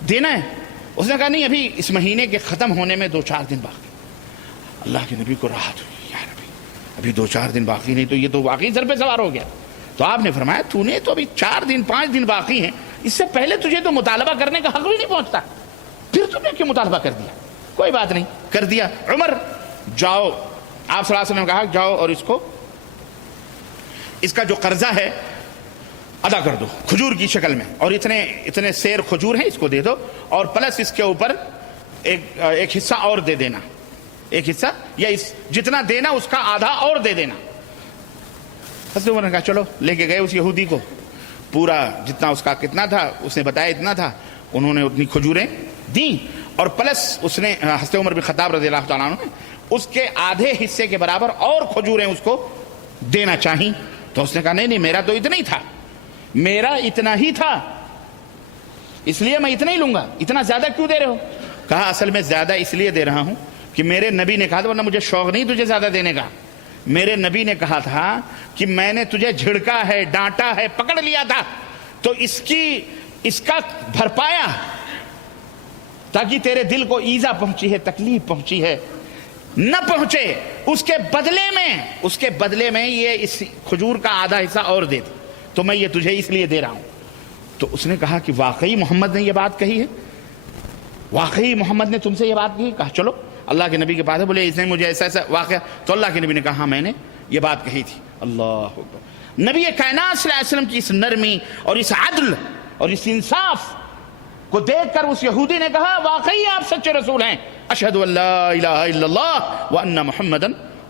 دینا ہے؟ اس نے کہا نہیں، ابھی اس مہینے کے ختم ہونے میں 2-4 دن باقی۔ اللہ کے نبی کو راحت ہوئی، یا نبی ابھی 2-4 دن باقی نہیں تو یہ تو واقعی سر پہ سوار ہو گیا۔ تو آپ نے فرمایا تو نے تو ابھی 4 دن 5 دن باقی ہیں، اس سے پہلے تجھے تو مطالبہ کرنے کا حق بھی نہیں پہنچتا، پھر تم نے کیوں مطالبہ کر دیا؟ کوئی بات نہیں، کر دیا۔ عمر جاؤ، آپ صلی اللہ علیہ وسلم نے کہا جاؤ اور اس کا جو قرضہ ہے ادا کر دو کھجور کی شکل میں، اور اتنے سیر کھجور ہیں اس کو دے دو، اور پلس اس کے اوپر ایک حصہ اور دے دینا، ایک حصہ یا جتنا دینا اس کا آدھا اور دے دینا۔ حضرت عمر نے کہا چلو، لے کے گئے اس یہودی کو، پورا جتنا اس کا کتنا تھا اس نے بتایا اتنا تھا، انہوں نے اتنی کھجوریں دیں، اور پلس اس نے حضرت عمر بن خطاب رضی اللہ تعالیٰ عنہ نے اس کے آدھے حصے کے برابر اور کھجوریں اس کو دینا چاہیے۔ تو اس نے کہا نہیں میرا تو اتنا ہی تھا، میرا اتنا ہی تھا، اس لیے میں اتنا ہی لوں گا، اتنا زیادہ کیوں دے رہے ہو؟ کہا اصل میں زیادہ اس لیے دے رہا ہوں کہ میرے نبی نے کہا تھا، ورنہ مجھے شوق نہیں تجھے زیادہ دینے کا، میرے نبی نے کہا تھا کہ میں نے تجھے جھڑکا ہے، ڈانٹا ہے، پکڑ لیا تھا، تو اس کا بھرپایا تاکہ تیرے دل کو ایذا پہنچی ہے، تکلیف پہنچی ہے، نہ پہنچے، اس کے بدلے میں یہ اس کھجور کا آدھا حصہ اور دے دے، تو میں یہ تجھے اس لیے دے رہا ہوں۔ تو اس نے کہا کہ واقعی محمد نے یہ بات کہی ہے، واقعی محمد نے تم سے یہ بات کہی؟ کہا چلو اللہ کے نبی کے پاس ہے، بولے اس نے مجھے ایسا واقعہ، تو اللہ کے نبی نے کہا ہاں میں نے یہ بات کہی تھی۔ اللہ اکبر، نبی کائنات صلی اللہ علیہ وسلم کی اس نرمی اور اس عدل اور اس انصاف کو دیکھ کر اس یہودی نے کہا واقعی آپ سچے رسول ہیں، اشہد ان لا الہ الا اللہ وان محمدا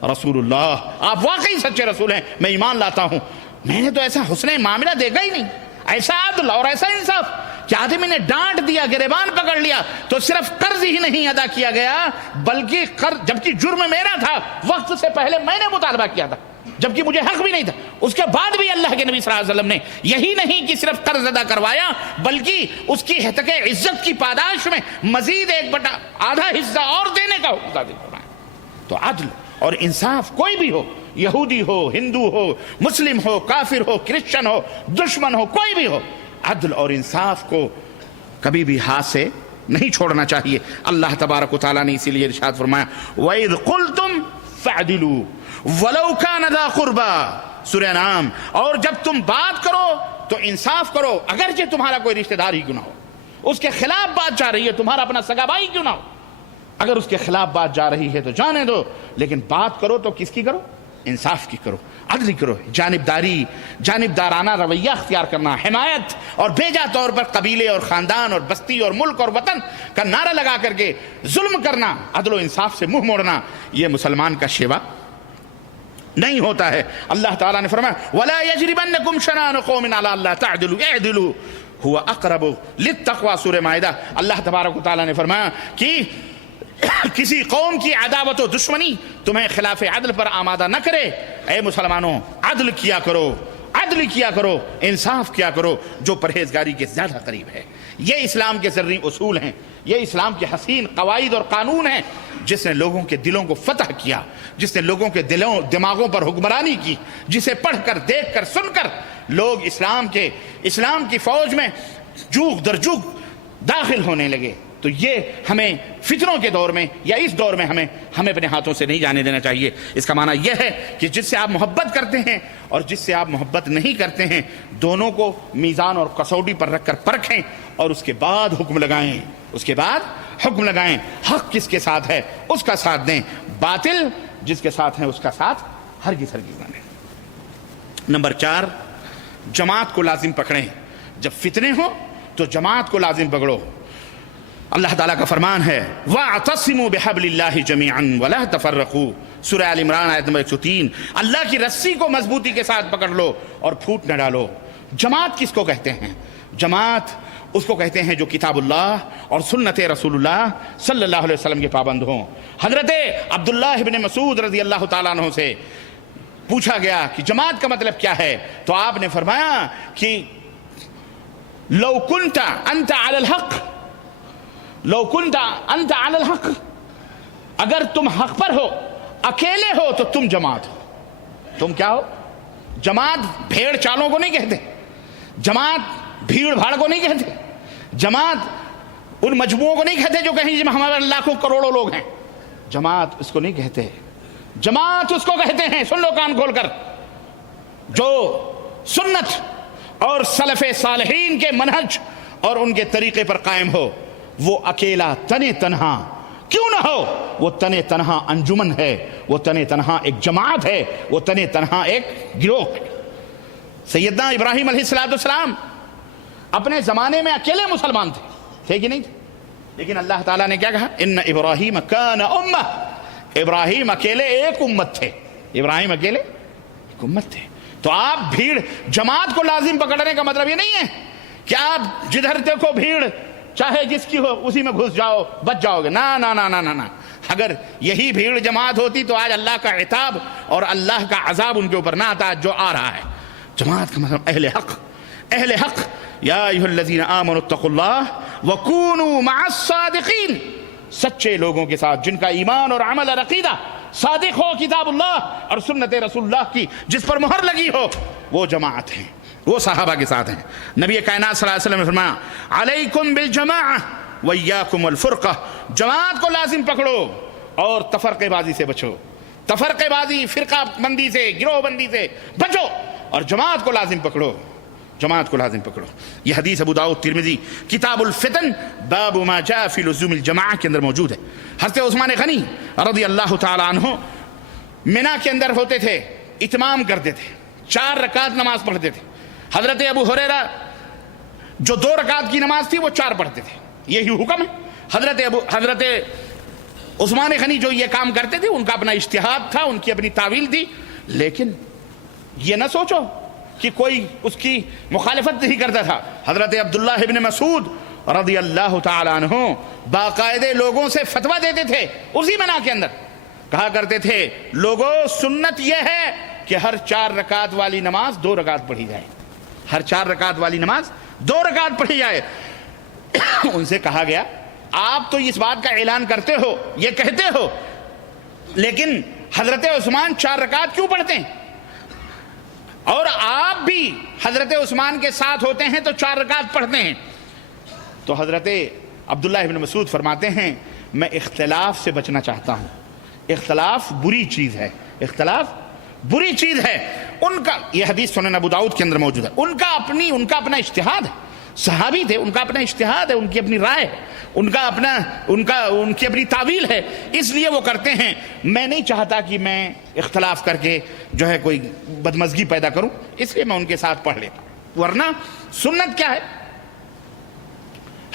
رسول اللہ، آپ واقعی سچے رسول ہیں، میں ایمان لاتا ہوں۔ میں نے تو ایسا حسن معاملہ دیکھا ہی نہیں، ایسا عدل اور ایسا انصاف کہ آدمی نے ڈانٹ دیا، گریبان پکڑ لیا، تو صرف قرض ہی نہیں ادا کیا گیا بلکہ جبکہ جرم میرا تھا، وقت سے پہلے میں نے مطالبہ کیا تھا، جبکہ مجھے حق بھی نہیں تھا. اس کے بعد بھی اللہ کے نبی صلی اللہ علیہ وسلم نے یہی نہیں کہ صرف قرض ادا کروایا بلکہ اس کی ہتک عزت کی پاداش میں مزید 1/8 حصہ اور دینے کا حکم صادر فرمایا. تو عدل اور انصاف کوئی بھی ہو، یہودی ہو، ہندو ہو، مسلم ہو، کافر ہو، کرسچن ہو، دشمن ہو، کوئی بھی ہو، عدل اور انصاف کو کبھی بھی ہاتھ سے نہیں چھوڑنا چاہیے. اللہ تبارک و تعالیٰ نے اسی لیے ارشاد فرمایا وَإِذْ قُلْتُمْ فَعْدِلُوا وَلَوْ كَانَ ذَا قُرْبَى، سورہ انعام. اور جب تم بات کرو تو انصاف کرو اگرچہ تمہارا کوئی رشتہ دار ہی کیوں نہ ہو. اس کے خلاف بات جا رہی ہے، تمہارا اپنا سگا بھائی کیوں نہ ہو، اگر اس کے خلاف بات جا رہی ہے تو جانے دو، لیکن بات کرو تو کس کی کرو؟ انصاف کی کرو، عدل کرو. جانبدارانہ رویہ اختیار کرنا، حمایت اور بیجا طور پر قبیلے اور خاندان اور بستی اور ملک اور وطن کا نعرہ لگا کر کے ظلم کرنا، عدل و انصاف سے منہ موڑنا، یہ مسلمان کا شیوا نہیں ہوتا ہے. اللہ تعالیٰ نے فرمایا وَلَا يَجْرِبَنَّكُمْ شَنَآنُ قَوْمٍ عَلَىٰ أَلَّا تَعْدِلُوا اعْدِلُوا هُوَ أَقْرَبُ لِلتَّقْوَىٰ. سورہ مائدہ. اللہ تبارک و تعالیٰ نے فرمایا کہ کسی قوم کی عداوت و دشمنی تمہیں خلاف عدل پر آمادہ نہ کرے. اے مسلمانوں، عدل کیا کرو، عدل کیا کرو، انصاف کیا کرو، جو پرہیزگاری کے زیادہ قریب ہے. یہ اسلام کے ذرعی اصول ہیں، یہ اسلام کے حسین قواعد اور قانون ہیں جس نے لوگوں کے دلوں کو فتح کیا، جس نے لوگوں کے دماغوں پر حکمرانی کی، جسے پڑھ کر، دیکھ کر، سن کر لوگ اسلام کی فوج میں جوگ در جوگ داخل ہونے لگے. تو یہ ہمیں فتنوں کے دور میں یا اس دور میں ہمیں اپنے ہاتھوں سے نہیں جانے دینا چاہیے. اس کا معنی یہ ہے کہ جس سے آپ محبت کرتے ہیں اور جس سے آپ محبت نہیں کرتے ہیں، دونوں کو میزان اور کسوٹی پر رکھ کر پرکھیں اور اس کے بعد حکم لگائیں. حق کس کے ساتھ ہے اس کا ساتھ دیں، باطل جس کے ساتھ ہے اس کا ساتھ ہرگز نہ دیں. نمبر 4، جماعت کو لازم پکڑیں. جب فتنے ہوں تو جماعت کو لازم پکڑو. اللہ تعالیٰ کا فرمان ہے وَاعْتَصِمُوا بِحَبْلِ اللَّهِ جَمِيعًا وَلَا تَفَرَّقُوا. سورہ آل عمران آیت نمبر 103. اللہ کی رسی کو مضبوطی کے ساتھ پکڑ لو اور پھوٹ نہ ڈالو. جماعت کس کو کہتے ہیں؟ جماعت اس کو کہتے ہیں جو کتاب اللہ اور سنت رسول اللہ صلی اللہ علیہ وسلم کے پابند ہوں. حضرت عبداللہ ابن مسعود رضی اللہ تعالیٰ عنہ سے پوچھا گیا کہ جماعت کا مطلب کیا ہے، تو آپ نے فرمایا کہ لو كنت انت على الحق، لو كنت انت على الحق، اگر تم حق پر ہو، اکیلے ہو تو تم جماعت ہو. تم کیا ہو؟ جماعت بھیڑ چالوں کو نہیں کہتے، جماعت بھیڑ بھاڑ کو نہیں کہتے، جماعت ان مجموعوں کو نہیں کہتے جو کہیں جس میں ہمارے لاکھوں کروڑوں لوگ ہیں. جماعت اس کو نہیں کہتے. جماعت اس کو کہتے ہیں، سن لو کان کھول کر، جو سنت اور سلف صالحین کے منہج اور ان کے طریقے پر قائم ہو. وہ اکیلا تنے تنہا کیوں نہ ہو، وہ تنے تنہا انجمن ہے، وہ تنے تنہا ایک جماعت ہے، وہ تنے تنہا ایک گروہ ہے. سیدنا ابراہیم علیہ السلام اپنے زمانے میں اکیلے مسلمان تھے کہ نہیں تھے؟ لیکن اللہ تعالیٰ نے کیا کہا؟ ان ابراہیم کان امہ. ابراہیم اکیلے ایک امت تھے. ابراہیم اکیلے ایک امت تھے. تو آپ بھیڑ جماعت کو لازم پکڑنے کا مطلب یہ نہیں ہے کہ آپ جدھر دیکھو بھیڑ چاہے جس کی ہو اسی میں گھس جاؤ، بچ جاؤ گے. نا نا نا نا نا. اگر یہی بھیڑ جماعت ہوتی تو آج اللہ کا عتاب اور اللہ کا عذاب ان کے اوپر نہ آتا جو آ رہا ہے. جماعت کا مطلب اہل حق. اہل حق یا ایھا الذین آمنوا اتقوا اللہ وکونوا مع الصادقین. سچے لوگوں کے ساتھ جن کا ایمان اور عمل اور عقیدہ صادق ہو کتاب اللہ اور سنت رسول اللہ کی جس پر مہر لگی ہو، وہ جماعت ہیں، وہ صحابہ کے ساتھ ہیں. نبی کائنات صلی اللہ علیہ وسلم نے فرمایا علیکم بالجماعہ وایاکم الفرقہ. جماعت کو لازم پکڑو اور تفرقے بازی سے بچو. تفرقے بازی، فرقہ بندی سے، گروہ بندی سے بچو اور جماعت کو لازم پکڑو. جماعت کو لازم پکڑو. یہ حدیث ابو داؤد ترمذی کتاب الفتن باب ما جاء فی لزوم الجماعہ کے اندر موجود ہے. حضرت عثمان غنی رضی اللہ تعالی عنہ منا کے اندر ہوتے تھے، اتمام کرتے تھے، 4 رکعت نماز پڑھتے تھے. حضرت ابو ہریرہ جو 2 رکعت کی نماز تھی وہ 4 پڑھتے تھے. یہی حکم ہے. حضرت عثمان غنی جو یہ کام کرتے تھے ان کا اپنا اجتہاد تھا، ان کی اپنی تعویل تھی. لیکن یہ نہ سوچو کہ کوئی اس کی مخالفت نہیں کرتا تھا. حضرت عبداللہ ابن مسعود رضی اللہ تعالی عنہ باقاعدے لوگوں سے فتویٰ دیتے تھے. اسی منا کے اندر کہا کرتے تھے لوگوں سنت یہ ہے کہ ہر 4 رکعت والی نماز 2 رکعت پڑھی جائے، ہر 4 رکعت والی نماز 2 رکعت پڑھی جائے۔ ان سے کہا گیا آپ تو اس بات کا اعلان کرتے ہو، یہ کہتے ہو، لیکن حضرت عثمان 4 رکعت کیوں پڑھتے ہیں؟ اور آپ بھی حضرت عثمان کے ساتھ ہوتے ہیں تو 4 رکعت پڑھتے ہیں۔ تو حضرت عبداللہ ابن مسعود فرماتے ہیں میں اختلاف سے بچنا چاہتا ہوں، اختلاف بری چیز ہے، اختلاف بری چیز ہے۔ ان کا یہ حدیث سنن ابو داؤد کے اندر موجود ہے، ان کا اپنا اجتہاد ہے، صحابی تھے، ان کا اپنا اجتہاد ہے، ان کی اپنی رائے ہے، ان کی اپنی تعویل ہے، اس لیے وہ کرتے ہیں۔ میں نہیں چاہتا کہ میں اختلاف کر کے جو ہے کوئی بدمزگی پیدا کروں، اس لیے میں ان کے ساتھ پڑھ لیتا ہوں۔ ورنہ سنت کیا ہے؟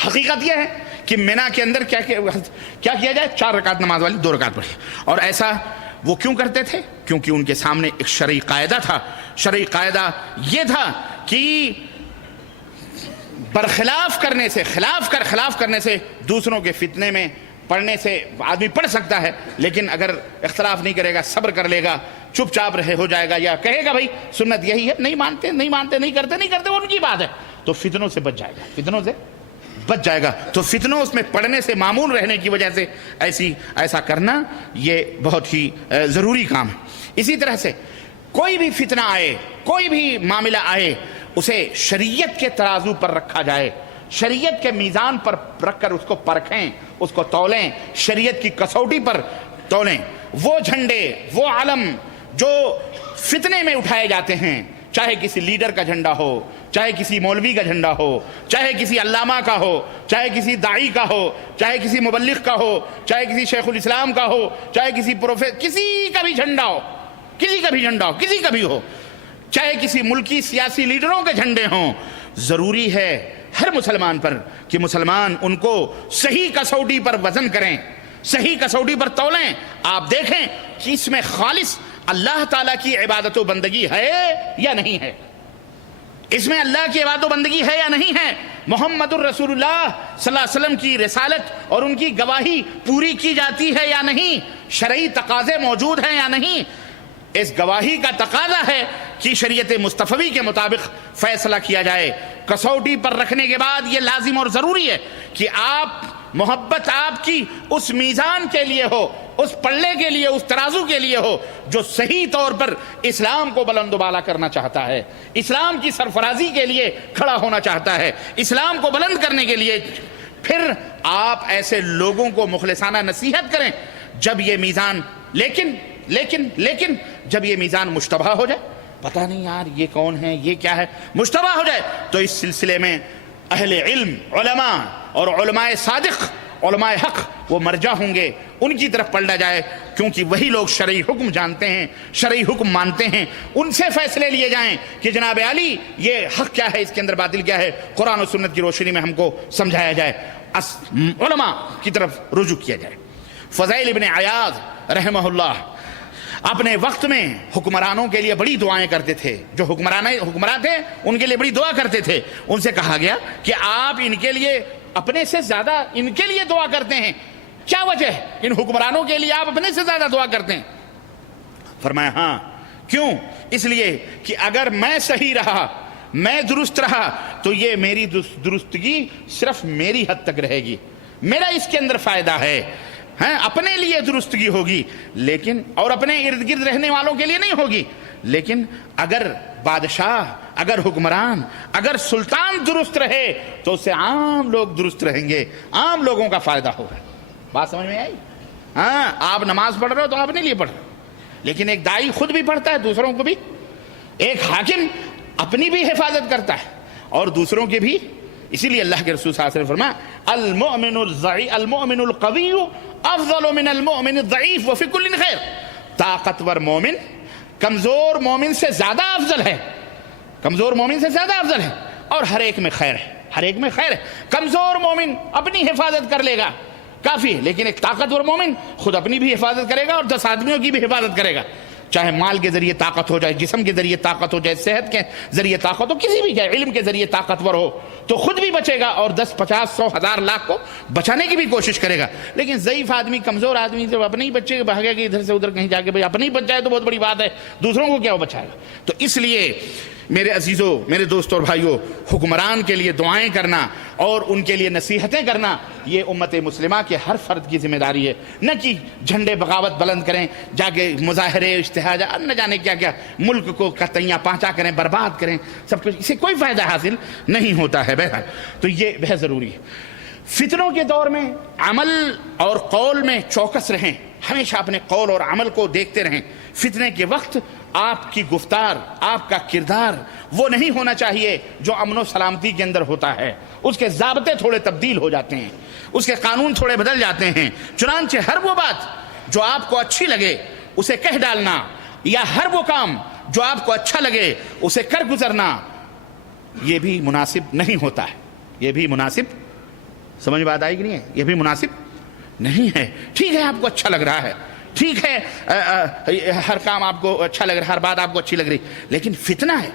حقیقت یہ ہے کہ مینا کے اندر کیا کیا جائے؟ 4 رکعت نماز والی 2 رکعت پڑھی۔ اور ایسا وہ کیوں کرتے تھے؟ کیونکہ ان کے سامنے ایک شرعی قاعدہ تھا۔ شرعی قاعدہ یہ تھا کہ برخلاف کرنے سے، خلاف کرنے سے، دوسروں کے فتنے میں پڑھنے سے آدمی پڑھ سکتا ہے، لیکن اگر اختلاف نہیں کرے گا، صبر کر لے گا، چپ چاپ ہو جائے گا، یا کہے گا بھائی سنت یہی ہے، نہیں مانتے نہیں کرتے، وہ ان کی بات ہے، تو فتنوں سے بچ جائے گا، تو فتنوں اس میں پڑھنے سے معمول رہنے کی وجہ سے ایسا کرنا یہ بہت ہی ضروری کام ہے۔ اسی طرح سے کوئی بھی فتنہ آئے، کوئی بھی معاملہ آئے، اسے شریعت کے ترازو پر رکھا جائے، شریعت کے میزان پر رکھ کر اس کو پرکھیں، اس کو تولیں، شریعت کی کسوٹی پر تولیں۔ وہ جھنڈے، وہ علم جو فتنے میں اٹھائے جاتے ہیں، چاہے کسی لیڈر کا جھنڈا ہو، چاہے کسی مولوی کا جھنڈا ہو، چاہے کسی علامہ کا ہو، چاہے کسی داعی کا ہو، چاہے کسی مبلغ کا ہو، چاہے کسی شیخ الاسلام کا ہو، چاہے کسی کسی کا بھی جھنڈا ہو، کسی کا بھی ہو، چاہے کسی ملکی سیاسی لیڈروں کے جھنڈے ہوں، ضروری ہے ہر مسلمان پر کہ مسلمان ان کو صحیح کسوٹی پر وزن کریں، صحیح کسوٹی پر تولیں۔ آپ دیکھیں کہ اس میں خالص اللہ تعالیٰ کی عبادت و بندگی ہے یا نہیں ہے، اس میں اللہ کی عبادت و بندگی ہے یا نہیں ہے، محمد الرسول اللہ صلی اللہ علیہ وسلم کی رسالت اور ان کی گواہی پوری کی جاتی ہے یا نہیں، شرعی تقاضے موجود ہیں یا نہیں۔ اس گواہی کا تقاضا ہے کہ شریعت مصطفی کے مطابق فیصلہ کیا جائے۔ کسوٹی پر رکھنے کے بعد یہ لازم اور ضروری ہے کہ محبت آپ کی اس میزان کے لیے ہو، اس پلے کے لیے، اس ترازو کے لیے ہو جو صحیح طور پر اسلام کو بلند و بالا کرنا چاہتا ہے، اسلام کی سرفرازی کے لیے کھڑا ہونا چاہتا ہے، اسلام کو بلند کرنے کے لیے۔ پھر آپ ایسے لوگوں کو مخلصانہ نصیحت کریں جب یہ میزان لیکن جب یہ میزان مشتبہ ہو جائے، پتہ نہیں یار یہ کون ہے، یہ کیا ہے، مشتبہ ہو جائے، تو اس سلسلے میں اہل علم، علماء اور علماء صادق، علماء حق وہ مرجع ہوں گے، ان کی طرف پلٹا جائے، کیونکہ وہی لوگ شرعی حکم جانتے ہیں، شرعی حکم مانتے ہیں، ان سے فیصلے لیے جائیں کہ جناب علی یہ حق کیا ہے، اس کے اندر باطل کیا ہے، قرآن و سنت کی روشنی میں ہم کو سمجھایا جائے، علماء کی طرف رجوع کیا جائے۔ فضیل ابن عیاض رحمہ اللہ اپنے وقت میں حکمرانوں کے لیے بڑی دعائیں کرتے تھے، جو حکمران تھے ان کے لیے بڑی دعا کرتے تھے۔ ان سے کہا گیا کہ آپ ان کے لیے اپنے سے زیادہ ان کے لیے دعا کرتے ہیں، کیا وجہ ہے ان حکمرانوں کے لیے آپ اپنے سے زیادہ دعا کرتے ہیں؟ فرمایا ہاں، کیوں؟ اس لیے کہ اگر میں صحیح رہا، میں درست رہا، تو یہ میری درستگی صرف میری حد تک رہے گی، میرا اس کے اندر فائدہ ہے، اپنے لیے درستگی ہوگی، لیکن اور اپنے ارد گرد رہنے والوں کے لیے نہیں ہوگی۔ لیکن اگر بادشاہ، اگر حکمران، اگر سلطان درست رہے تو اس سے عام لوگ درست رہیں گے، عام لوگوں کا فائدہ ہوگا۔ بات سمجھ میں آئی؟ ہاں، آپ نماز پڑھ رہے ہو تو آپ اپنے لیے پڑھ رہے ہو، لیکن ایک داعی خود بھی پڑھتا ہے، دوسروں کو بھی، ایک حاکم اپنی بھی حفاظت کرتا ہے اور دوسروں کے بھی۔ اسی لیے اللہ کے رسول صلی اللہ علیہ وسلم فرمایا المؤمن القوی افضل من المؤمن الضعیف وفی کل خیر، طاقتور مومن کمزور مومن سے زیادہ افضل ہے، کمزور مومن سے زیادہ افضل ہے، اور ہر ایک میں خیر ہے، ہر ایک میں خیر ہے۔ کمزور مومن اپنی حفاظت کر لے گا کافی، لیکن ایک طاقتور مومن خود اپنی بھی حفاظت کرے گا اور 10 آدمیوں کی بھی حفاظت کرے گا۔ چاہے مال کے ذریعے طاقت ہو، جائے جسم کے ذریعے طاقت ہو، جائے صحت کے ذریعے طاقت ہو، کسی بھی جائے علم کے ذریعے طاقتور ہو تو خود بھی بچے گا اور 10 50 100 1000 لاکھ کو بچانے کی بھی کوشش کرے گا. لیکن ضعیف آدمی، کمزور آدمی جب اپنے ہی بچے بھاگے گا ادھر سے ادھر کہیں جا کے، بھائی اپنے ہی بچ جائے تو بہت بڑی بات ہے، دوسروں کو کیا وہ بچائے گا. تو اس لیے میرے عزیزوں، میرے دوستوں اور بھائیوں، حکمران کے لیے دعائیں کرنا اور ان کے لیے نصیحتیں کرنا یہ امت مسلمہ کے ہر فرد کی ذمہ داری ہے. نہ کہ جھنڈے بغاوت بلند کریں، جا کے مظاہرے اجتہاد نہ جانے کیا کیا ملک کو کتیاں پہنچا کریں، برباد کریں سب کچھ، اسے کوئی فائدہ حاصل نہیں ہوتا ہے. بہرحال تو یہ بہت ضروری ہے. فتنوں کے دور میں عمل اور قول میں چوکس رہیں، ہمیشہ اپنے قول اور عمل کو دیکھتے رہیں. فتنے کے وقت آپ کی گفتار، آپ کا کردار وہ نہیں ہونا چاہیے جو امن و سلامتی کے اندر ہوتا ہے. اس کے ضابطے تھوڑے تبدیل ہو جاتے ہیں، اس کے قانون تھوڑے بدل جاتے ہیں. چنانچہ ہر وہ بات جو آپ کو اچھی لگے اسے کہہ ڈالنا، یا ہر وہ کام جو آپ کو اچھا لگے اسے کر گزرنا، یہ بھی مناسب نہیں ہوتا ہے. یہ بھی مناسب، سمجھ بات آئی کہ نہیں ہے؟ یہ بھی مناسب نہیں ہے. ٹھیک ہے آپ کو اچھا لگ رہا ہے، ٹھیک ہے ہر کام آپ کو اچھا لگ رہا ہے، ہر بات آپ کو اچھی لگ رہی، لیکن فتنہ ہے،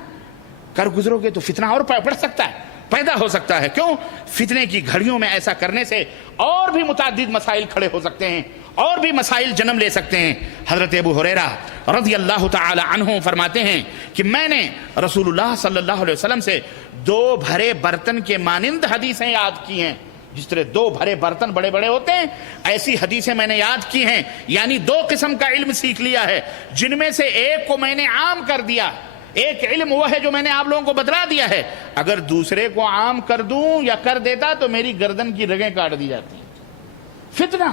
کر گزرو گے تو فتنہ اور بڑھ سکتا ہے، پیدا ہو سکتا ہے. کیوں؟ فتنے کی گھڑیوں میں ایسا کرنے سے اور بھی متعدد مسائل کھڑے ہو سکتے ہیں، اور بھی مسائل جنم لے سکتے ہیں. حضرت ابو ہریرہ رضی اللہ تعالی عنہ فرماتے ہیں کہ میں نے رسول اللہ صلی اللہ علیہ وسلم سے 2 بھرے برتن کے مانند حدیثیں یاد کی ہیں. جس طرح 2 بھرے برتن بڑے بڑے ہوتے ہیں، ایسی حدیثیں میں نے یاد کی ہیں. یعنی 2 قسم کا علم سیکھ لیا ہے، جن میں سے ایک کو میں نے عام کر دیا. ایک علم وہ ہے جو میں نے آپ لوگوں کو بتلا دیا ہے، اگر دوسرے کو عام کر دوں یا کر دیتا تو میری گردن کی رگیں کاٹ دی جاتی ہیں. فتنہ.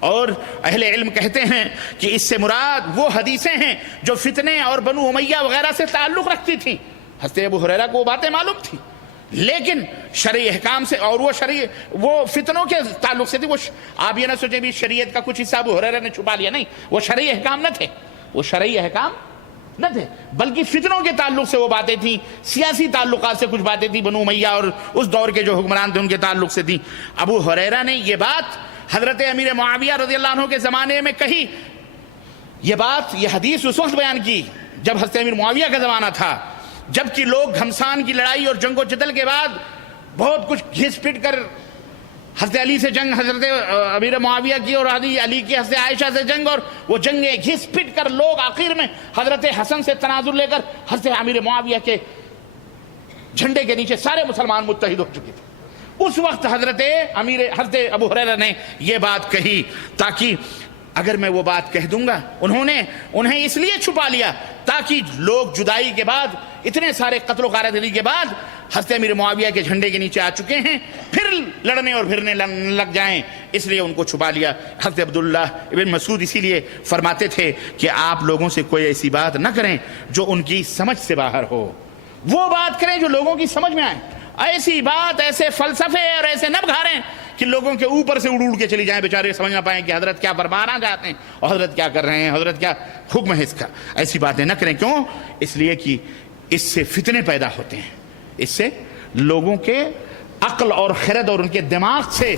اور اہل علم کہتے ہیں کہ اس سے مراد وہ حدیثیں ہیں جو فتنے اور بنو امیہ وغیرہ سے تعلق رکھتی تھیں. حضرت ابو ہریرہ کو وہ باتیں معلوم تھیں، لیکن شرعی احکام سے، اور وہ فتنوں کے تعلق سے تھی. وہ آپ یہ نہ سوچیں بھی شریعت کا کچھ حصہ ابو ہریرہ نے چھپا لیا، نہیں، وہ شرعی احکام نہ تھے، وہ شرعی احکام نہ تھے، بلکہ فتنوں کے تعلق سے وہ باتیں تھیں. سیاسی تعلقات سے کچھ باتیں تھیں، بنو امیہ اور اس دور کے جو حکمران تھے ان کے تعلق سے تھیں. ابو ہریرہ نے یہ بات حضرت امیر معاویہ رضی اللہ عنہ کے زمانے میں کہی. یہ حدیث اس وقت بیان کی جب حضرت امیر معاویہ کا زمانہ تھا، جبکہ لوگ گھمسان کی لڑائی اور جنگ و جدل کے بعد بہت کچھ گھس پٹ کر حضرت علی سے جنگ، حضرت امیر معاویہ کی، اور علی کی حضرت عائشہ سے جنگ، اور وہ جنگیں گھس پٹ کر لوگ آخر میں حضرت حسن سے تنازل لے کر حضرت امیر معاویہ کے جھنڈے کے نیچے سارے مسلمان متحد ہو چکے تھے. اس وقت حضرت ابو ہریرہ نے یہ بات کہی تاکہ اگر میں وہ بات کہہ دوں گا، انہیں اس لیے چھپا لیا تاکہ لوگ جدائی کے بعد، اتنے سارے قتل و غارت علی کے بعد حضرت امیر معاویہ کے جھنڈے کے نیچے آ چکے ہیں، پھر لڑنے اور پھرنے لگ جائیں، اس لیے ان کو چھپا لیا. حضرت عبداللہ ابن مسعود اسی لیے فرماتے تھے کہ آپ لوگوں سے کوئی ایسی بات نہ کریں جو ان کی سمجھ سے باہر ہو، وہ بات کریں جو لوگوں کی سمجھ میں آئے. ایسی بات، ایسے فلسفے اور ایسے نہ بگھاریں کہ لوگوں کے اوپر سے اڑ کے چلی جائیں، بیچارے سمجھ نہ پائیں کہ حضرت کیا فرمانا چاہتے ہیں اور حضرت کیا کر رہے ہیں، حضرت کیا حکم ہے اس کا. ایسی باتیں نہ کریں. کیوں؟ اس لیے کہ اس سے فتنے پیدا ہوتے ہیں، اس سے لوگوں کے عقل اور خرد اور ان کے دماغ سے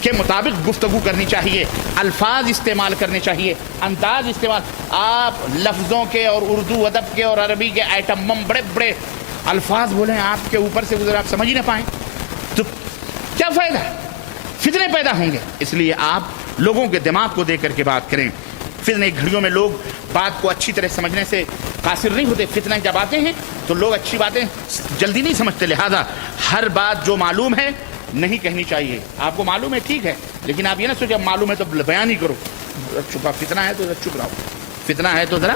کے مطابق گفتگو کرنی چاہیے، الفاظ استعمال کرنے چاہیے، انداز استعمال. آپ لفظوں کے اور اردو ادب کے اور عربی کے آئٹم بم بڑے بڑے الفاظ بولیں، آپ کے اوپر سے گزر آپ سمجھ ہی نہ پائیں تو کیا فائدہ؟ فتنے پیدا ہوں گے. اس لیے آپ لوگوں کے دماغ کو دیکھ کر کے بات کریں. فتنے گھڑیوں میں لوگ بات کو اچھی طرح سمجھنے سے قاصر نہیں ہوتے. فتنہ جب آتے ہیں تو لوگ اچھی باتیں جلدی نہیں سمجھتے، لہذا ہر بات جو معلوم ہے نہیں کہنی چاہیے. آپ کو معلوم ہے ٹھیک ہے، لیکن آپ یہ نہ سوچیں معلوم ہے تو بیان ہی کرو. چھپا فتنہ ہے تو چپ رہو، فتنہ ہے تو ذرا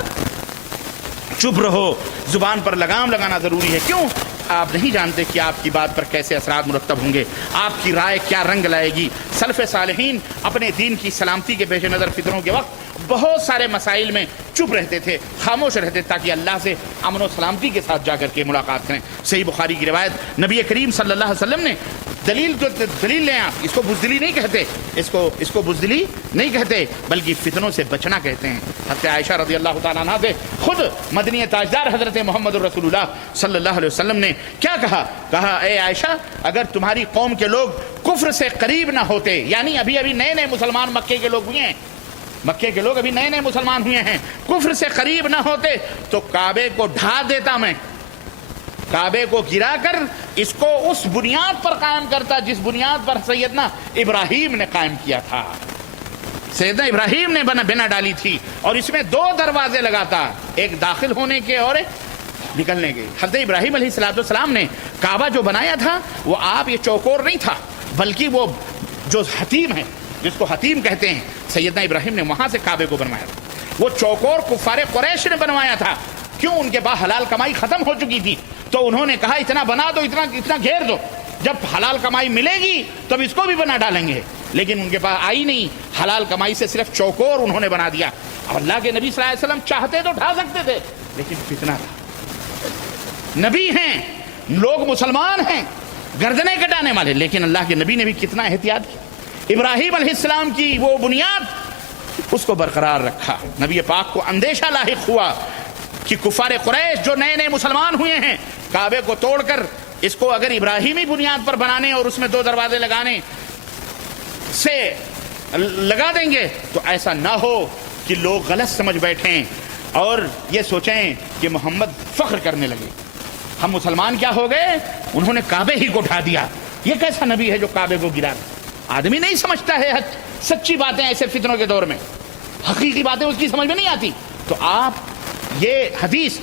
چپ رہو. زبان پر لگام لگانا ضروری ہے. کیوں؟ آپ نہیں جانتے کہ آپ کی بات پر کیسے اثرات مرتب ہوں گے، آپ کی رائے کیا رنگ لائے گی. سلف صالحین اپنے دین کی سلامتی کے پیش نظر فتنوں کے وقت بہت سارے مسائل میں چپ رہتے تھے، خاموش رہتے تاکہ اللہ سے امن و سلامتی کے ساتھ جا کر کے ملاقات کریں. صحیح بخاری کی روایت، نبی کریم صلی اللہ علیہ وسلم نے دلیل لیں. آپ اس کو بزدلی نہیں کہتے، اس کو بزدلی نہیں کہتے بلکہ فتنوں سے بچنا کہتے ہیں. حضرت عائشہ رضی اللہ تعالیٰ عنہ سے خود مدنی تاجدار حضرت محمد رسول اللہ صلی اللہ علیہ وسلم نے کیا کہا اے عائشہ، اگر تمہاری قوم کے لوگ کفر سے قریب نہ ہوتے، یعنی ابھی نئے مسلمان مکے کے لوگ ہوئے ہیں، مکے کے لوگ ابھی نئے نئے مسلمان ہوئے ہیں، کفر سے قریب نہ ہوتے تو کعبے کو ڈھا دیتا میں، کعبے کو گرا کر اس کو اس بنیاد پر قائم کرتا جس بنیاد پر سیدنا ابراہیم نے قائم کیا تھا، سیدنا ابراہیم نے بنا ڈالی تھی، اور اس میں 2 دروازے لگاتا، ایک داخل ہونے کے اور ایک نکلنے کے۔ حضرت ابراہیم علیہ السلام نے کعبہ جو بنایا تھا وہ آپ یہ چوکور نہیں تھا، بلکہ وہ جو حتیم ہے، جس کو حتیم کہتے ہیں، سیدنا ابراہیم نے وہاں سے کعبے کو بنوایا تھا۔ وہ چوکور کفار قریش نے بنوایا تھا، کیوں؟ ان کے پاس حلال کمائی ختم ہو چکی تھی، تو انہوں نے کہا اتنا بنا دو، اتنا گھیر دو، جب حلال کمائی ملے گی تب اس کو بھی بنا ڈالیں گے، لیکن ان کے پاس آئی نہیں حلال کمائی سے، صرف چوکور انہوں نے بنا دیا۔ اور اللہ کے نبی صلی اللہ علیہ وسلم چاہتے تو ڈھا سکتے تھے، لیکن فتنہ تھا، نبی ہیں، لوگ مسلمان ہیں، گردنیں کٹانے والے، لیکن اللہ کے نبی نے بھی کتنا احتیاط کیا، ابراہیم علیہ السلام کی وہ بنیاد اس کو برقرار رکھا۔ نبی پاک کو اندیشہ لاحق ہوا کہ کفار قریش جو نئے نئے مسلمان ہوئے ہیں کعبے کو توڑ کر اس کو اگر ابراہیمی بنیاد پر بنانے اور اس میں 2 دروازے لگانے سے لگا دیں گے تو ایسا نہ ہو کہ لوگ غلط سمجھ بیٹھیں اور یہ سوچیں کہ محمد فخر کرنے لگے، ہم مسلمان کیا ہو گئے، انہوں نے کعبے ہی کو اٹھا دیا، یہ کیسا نبی ہے جو کعبے کو گرا دے۔ آدمی نہیں سمجھتا ہے سچی باتیں ایسے فتنوں کے دور میں، حقیقی باتیں اس کی سمجھ میں نہیں آتی، تو آپ یہ حدیث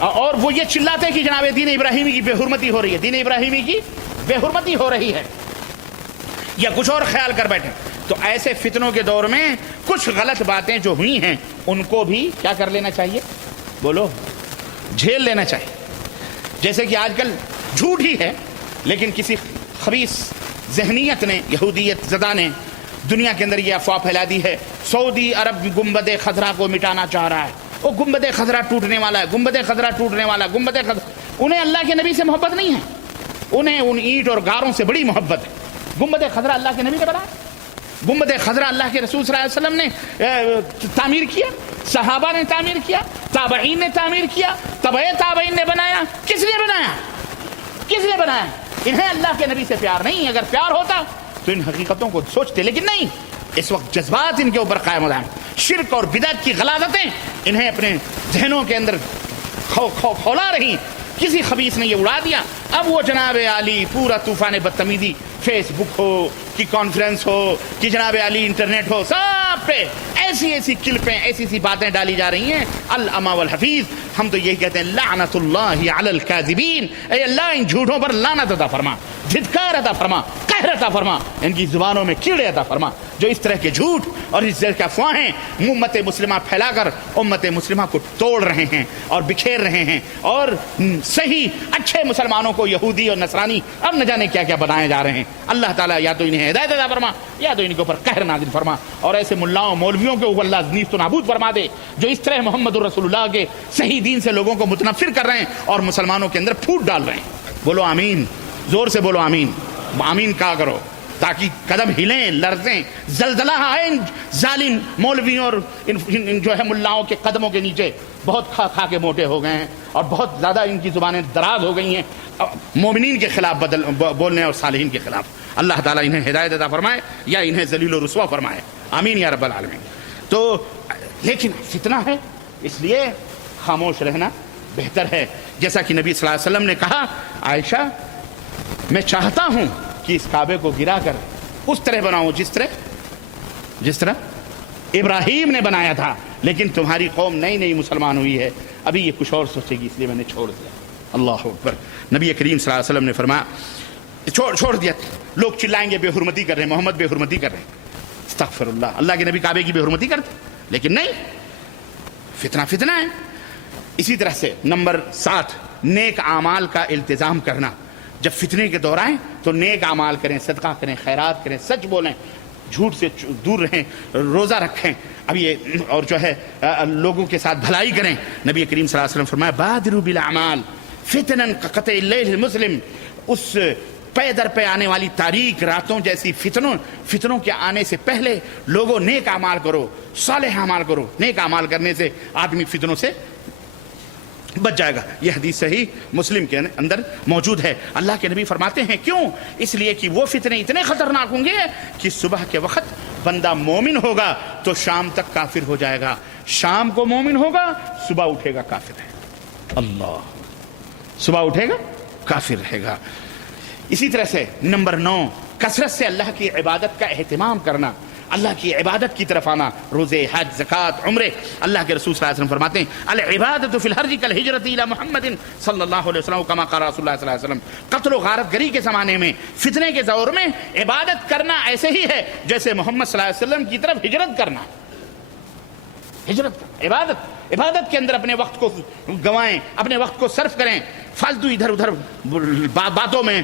اور وہ یہ چلاتے کہ جناب دین ابراہیمی کی بے حرمتی ہو رہی ہے، دین ابراہیمی کی بے حرمتی ہو رہی ہے، یا کچھ اور خیال کر بیٹھے، تو ایسے فتنوں کے دور میں کچھ غلط باتیں جو ہوئی ہیں ان کو بھی کیا کر لینا چاہیے، بولو، جھیل لینا چاہیے۔ جیسے کہ آج کل جھوٹ ہی ہے، لیکن کسی خبیث ذہنیت نے، یہودیت زدہ نے دنیا کے اندر یہ افواہ پھیلا دی ہے، سعودی عرب گنبد خضرا کو مٹانا چاہ رہا ہے، وہ گنبد خضرا ٹوٹنے والا ہے، گنبد خضرا ٹوٹنے والا، گنبد خضرا، انہیں اللہ کے نبی سے محبت نہیں ہے، انہیں ان اینٹ اور گاروں سے بڑی محبت ہے۔ گنبد خضرا اللہ کے نبی نے بنایا، گنبد خضرا اللہ کے رسول صلی اللہ علیہ وسلم نے تعمیر کیا، صحابہ نے تعمیر کیا، تابعین نے تعمیر کیا، تبع تابعین نے بنایا، کس نے بنایا؟ کس نے بنایا؟ انہیں اللہ کے نبی سے پیار نہیں، اگر پیار ہوتا تو ان حقیقتوں کو سوچتے، لیکن نہیں، اس وقت جذبات ان کے اوپر قائم ہو جائیں، شرک اور بدعت کی غلاظتیں انہیں اپنے ذہنوں کے اندر کھولا رہی، کسی خبیث نے یہ اڑا دیا۔ اب وہ جناب علی پورا طوفان بدتمیزی، فیس بک ہو کہ کانفرنس ہو کہ جناب علی انٹرنیٹ ہو، سب پہ ایسی ایسی کلپیں، ایسی ایسی باتیں ڈالی جا رہی ہیں، العما والحفیظ۔ ہم تو یہی کہتے ہیں لعنت اللہ علی الکاذبین، اے اللہ ان جھوٹوں پر لعنت عطا فرما، دھتکار عطا فرما، قہر عطا فرما، ان کی زبانوں میں کیڑے عطا فرما جو اس طرح کے جھوٹ اور اس طرح کے افواہیں امت مسلمہ پھیلا کر امت مسلمہ کو توڑ رہے ہیں اور بکھیر رہے ہیں، اور صحیح اچھے مسلمانوں کو یہودی اور نصرانی اب نہ جانے کیا کیا بنائے جا رہے ہیں۔ اللہ تعالیٰ یا تو انہیں ہدایت عطا فرما یا تو ان کے اوپر قہر نازل فرما، اور ایسے ملاؤں مولویوں کے اوپر اللہ نیست و نابود فرما دے جو اس طرح محمد الرسول اللہ کے صحیح دین سے لوگوں کو متنفر کر رہے ہیں اور مسلمانوں کے اندر پھوٹ ڈال رہے ہیں۔ بولو آمین، زور سے بولو آمین، آمین کہا کرو تاکہ قدم ہلیں، لرزیں، زلزلہ آئے ان ظالم مولویوں اور ان جو ہے ملاؤں کے قدموں کے نیچے، بہت کھا کے موٹے ہو گئے ہیں اور بہت زیادہ ان کی زبانیں دراز ہو گئی ہیں مومنین کے خلاف بولنے اور صالحین کے خلاف۔ اللہ تعالیٰ انہیں ہدایت عطا فرمائے یا انہیں ذلیل و رسوا فرمائے، آمین یا رب العالمین۔ تو لیکن فتنہ ہے، اس لیے خاموش رہنا بہتر ہے۔ جیسا کہ نبی صلی اللہ علیہ وسلم نے کہا، عائشہ میں چاہتا ہوں کہ اس کعبے کو گرا کر اس طرح بناؤں جس طرح ابراہیم نے بنایا تھا، لیکن تمہاری قوم نئی نئی مسلمان ہوئی ہے، ابھی یہ کچھ اور سوچے گی، اس لیے میں نے چھوڑ دیا۔ اللہ اکبر۔ نبی کریم صلی اللہ علیہ وسلم نے فرمایا چھوڑ دیا، لوگ چلائیں گے بے حرمتی کر رہے ہیں، محمد بے حرمتی کر رہے ہیں، استغفر اللہ، اللہ کے نبی کعبے کی بے حرمتی کرتے، لیکن نہیں، فتنہ ہے۔ اسی طرح سے نمبر 7 نیک اعمال کا التزام کرنا۔ جب فتنے کے دور آئیں تو نیک اعمال کریں، صدقہ کریں، خیرات کریں، سچ بولیں، جھوٹ سے دور رہیں، روزہ رکھیں، اب یہ اور جو ہے لوگوں کے ساتھ بھلائی کریں۔ نبی کریم صلی اللہ علیہ وسلم فرمایا بادروا بالاعمال فتنا كقطع الليل المظلم، اس پے در پہ آنے والی تاریک راتوں جیسی فتنوں کے آنے سے پہلے لوگوں نیک اعمال کرو، صالح اعمال کرو۔ نیک اعمال کرنے سے آدمی فتنوں سے بچ جائے گا۔ یہ حدیث صحیح مسلم کے اندر موجود ہے۔ اللہ کے نبی فرماتے ہیں کیوں؟ اس لیے کہ وہ فتنے اتنے خطرناک ہوں گے کہ صبح کے وقت بندہ مومن ہوگا تو شام تک کافر ہو جائے گا، شام کو مومن ہوگا صبح اٹھے گا کافر ہے، اللہ، صبح اٹھے گا کافر رہے گا۔ اسی طرح سے نمبر 9، کثرت سے اللہ کی عبادت کا اہتمام کرنا، اللہ کی عبادت کی طرف آنا، روزے، حج، زکوٰۃ، عمرے۔ اللہ کے رسول صلی اللہ علیہ وسلم فرماتے ہیں العبادۃ فی الحرج کالہجرۃ الی محمد صلی اللہ علیہ وسلم کما قال رسول اللہ صلی اللہ علیہ وسلم۔ قتل و غارت گری کے زمانے میں، فتنے کے دور میں عبادت کرنا ایسے ہی ہے جیسے محمد صلی اللہ علیہ وسلم کی طرف ہجرت کرنا۔ ہجرت، عبادت کے اندر اپنے وقت کو گنوائیں، اپنے وقت کو صرف کریں، فالتو ادھر ادھر باتوں میں،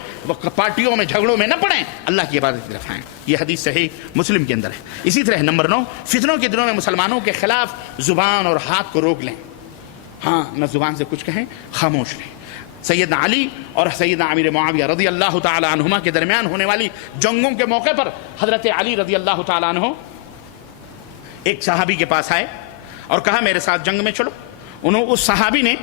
پارٹیوں میں، جھگڑوں میں نہ پڑیں، اللہ کی عبادت کی طرف آئیں۔ یہ حدیث صحیح مسلم کے اندر ہے۔ اسی طرح نمبر 9، فتنوں کے دنوں میں مسلمانوں کے خلاف زبان اور ہاتھ کو روک لیں، ہاں نہ زبان سے کچھ کہیں، خاموش رہیں۔ سیدنا علی اور سیدنا امیر معاویہ رضی اللہ تعالی عنہما کے درمیان ہونے والی جنگوں کے موقع پر حضرت علی رضی اللہ تعالی عنہ ایک صحابی کے پاس آئے اور کہا میرے ساتھ جنگ میں چلو۔ اس صحابی نے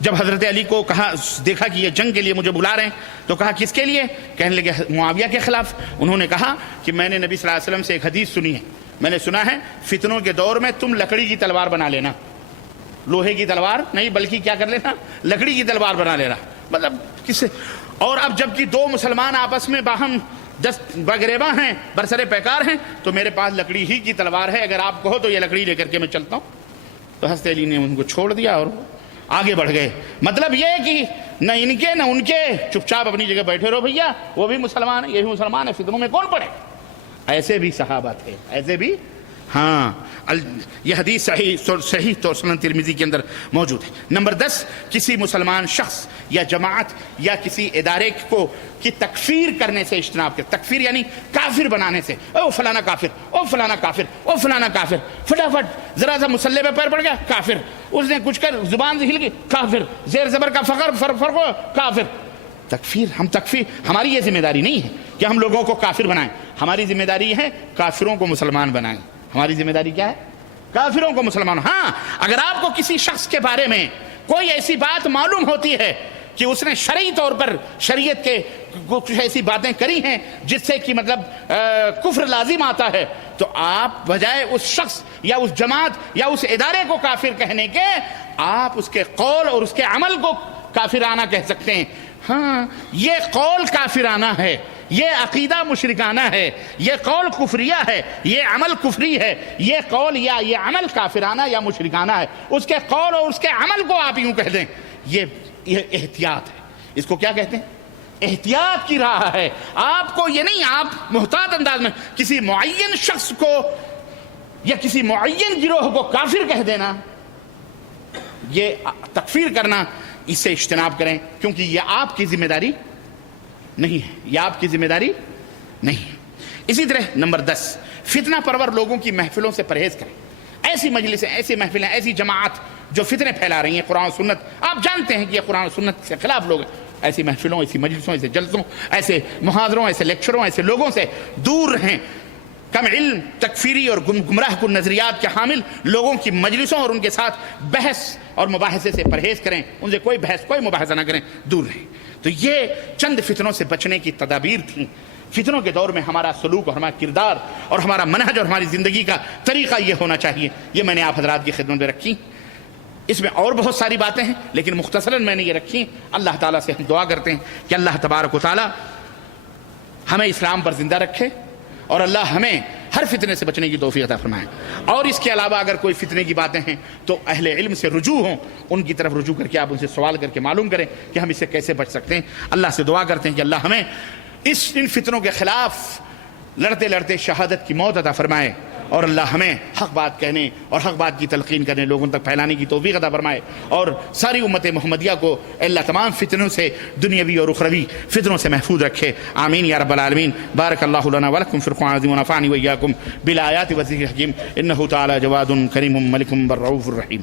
جب حضرت علی کو کہا، دیکھا کہ یہ جنگ کے لیے مجھے بلا رہے ہیں، تو کہا کس کے لیے؟ کہنے لگے معاویہ کے خلاف۔ انہوں نے کہا کہ میں نے نبی صلی اللہ علیہ وسلم سے ایک حدیث سنی ہے، میں نے سنا ہے فتنوں کے دور میں تم لکڑی کی تلوار بنا لینا، لوہے کی تلوار نہیں بلکہ کیا کر لینا، لکڑی کی تلوار بنا لینا۔ مطلب کس، اور اب جب کہ دو مسلمان آپس میں باہم دست بگریباں ہیں، برسر پیکار ہیں، تو میرے پاس لکڑی ہی کی تلوار ہے، اگر آپ کہو تو یہ لکڑی لے کر کے میں چلتا ہوں۔ تو حضرت علی نے ان کو چھوڑ دیا اور آگے بڑھ گئے۔ مطلب یہ کہ نہ ان کے نہ ان کے، چپ چاپ اپنی جگہ بیٹھے رہو بھیا، وہ بھی مسلمان ہے، یہ بھی مسلمان ہے، فتنوں میں کون پڑے؟ ایسے بھی صحابہ تھے، ایسے بھی، ہاں یہ حدیث صحیح طور سنن ترمذی کے اندر موجود ہے۔ نمبر 10، کسی مسلمان شخص یا جماعت یا کسی ادارے کو کی تکفیر کرنے سے اجتناب کرے۔ تکفیر یعنی کافر بنانے سے، او فلانا کافر، او فلانا کافر، او فلانا کافر، فٹافٹ ذرا سا مسلح پہ پیر پڑ گیا کافر، اس نے کچھ کر زبان سے ہل گئی کافر، زیر زبر کا فرق ہو کافر۔ تکفیر ہماری یہ ذمہ داری نہیں ہے کہ ہم لوگوں کو کافر بنائیں، ہماری ذمہ داری ہے کافروں کو مسلمان بنائیں۔ ہماری ذمہ داری کیا ہے؟ کافروں کو مسلمان۔ ہاں اگر آپ کو کسی شخص کے بارے میں کوئی ایسی بات معلوم ہوتی ہے کہ اس نے شرعی طور پر شریعت کے کچھ ایسی باتیں کری ہیں جس سے کہ مطلب کفر لازم آتا ہے، تو آپ بجائے اس شخص یا اس جماعت یا اس ادارے کو کافر کہنے کے، آپ اس کے قول اور اس کے عمل کو کافرانہ کہہ سکتے ہیں۔ ہاں یہ قول کافرانہ ہے، یہ عقیدہ مشرکانہ ہے، یہ قول کفریہ ہے، یہ عمل کفری ہے، یہ قول یا یہ عمل کافرانہ یا مشرکانہ ہے، اس کے قول اور اس کے عمل کو آپ یوں کہہ دیں، یہ احتیاط ہے۔ اس کو کیا کہتے ہیں؟ احتیاط کی راہ ہے۔ آپ کو یہ نہیں، آپ محتاط انداز میں کسی معین شخص کو یا کسی معین گروہ کو کافر کہہ دینا، یہ تکفیر کرنا، اس سے اجتناب کریں، کیونکہ یہ آپ کی ذمہ داری نہیں ہے، یہ آپ کی ذمہ داری نہیں ہے۔ اسی طرح نمبر 10، فتنہ پرور لوگوں کی محفلوں سے پرہیز کریں۔ ایسی مجلسیں، ایسی محفلیں، ایسی جماعت جو فتنے پھیلا رہی ہیں، قرآن و سنت، آپ جانتے ہیں کہ یہ قرآن و سنت کے خلاف لوگ ہیں، ایسی محفلوں، ایسی مجلسوں، ایسے جلسوں، ایسے محاضروں، ایسے لیکچروں، ایسے لوگوں سے دور رہیں۔ کم علم، تکفیری اور گمراہ کن نظریات کے حامل لوگوں کی مجلسوں اور ان کے ساتھ بحث اور مباحثے سے پرہیز کریں، ان سے کوئی بحث، کوئی مباحثہ نہ کریں، دور رہیں۔ تو یہ چند فتنوں سے بچنے کی تدابیر تھیں۔ فتنوں کے دور میں ہمارا سلوک اور ہمارا کردار اور ہمارا منہج اور ہماری زندگی کا طریقہ یہ ہونا چاہیے، یہ میں نے آپ حضرات کی خدمت میں رکھی۔ اس میں اور بہت ساری باتیں ہیں لیکن مختصراً میں نے یہ رکھی۔ اللہ تعالیٰ سے ہم دعا کرتے ہیں کہ اللہ تبارک و تعالیٰ ہمیں اسلام پر زندہ رکھے اور اللہ ہمیں ہر فتنے سے بچنے کی توفیق عطا فرمائے۔ اور اس کے علاوہ اگر کوئی فتنے کی باتیں ہیں تو اہل علم سے رجوع ہوں، ان کی طرف رجوع کر کے آپ ان سے سوال کر کے معلوم کریں کہ ہم اس سے کیسے بچ سکتے ہیں۔ اللہ سے دعا کرتے ہیں کہ اللہ ہمیں ان فتنوں کے خلاف لڑتے لڑتے شہادت کی موت عطا فرمائے، اور اللہ ہمیں حق بات کہنے اور حق بات کی تلقین کرنے، لوگوں تک پھیلانے کی توفیق عطا فرمائے، اور ساری امت محمدیہ کو اللہ تمام فتنوں سے، دنیاوی اور اخروی فتنوں سے محفوظ رکھے۔ آمین یا رب العالمین۔ بارک اللہ لنا ولکم فی القرآن العظیم ونفعنی وإیاکم بالآیات والذکر الحکیم، انہ تعالی جواد کریم ملک بر رؤوف الرحیم۔